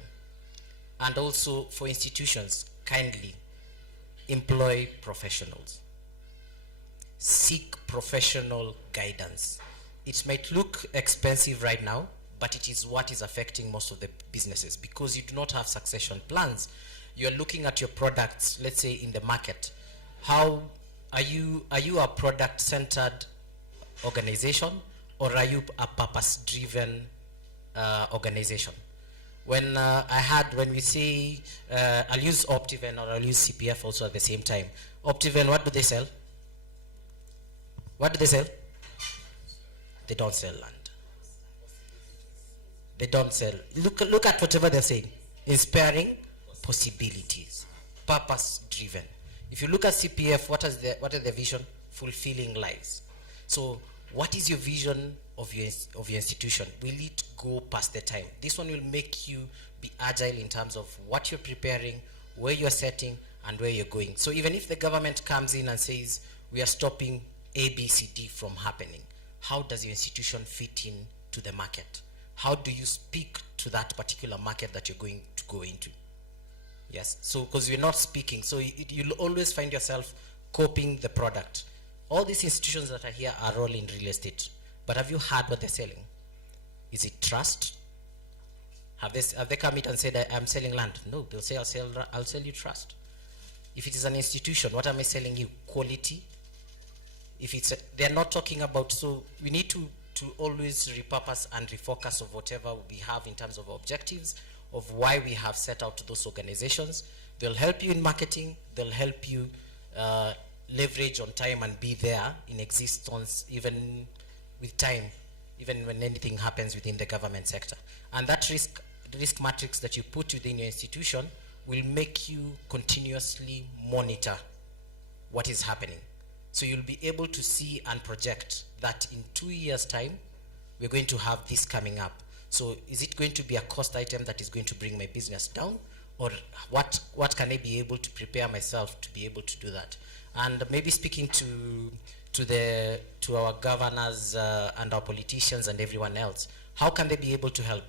And also for institutions, kindly employ professionals. Seek professional guidance. It might look expensive right now, but it is what is affecting most of the businesses because you do not have succession plans. You're looking at your products, let's say in the market. How are you a product-centered organization or are you a purpose-driven organization? When we say, I'll use Optiven or I'll use CPF also at the same time. Optiven, what do they sell? What do they sell? They don't sell land. They don't sell. Look at whatever they're saying. Inspiring possibilities. Purpose-driven. If you look at CPF, what is the vision? Fulfilling lives. So what is your vision of your institution? Will it go past the time? This one will make you be agile in terms of what you're preparing, where you're setting, and where you're going. So even if the government comes in and says, we are stopping A, B, C, D from happening, how does your institution fit in to the market? How do you speak to that particular market that you're going to go into? Yes, so because you're not speaking, so you'll always find yourself copying the product. All these institutions that are here are all in real estate. But have you heard what they're selling? Is it trust? Have they come in and said, I'm selling land? No, they'll say, I'll sell you trust. If it is an institution, what am I selling you? Quality. If it's they're not talking about, so we need to always repurpose and refocus of whatever we have in terms of objectives, of why we have set out those organizations. They'll help you in marketing, they'll help you leverage on time and be there in existence, even with time, even when anything happens within the government sector. And that risk matrix that you put within your institution will make you continuously monitor what is happening. So you'll be able to see and project that in 2 years' time, we're going to have this coming up. So is it going to be a cost item that is going to bring my business down? Or what can I be able to prepare myself to be able to do that? And maybe speaking to our governors and our politicians and everyone else, how can they be able to help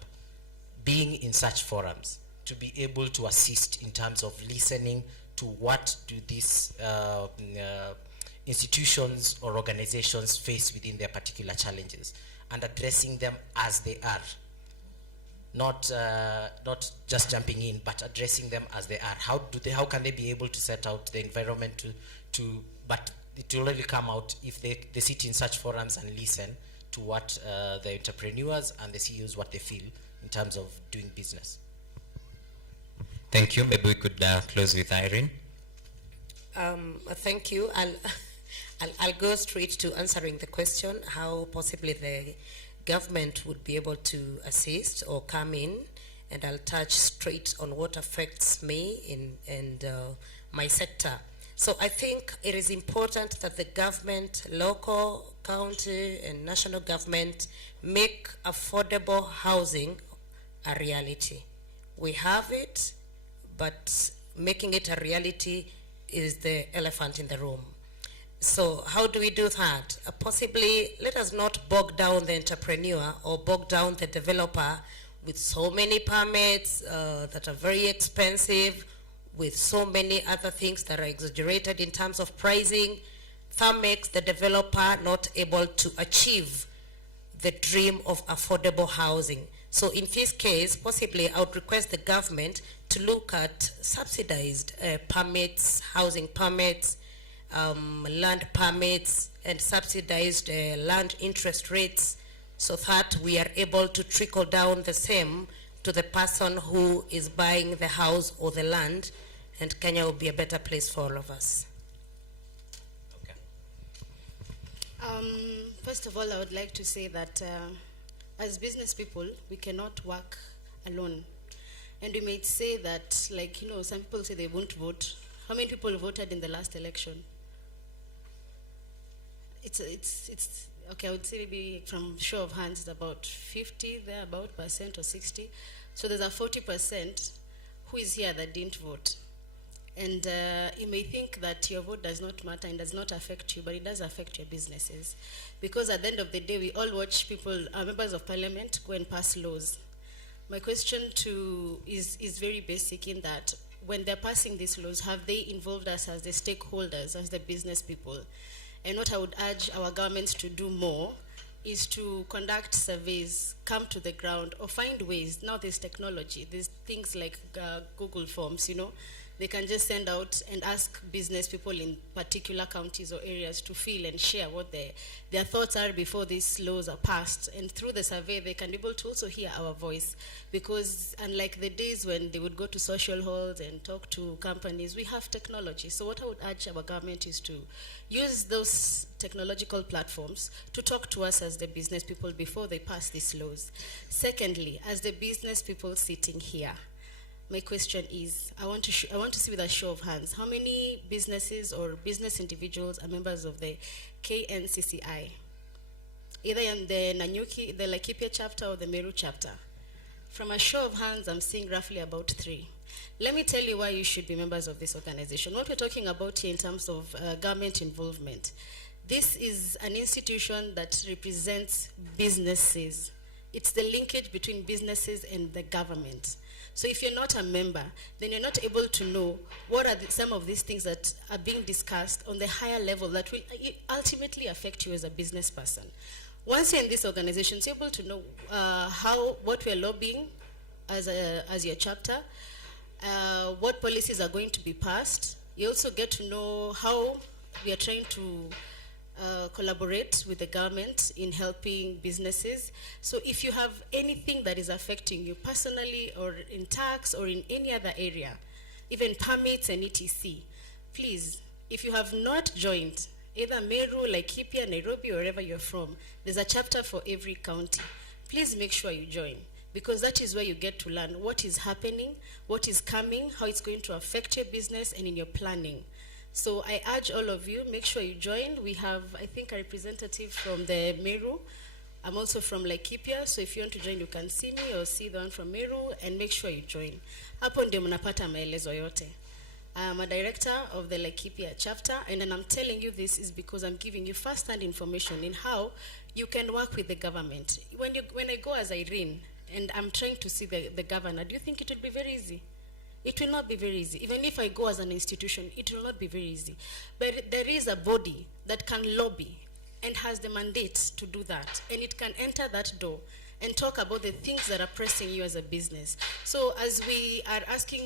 being in such forums, to be able to assist in terms of listening to what do these institutions or organizations face within their particular challenges, and addressing them as they are, not just jumping in, but addressing them as they are. How can they be able to set out the environment but it will only come out if they sit in such forums and listen to what the entrepreneurs and the CEOs, what they feel in terms of doing business. Thank you. Maybe we could close with Irene. Thank you. I'll go straight to answering the question, how possibly the government would be able to assist or come in, and I'll touch straight on what affects me and my sector. So I think it is important that the government, local, county, and national government make affordable housing a reality. We have it, but making it a reality is the elephant in the room. So how do we do that? Possibly, let us not bog down the entrepreneur or bog down the developer with so many permits that are very expensive, with so many other things that are exaggerated in terms of pricing. That makes the developer not able to achieve the dream of affordable housing. So in this case, possibly I would request the government to look at subsidized permits, housing permits, land permits, and subsidized land interest rates, so that we are able to trickle down the same to the person who is buying the house or the land, and Kenya will be a better place for all of us. Okay. First of all, I would like to say that as business people, we cannot work alone. And we might say that, like, some people say they won't vote. How many people voted in the last election? It's okay, I would say maybe from show of hands, it's about 50 there, about percent, or 60. So there's a 40% who is here that didn't vote. And you may think that your vote does not matter and does not affect you, but it does affect your businesses. Because at the end of the day, we all watch people, members of parliament, go and pass laws. My question is very basic in that when they're passing these laws, have they involved us as the stakeholders, as the business people? And what I would urge our governments to do more is to conduct surveys, come to the ground, or find ways. Now there's technology, there's things like Google Forms, They can just send out and ask business people in particular counties or areas to feel and share what their thoughts are before these laws are passed. And through the survey, they can be able to also hear our voice. Because unlike the days when they would go to social halls and talk to companies, we have technology. So what I would urge our government is to use those technological platforms to talk to us as the business people before they pass these laws. Secondly, as the business people sitting here, my question is, I want to see with a show of hands, how many businesses or business individuals are members of the KNCCI? Either in the Nanyuki, the Laikipia chapter, or the Meru chapter. From a show of hands, I'm seeing roughly about 3. Let me tell you why you should be members of this organization. What we're talking about here in terms of government involvement, this is an institution that represents businesses. It's the linkage between businesses and the government. So if you're not a member, then you're not able to know what are some of these things that are being discussed on the higher level that will ultimately affect you as a business person. Once you're in this organization, you're able to know what we're lobbying as your chapter, what policies are going to be passed. You also get to know how we are trying to collaborate with the government in helping businesses. So if you have anything that is affecting you personally or in tax or in any other area, even permits and etc., please, if you have not joined, either Meru, Laikipia, Nairobi, wherever you're from, there's a chapter for every county. Please make sure you join, because that is where you get to learn what is happening, what is coming, how it's going to affect your business and in your planning. So I urge all of you, make sure you join. We have, I think, a representative from the Meru. I'm also from Laikipia, so if you want to join, you can see me or see the one from Meru, and make sure you join. Hapo ndio mnapata maelezo yote. I'm a director of the Laikipia chapter, and then I'm telling you this is because I'm giving you first-hand information in how you can work with the government. When I go as Irene, and I'm trying to see the governor, do you think it will be very easy? It will not be very easy. Even if I go as an institution, it will not be very easy. But there is a body that can lobby and has the mandate to do that. And it can enter that door and talk about the things that are pressing you as a business. So as we are asking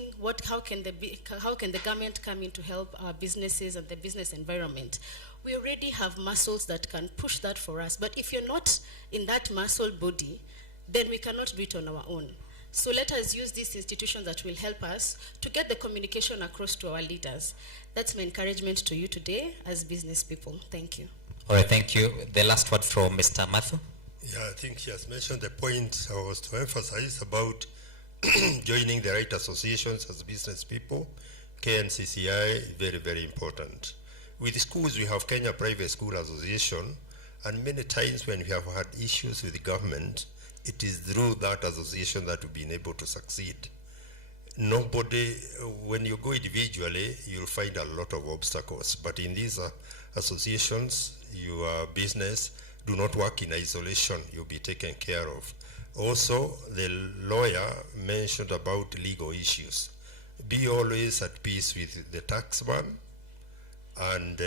how can the government come in to help our businesses and the business environment, we already have muscles that can push that for us. But if you're not in that muscle body, then we cannot do it on our own. So let us use these institutions that will help us to get the communication across to our leaders. That's my encouragement to you today as business people. Thank you. All right, thank you. The last word from Mr. Matthew. Yeah, I think she has mentioned the point I was to emphasize about joining the right associations as business people. KNCCI, very, very important. With schools, we have Kenya Private School Association, and many times when we have had issues with the government, it is through that association that we've been able to succeed. Nobody, when you go individually, you'll find a lot of obstacles. But in these associations, your business do not work in isolation. You'll be taken care of. Also, the lawyer mentioned about legal issues. Be always at peace with the taxman and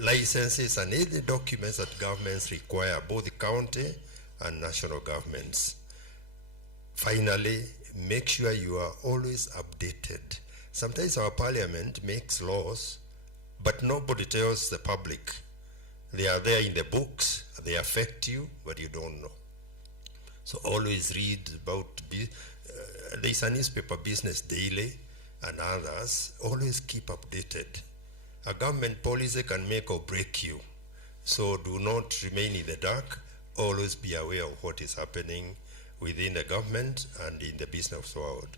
licenses and any documents that governments require, both the county and national governments. Finally, make sure you are always updated. Sometimes our parliament makes laws, but nobody tells the public. They are there in the books, they affect you, but you don't know. So always read about, there's a newspaper, Business Daily, and others. Always keep updated. A government policy can make or break you. So do not remain in the dark. Always be aware of what is happening within the government and in the business world.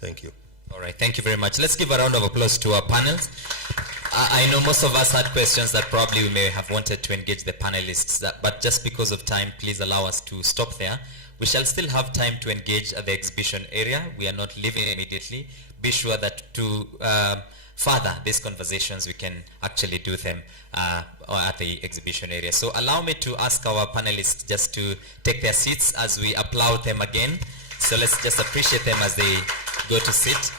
Thank you. All right, thank you very much. Let's give a round of applause to our panels. I know most of us had questions that probably we may have wanted to engage the panelists, but just because of time, please allow us to stop there. We shall still have time to engage at the exhibition area. We are not leaving immediately. Be sure that to further these conversations, we can actually do them at the exhibition area. So allow me to ask our panelists just to take their seats as we applaud them again. So let's just appreciate them as they go to sit.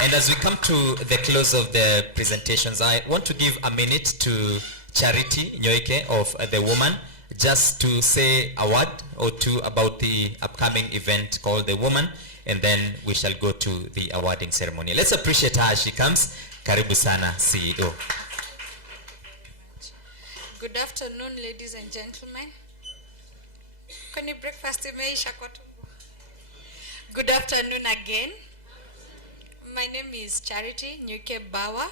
And as we come to the close of the presentations, I want to give a minute to Charity Nyoike of The Woman, just to say a word or two about the upcoming event called The Woman, and then we shall go to the awarding ceremony. Let's appreciate her as she comes. Karibu sana, CEO. Good afternoon, ladies and gentlemen. Kwenye breakfast imeisha kwa tumbo. Good afternoon again. My name is Charity Nyuke Bawa.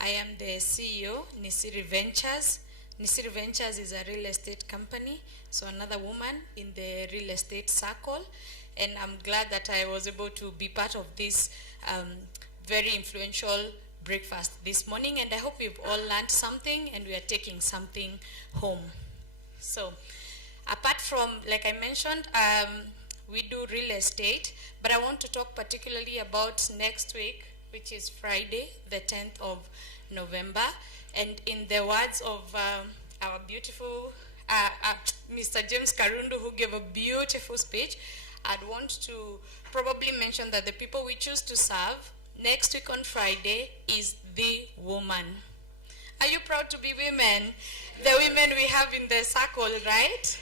I am the CEO, Nisiri Ventures. Nisiri Ventures is a real estate company, so another woman in the real estate circle. And I'm glad that I was able to be part of this very influential breakfast this morning. And I hope we've all learned something and we are taking something home. So apart from, like I mentioned, we do real estate, but I want to talk particularly about next week, which is Friday, the 10th of November. And in the words of our beautiful Mr. James Karundu, who gave a beautiful speech, I'd want to probably mention that the people we choose to serve next week on Friday is the woman. Are you proud to be women? The women we have in the circle, right?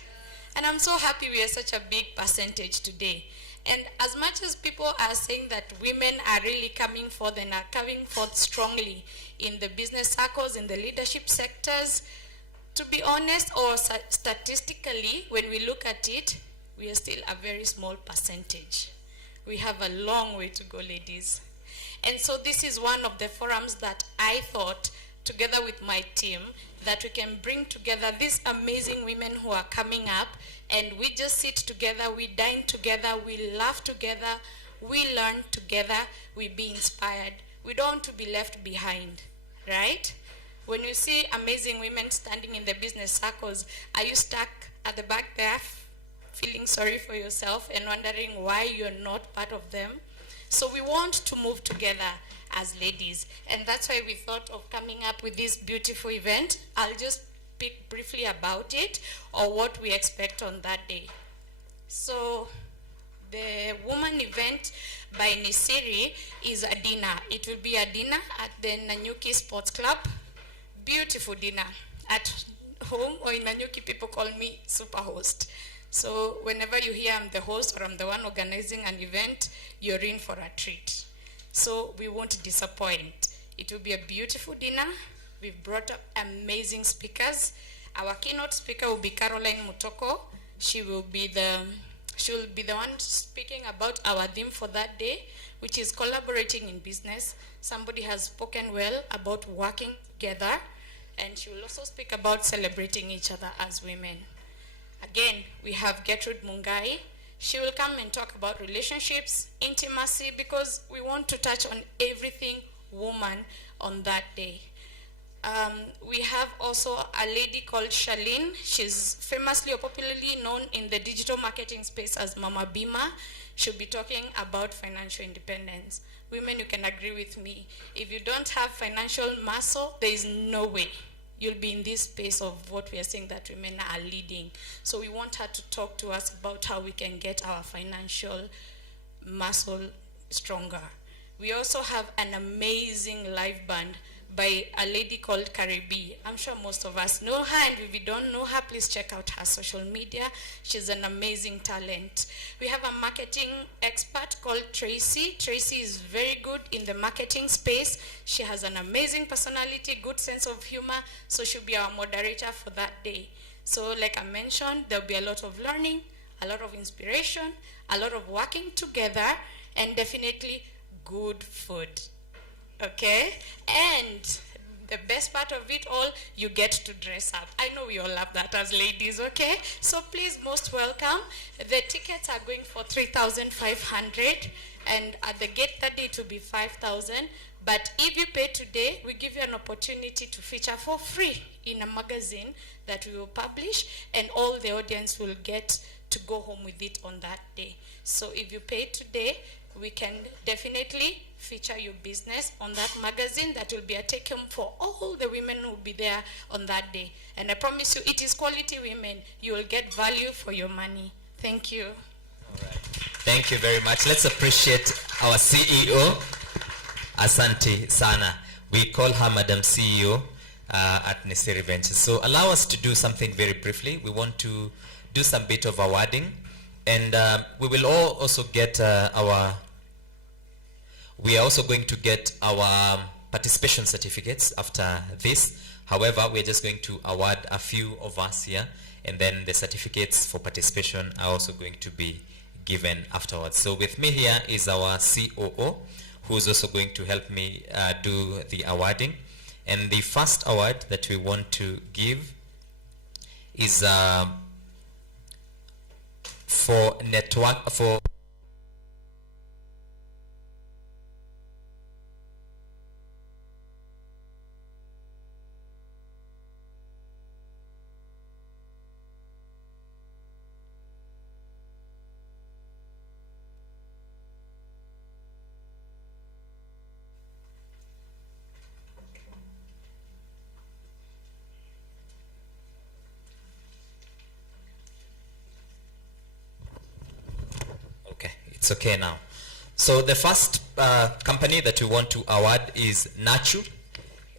And I'm so happy we are such a big percentage today. And as much as people are saying that women are really coming forth and are coming forth strongly in the business circles, in the leadership sectors, to be honest, or statistically, when we look at it, we are still a very small percentage. We have a long way to go, ladies. And so this is one of the forums that I thought, together with my team, that we can bring together these amazing women who are coming up, and we just sit together, we dine together, we laugh together, we learn together, we be inspired. We don't want to be left behind, right? When you see amazing women standing in the business circles, are you stuck at the back there feeling sorry for yourself and wondering why you're not part of them? So we want to move together as ladies, and that's why we thought of coming up with this beautiful event. I'll just speak briefly about it, or what we expect on that day. So the woman event by Nisiri is a dinner. It will be a dinner at the Nanyuki Sports Club. Beautiful dinner at home, or in Nanyuki people call me super host. So whenever you hear I'm the host or I'm the one organizing an event, you're in for a treat. So we won't disappoint. It will be a beautiful dinner. We've brought up amazing speakers. Our keynote speaker will be Caroline Mutoko. She will be the one speaking about our theme for that day, which is collaborating in business. Somebody has spoken well about working together, and she will also speak about celebrating each other as women. Again, we have Gertrude Mungai. She will come and talk about relationships, intimacy, because we want to touch on everything woman on that day. We have also a lady called Charlene. She's famously or popularly known in the digital marketing space as Mama Bima. She'll be talking about financial independence. Women, you can agree with me. If you don't have financial muscle, there is no way you'll be in this space of what we are saying that women are leading. So we want her to talk to us about how we can get our financial muscle stronger. We also have an amazing live band by a lady called Caribe. I'm sure most of us know her, and if you don't know her, please check out her social media. She's an amazing talent. We have a marketing expert called Tracy. Tracy is very good in the marketing space. She has an amazing personality, good sense of humor, so she'll be our moderator for that day. So like I mentioned, there'll be a lot of learning, a lot of inspiration, a lot of working together, and definitely good food. Okay, and the best part of it all, you get to dress up. I know we all love that as ladies, okay? So please, most welcome. The tickets are going for 3,500, and at the gate that day it will be 5,000. But if you pay today, we give you an opportunity to feature for free in a magazine that we will publish, and all the audience will get to go home with it on that day. So if you pay today, we can definitely feature your business on that magazine. That will be a take home for all the women who will be there on that day. And I promise you, it is quality women. You will get value for your money. Thank you. All right. Thank you very much. Let's appreciate our CEO, Asante Sana. We call her Madam CEO at Nisiri Ventures. So allow us to do something very briefly. We want to do some bit of awarding, and we will also get we are also going to get our participation certificates after this. However, we're just going to award a few of us here, and then the certificates for participation are also going to be given afterwards. So with me here is our COO, who's also going to help me do the awarding. And the first award that we want to give is for network, for It's okay now. So the first company that we want to award is Nachu,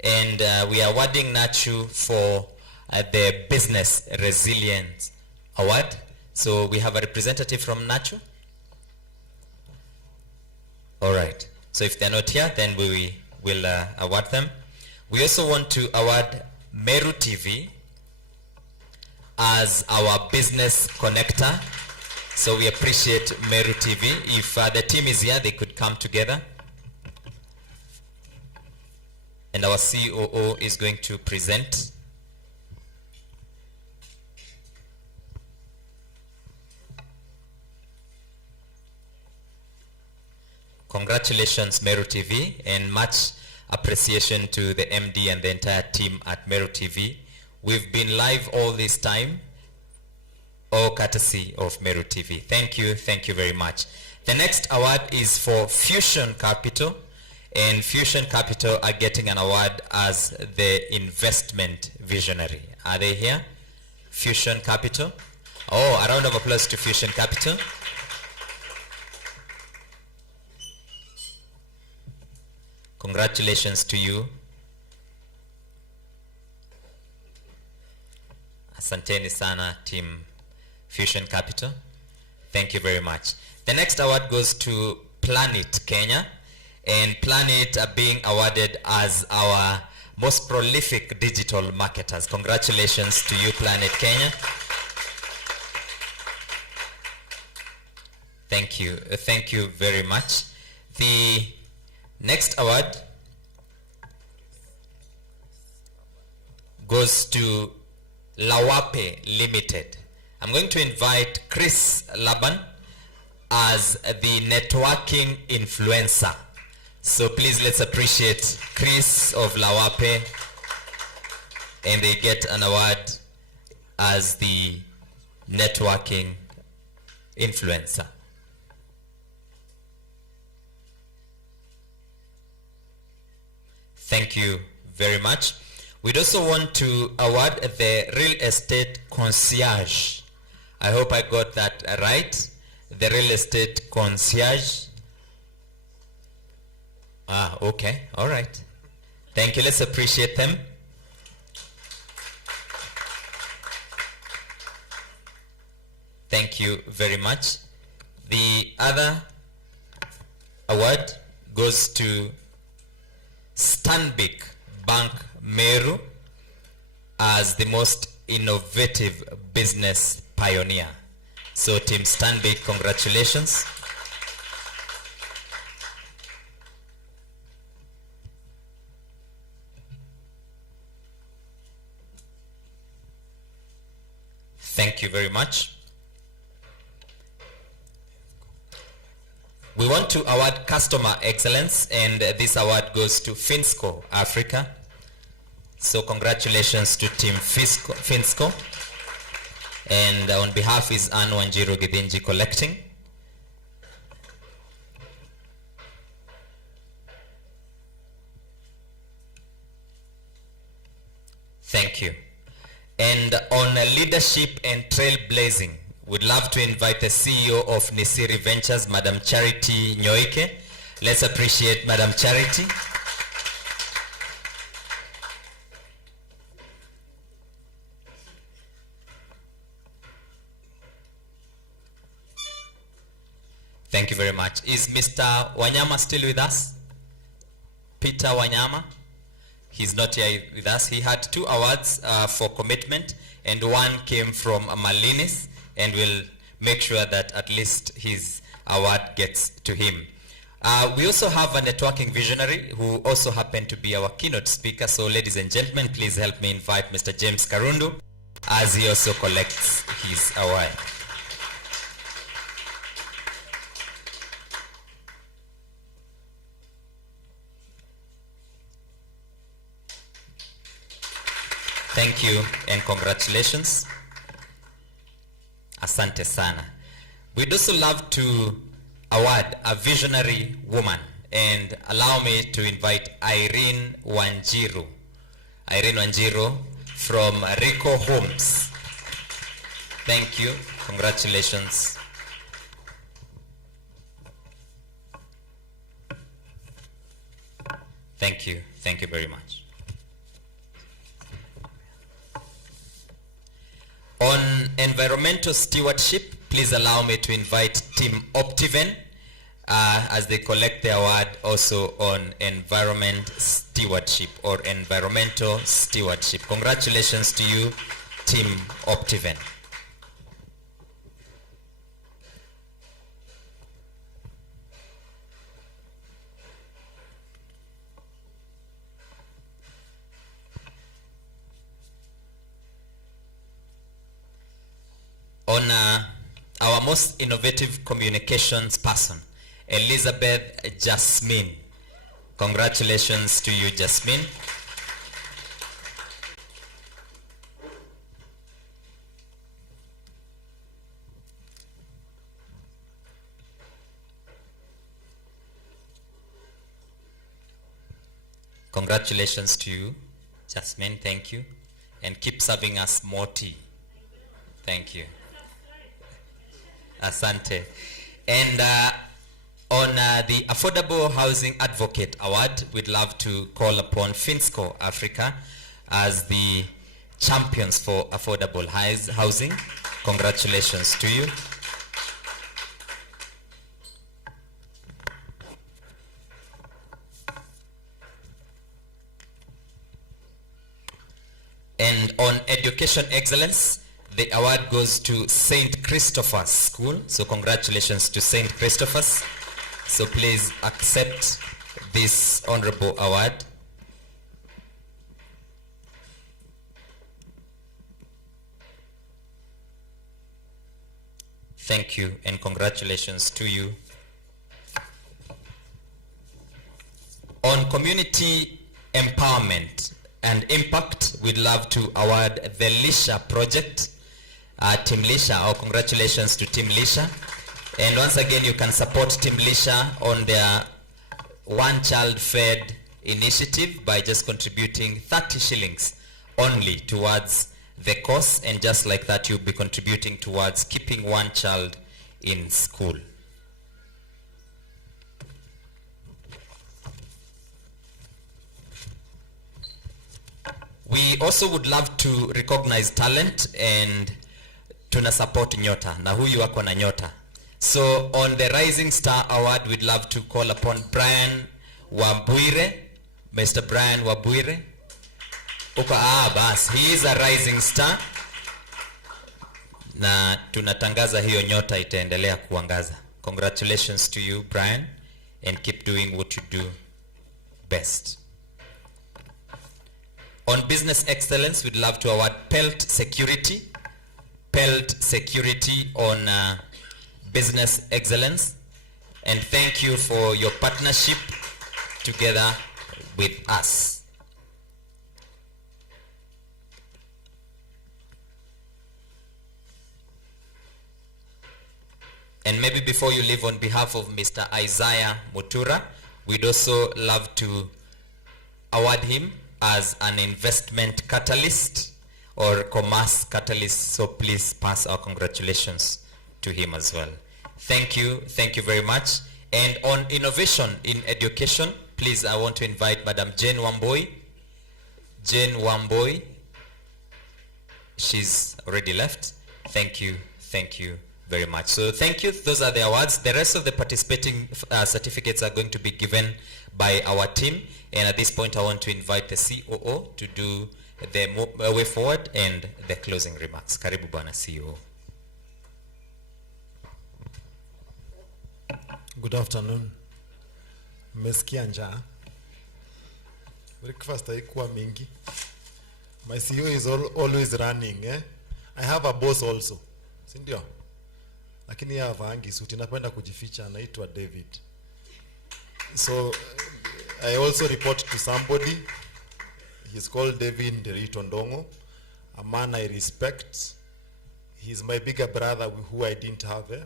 and we are awarding Nachu for the Business Resilience Award. So we have a representative from Nachu. All right. So if they're not here, then we will award them. We also want to award Meru TV as our business connector. So we appreciate Meru TV. If the team is here, they could come together. And our COO is going to present. Congratulations, Meru TV, and much appreciation to the MD and the entire team at Meru TV. We've been live all this time, all courtesy of Meru TV. Thank you very much. The next award is for Fusion Capital, and Fusion Capital are getting an award as the investment visionary. Are they here? Fusion Capital. Oh, a round of applause to Fusion Capital. Congratulations to you. Asanteni sana, team Fusion Capital. Thank you very much. The next award goes to Planet Kenya, and Planet are being awarded as our most prolific digital marketers. Congratulations to you, Planet Kenya. Thank you very much. The next award goes to Lawape Limited. I'm going to invite Chris Laban as the networking influencer. So please let's appreciate Chris of Lawape, and they get an award as the networking influencer. Thank you very much. We'd also want to award the real estate concierge. I hope I got that right. The real estate concierge. Okay, all right. Thank you, let's appreciate them. Thank you very much. The other award goes to Stanbic Bank Meru as the most innovative business pioneer. So Team Stanbic, congratulations. Thank you very much. We want to award customer excellence, and this award goes to Finsco Africa. So congratulations to Team Finsco. And on behalf is Anne Wanjiro Gidinji collecting. Thank you. And on leadership and trailblazing, we'd love to invite the CEO of Nisiri Ventures, Madam Charity Nyoike. Let's appreciate Madam Charity. Thank you very much. Is Mr. Wanyama still with us? Peter Wanyama? He's not here with us. He had 2 awards for commitment, and 1 came from Malinis, and we'll make sure that at least his award gets to him. We also have a networking visionary who also happened to be our keynote speaker. So ladies and gentlemen, please help me invite Mr. James Karundu as he also collects his award. Thank you and congratulations. Asante sana. We'd also love to award a visionary woman, and allow me to invite Irene Wanjiru. Irene Wanjiru from Rico Homes. Thank you. Congratulations. Thank you. Thank you very much. On environmental stewardship, please allow me to invite Team Optiven as they collect the award also on environment stewardship or environmental stewardship. Congratulations to you, Team Optiven. On our most innovative communications person, Elizabeth Jasmine. Congratulations to you, Jasmine. Congratulations to you, Jasmine. Thank you. And keep serving us more tea. Thank you. Asante. And on the Affordable Housing Advocate Award, we'd love to call upon Finsco Africa as the champions for affordable housing. Congratulations to you. And on education excellence, the award goes to St. Christopher's School. So congratulations to St. Christopher's. So please accept this honorable award. Thank you and congratulations to you. On community empowerment and impact, we'd love to award the Lisha project. Team Lisha, or congratulations to Team Lisha. And once again, you can support Team Lisha on their One Child Fed initiative by just contributing 30 shillings only towards the course, and just like that, you'll be contributing towards keeping one child in school. We also would love to recognize talent and tuna support nyota, na huyu wako na nyota. So on the Rising Star Award, we'd love to call upon Brian Wabwire, Mr. Brian Wabwire. Bas, he is a rising star. Na tunatangaza hiyo nyota itaendelea kuangaza. Congratulations to you, Brian, and keep doing what you do best. On business excellence, we'd love to award Pelt Security. Pelt Security on business excellence. And thank you for your partnership together with us. And maybe before you leave, on behalf of Mr. Isaiah Mutura, we'd also love to award him as an investment catalyst or commerce catalyst. So please pass our congratulations to him as well. Thank you very much. And on innovation in education, please, I want to invite Madam Jane Wamboi. Jane Wamboi, she's already left. Thank you very much. So thank you. Those are the awards. The rest of the participating certificates are going to be given by our team. And at this point, I want to invite the COO to do the way forward and the closing remarks. Karibu bwana COO. Good afternoon. Mmesikia njaa? Breakfast haikuwa mingi. My CEO is always running. I have a boss also. Si ndio? Lakini yeye havangi suti, napenda kujificha, anaitwa David. So I also report to somebody. He's called David Nderito Ndongo, a man I respect. He's my bigger brother who I didn't have.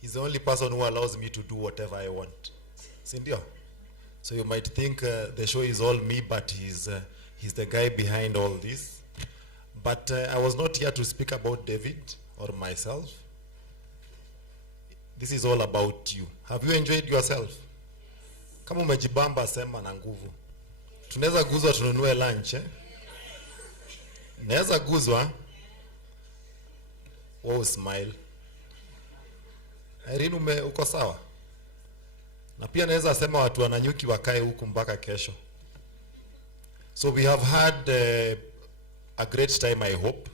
He's the only person who allows me to do whatever I want. Sindio? So you might think the show is all me, but he's the guy behind all this. But I was not here to speak about David or myself. This is all about you. Have you enjoyed yourself? Kama umejibamba sema na nguvu. Tunaweza guzwa tununue lunch eh? Naweza guzwa. Wow, smile. Irene uko sawa? Na pia naweza sema watu wananyuki wakae huku mpaka kesho. So we have had a great time, I hope.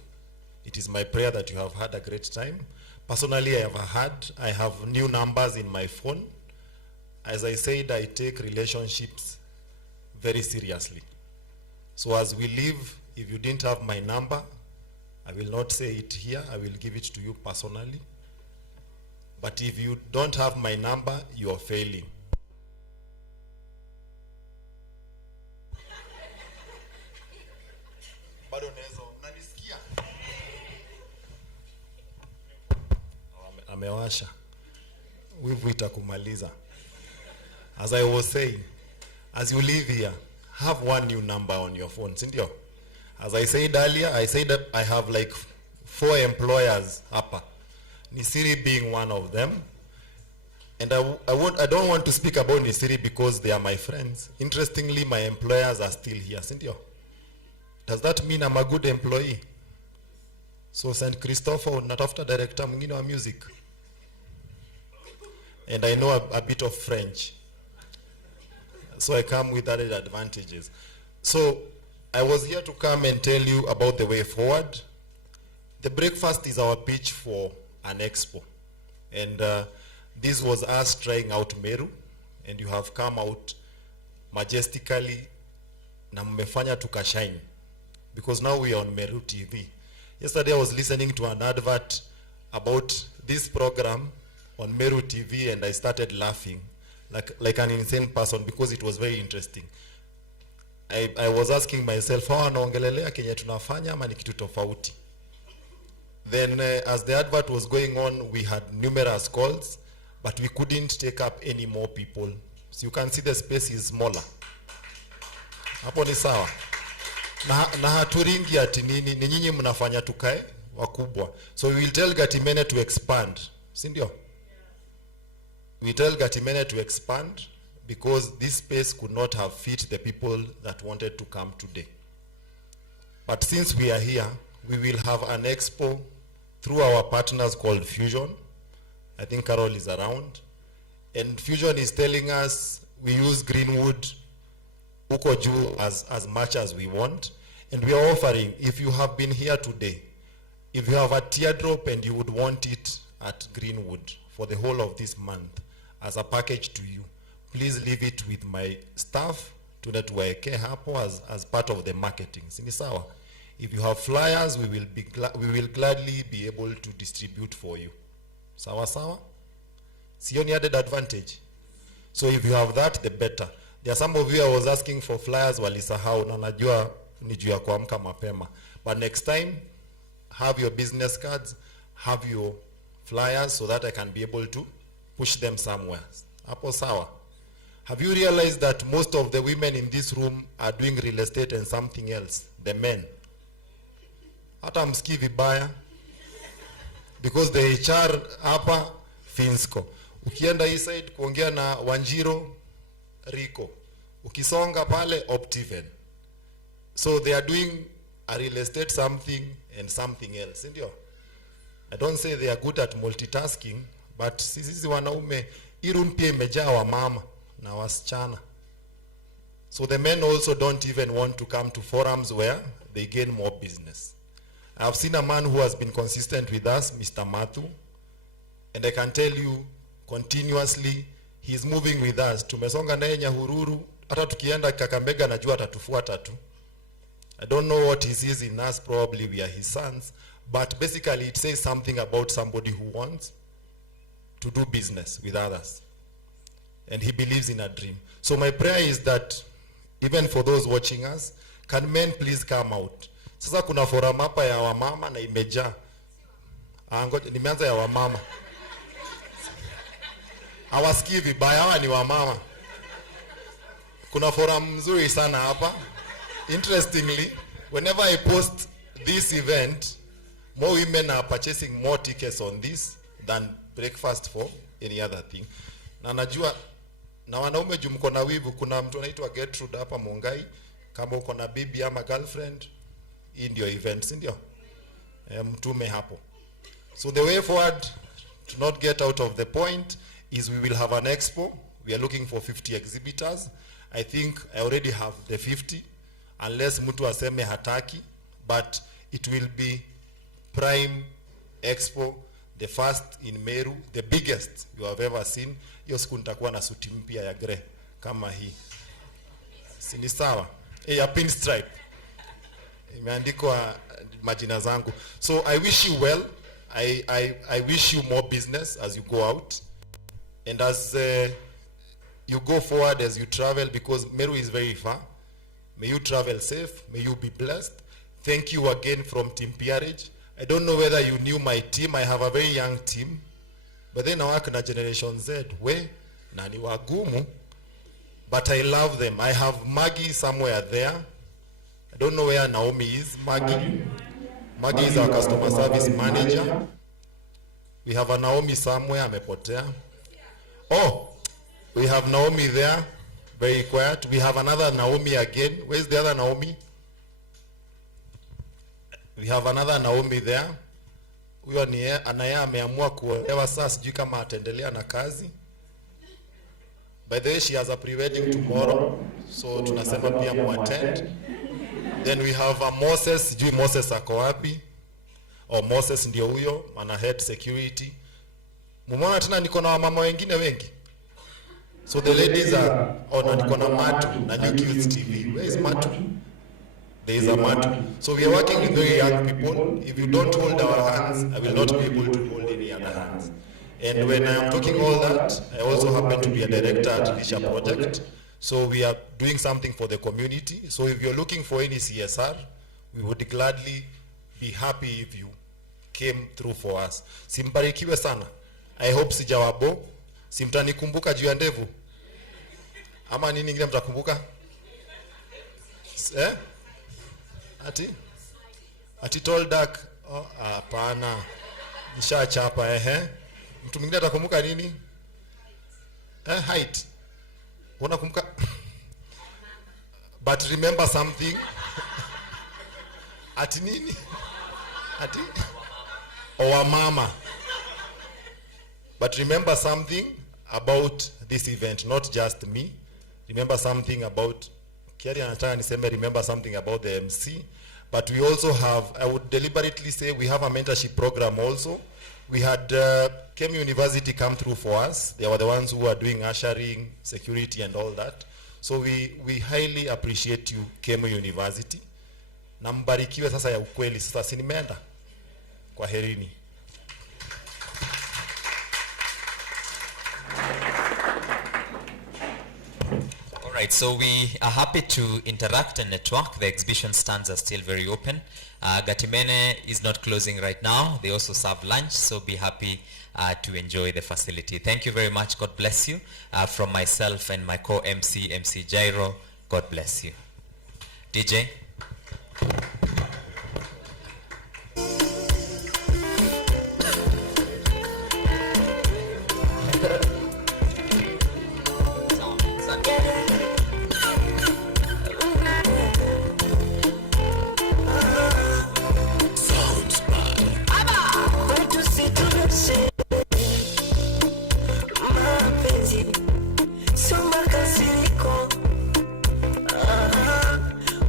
It is my prayer that you have had a great time. Personally, I have new numbers in my phone. As I said, I take relationships very seriously. So as we leave, if you didn't have my number, I will not say it here. I will give it to you personally. But if you don't have my number, you are failing. Bado nezo, unanisikia? Amewasha. Wivu itakumaliza. As I was saying, as you live here, have one new number on your phone, sindio? As I said earlier, I said that I have like 4 employers hapa. Nisiri being one of them. And I don't want to speak about Nisiri because they are my friends. Interestingly, my employers are still here, sindio? Does that mean I'm a good employee? So St. Christopher, natafuta director mwingine wa music. And I know a bit of French. So I come with added advantages. So I was here to come and tell you about the way forward. The breakfast is our pitch for an expo. And this was us trying out Meru. And you have come out majestically. Na mmefanya tukashine. Because now we are on Meru TV. Yesterday I was listening to an advert about this program on Meru TV and I started laughing like an insane person because it was very interesting. I was asking myself, how anaongelelea kenye tunafanya ama ni kitu tofauti? Then as the advert was going on, we had numerous calls, but we couldn't take up any more people. So you can see the space is smaller. Hapo ni sawa. Na haturingi ati nini, ni nyinyi mnafanya tukae wakubwa. So we will tell Gatimene to expand. Sindio? We tell Gatimene to expand because this space could not have fit the people that wanted to come today. But since we are here, we will have an expo through our partners called Fusion. I think Carol is around. And Fusion is telling us we use Greenwood uko juu as much as we want. And we are offering, if you have been here today, if you have a teardrop and you would want it at Greenwood for the whole of this month as a package to you, please leave it with my staff to network hapo as part of the marketing. Sini sawa? If you have flyers, we will gladly be able to distribute for you. Sawa sawa? Sio ni added advantage. So if you have that, the better. There are some of you I was asking for flyers walisahau na najua ni juu ya kuamka mapema. But next time, have your business cards, have your flyers so that I can be able to push them somewhere. Hapo sawa? Have you realized that most of the women in this room are doing real estate and something else? The men. Hata msikii vibaya. Because the HR hapa Finsco. Ukienda hii side kuongea na Wanjiro Rico. Ukisonga pale Optiven. So they are doing a real estate something and something else. Ndio? I don't say they are good at multitasking, but sisi wanaume hii room pia imejaa wamama na wasichana. So the men also don't even want to come to forums where they gain more business. I have seen a man who has been consistent with us, Mr. Mathu, and I can tell you continuously he is moving with us. Tumesonga naye Nyahururu, hata tukienda Kakamega najua atatufuata tu. I don't know what he sees in us, probably we are his sons, but basically it says something about somebody who wants to do business with others. And he believes in a dream. So my prayer is that even for those watching us, can men please come out? Sasa kuna forum hapa ya wamama na imejaa. Nimeanza ya wamama. Hawasikii vibaya, hawa ni wamama. Kuna forum mzuri sana hapa. Interestingly, whenever I post this event, more women are purchasing more tickets on this than breakfast for any other thing. Na najua Na wanaume juu mko na wivu, kuna mtu anaitwa Gertrude hapa Mungai, kama uko na bibi ama girlfriend, hii ndio event, si ndio? Mtume hapo. So the way forward to not get out of the point is we will have an expo. We are looking for 50 exhibitors. I think I already have the 50, unless mtu aseme hataki, but it will be prime expo, the first in Meru, the biggest you have ever seen. Hiyo siku nitakuwa na suti mpya ya grey kama hii. Si ni sawa? Ya pinstripe. Imeandikwa majina zangu. So I wish you well. I wish you more business as you go out. And as you go forward, as you travel, because Meru is very far. May you travel safe. May you be blessed. Thank you again from Team PRH. I don't know whether you knew my team. I have a very young team. But then I work na Generation Z. We, na ni wagumu. But I love them. I have Maggie somewhere there. I don't know where Naomi is. Maggie is our customer service manager. We have a Naomi somewhere, amepotea. Oh, we have Naomi there, very quiet. We have another Naomi again. Where's the other Naomi? We have another Naomi there. Huyo ni anaye ameamua kuolewa sasa, sijui kama ataendelea na kazi. By the way, she has a pre-wedding tomorrow, so tunasema pia muattend. Then we have a Moses, sijui Moses ako wapi? Moses ndio huyo, ana head security. Mumeona tena niko na mama wengine wengi. So the ladies are na niko na Matu na New Kids TV. Where is Matu? There is a Matu. So we are working with very young people. If you don't hold our hands, I will not be able to hold any other hands. And when I am talking all that, I also happen to be a director at Lisha Project. So we are doing something for the community. So if you're looking for any CSR, we would gladly be happy if you came through for us. Simbarikiwe sana. I hope sijawabo. Simtanikumbuka juu ya ndevu. Ama nini ingine mtakumbuka? Ati tall dark. Oh, hapana. Nishachapa Mtu mwingine atakumbuka nini? Height. Unakumbuka? But remember something. Ati nini? Ati? Our mama. But remember something about this event, not just me. Remember something about Kiari anataka niseme remember something about the MC. But we also have, I would deliberately say, we have a mentorship program also. We had KEM University come through for us. They were the ones who are doing ushering, security and all that. So we highly appreciate you, KEM University. Na mbarikiwe sasa ya ukweli. Sasa si nimeenda. Kwa herini. Alright, so we are happy to interact and network. The exhibition stands are still very open. Gatimene is not closing right now. They also serve lunch, so be happy to enjoy the facility. Thank you very much. God bless you. From myself and my co-MC, MC Jairo, God bless you. DJ.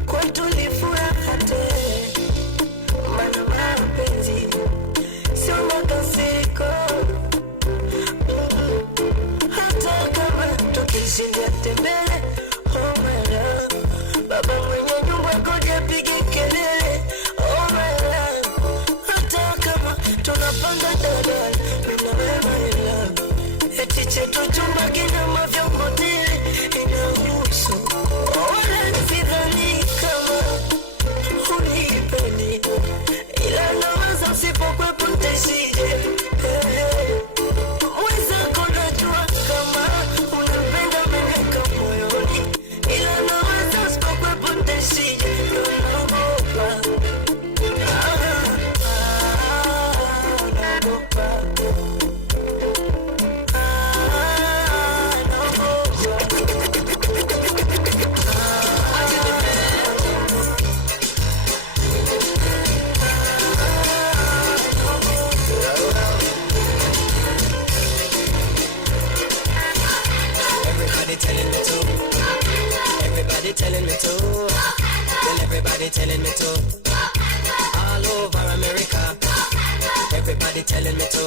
Kwetu to. Well, everybody telling me to. All over America. Everybody telling me to.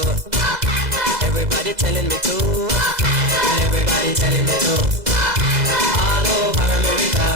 Everybody telling me to. Well, everybody telling me to. All over America.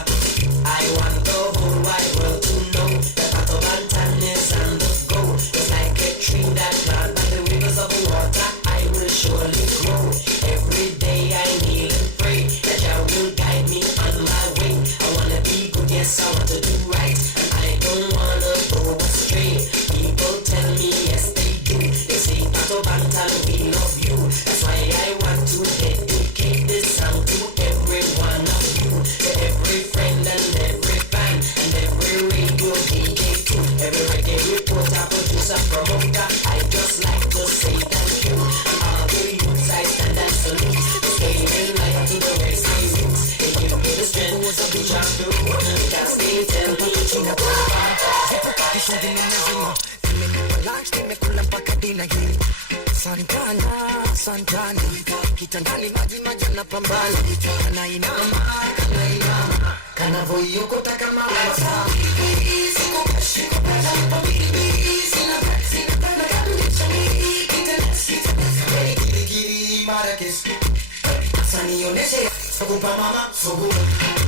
I want the whole wide world to know that Pato Bantan is on the go. Just like a tree that plant by the rivers of water, I will surely grow. Every day I kneel and pray that Jah will guide me on my way. I wanna be good, yes, I want to do right, and I don't wanna go astray. People tell me yes they do. They say Pato Bantan we love you. That's why I want to dedicate this song to every one of you, to every friend and every fan and every radio DJ too. Every reggae reporter, producer, promoter, I just like to say thank you. And all the youths I stand and salute. Staying life to the rest of the youths. They give me the strength to be champion. Can't stay tell me to the Santana, kitandani maji na pambana, kanainama, kanavoyokota kama wasa. Giri Marrakesh, sasa nioneshe, sokupa mama, sokupa.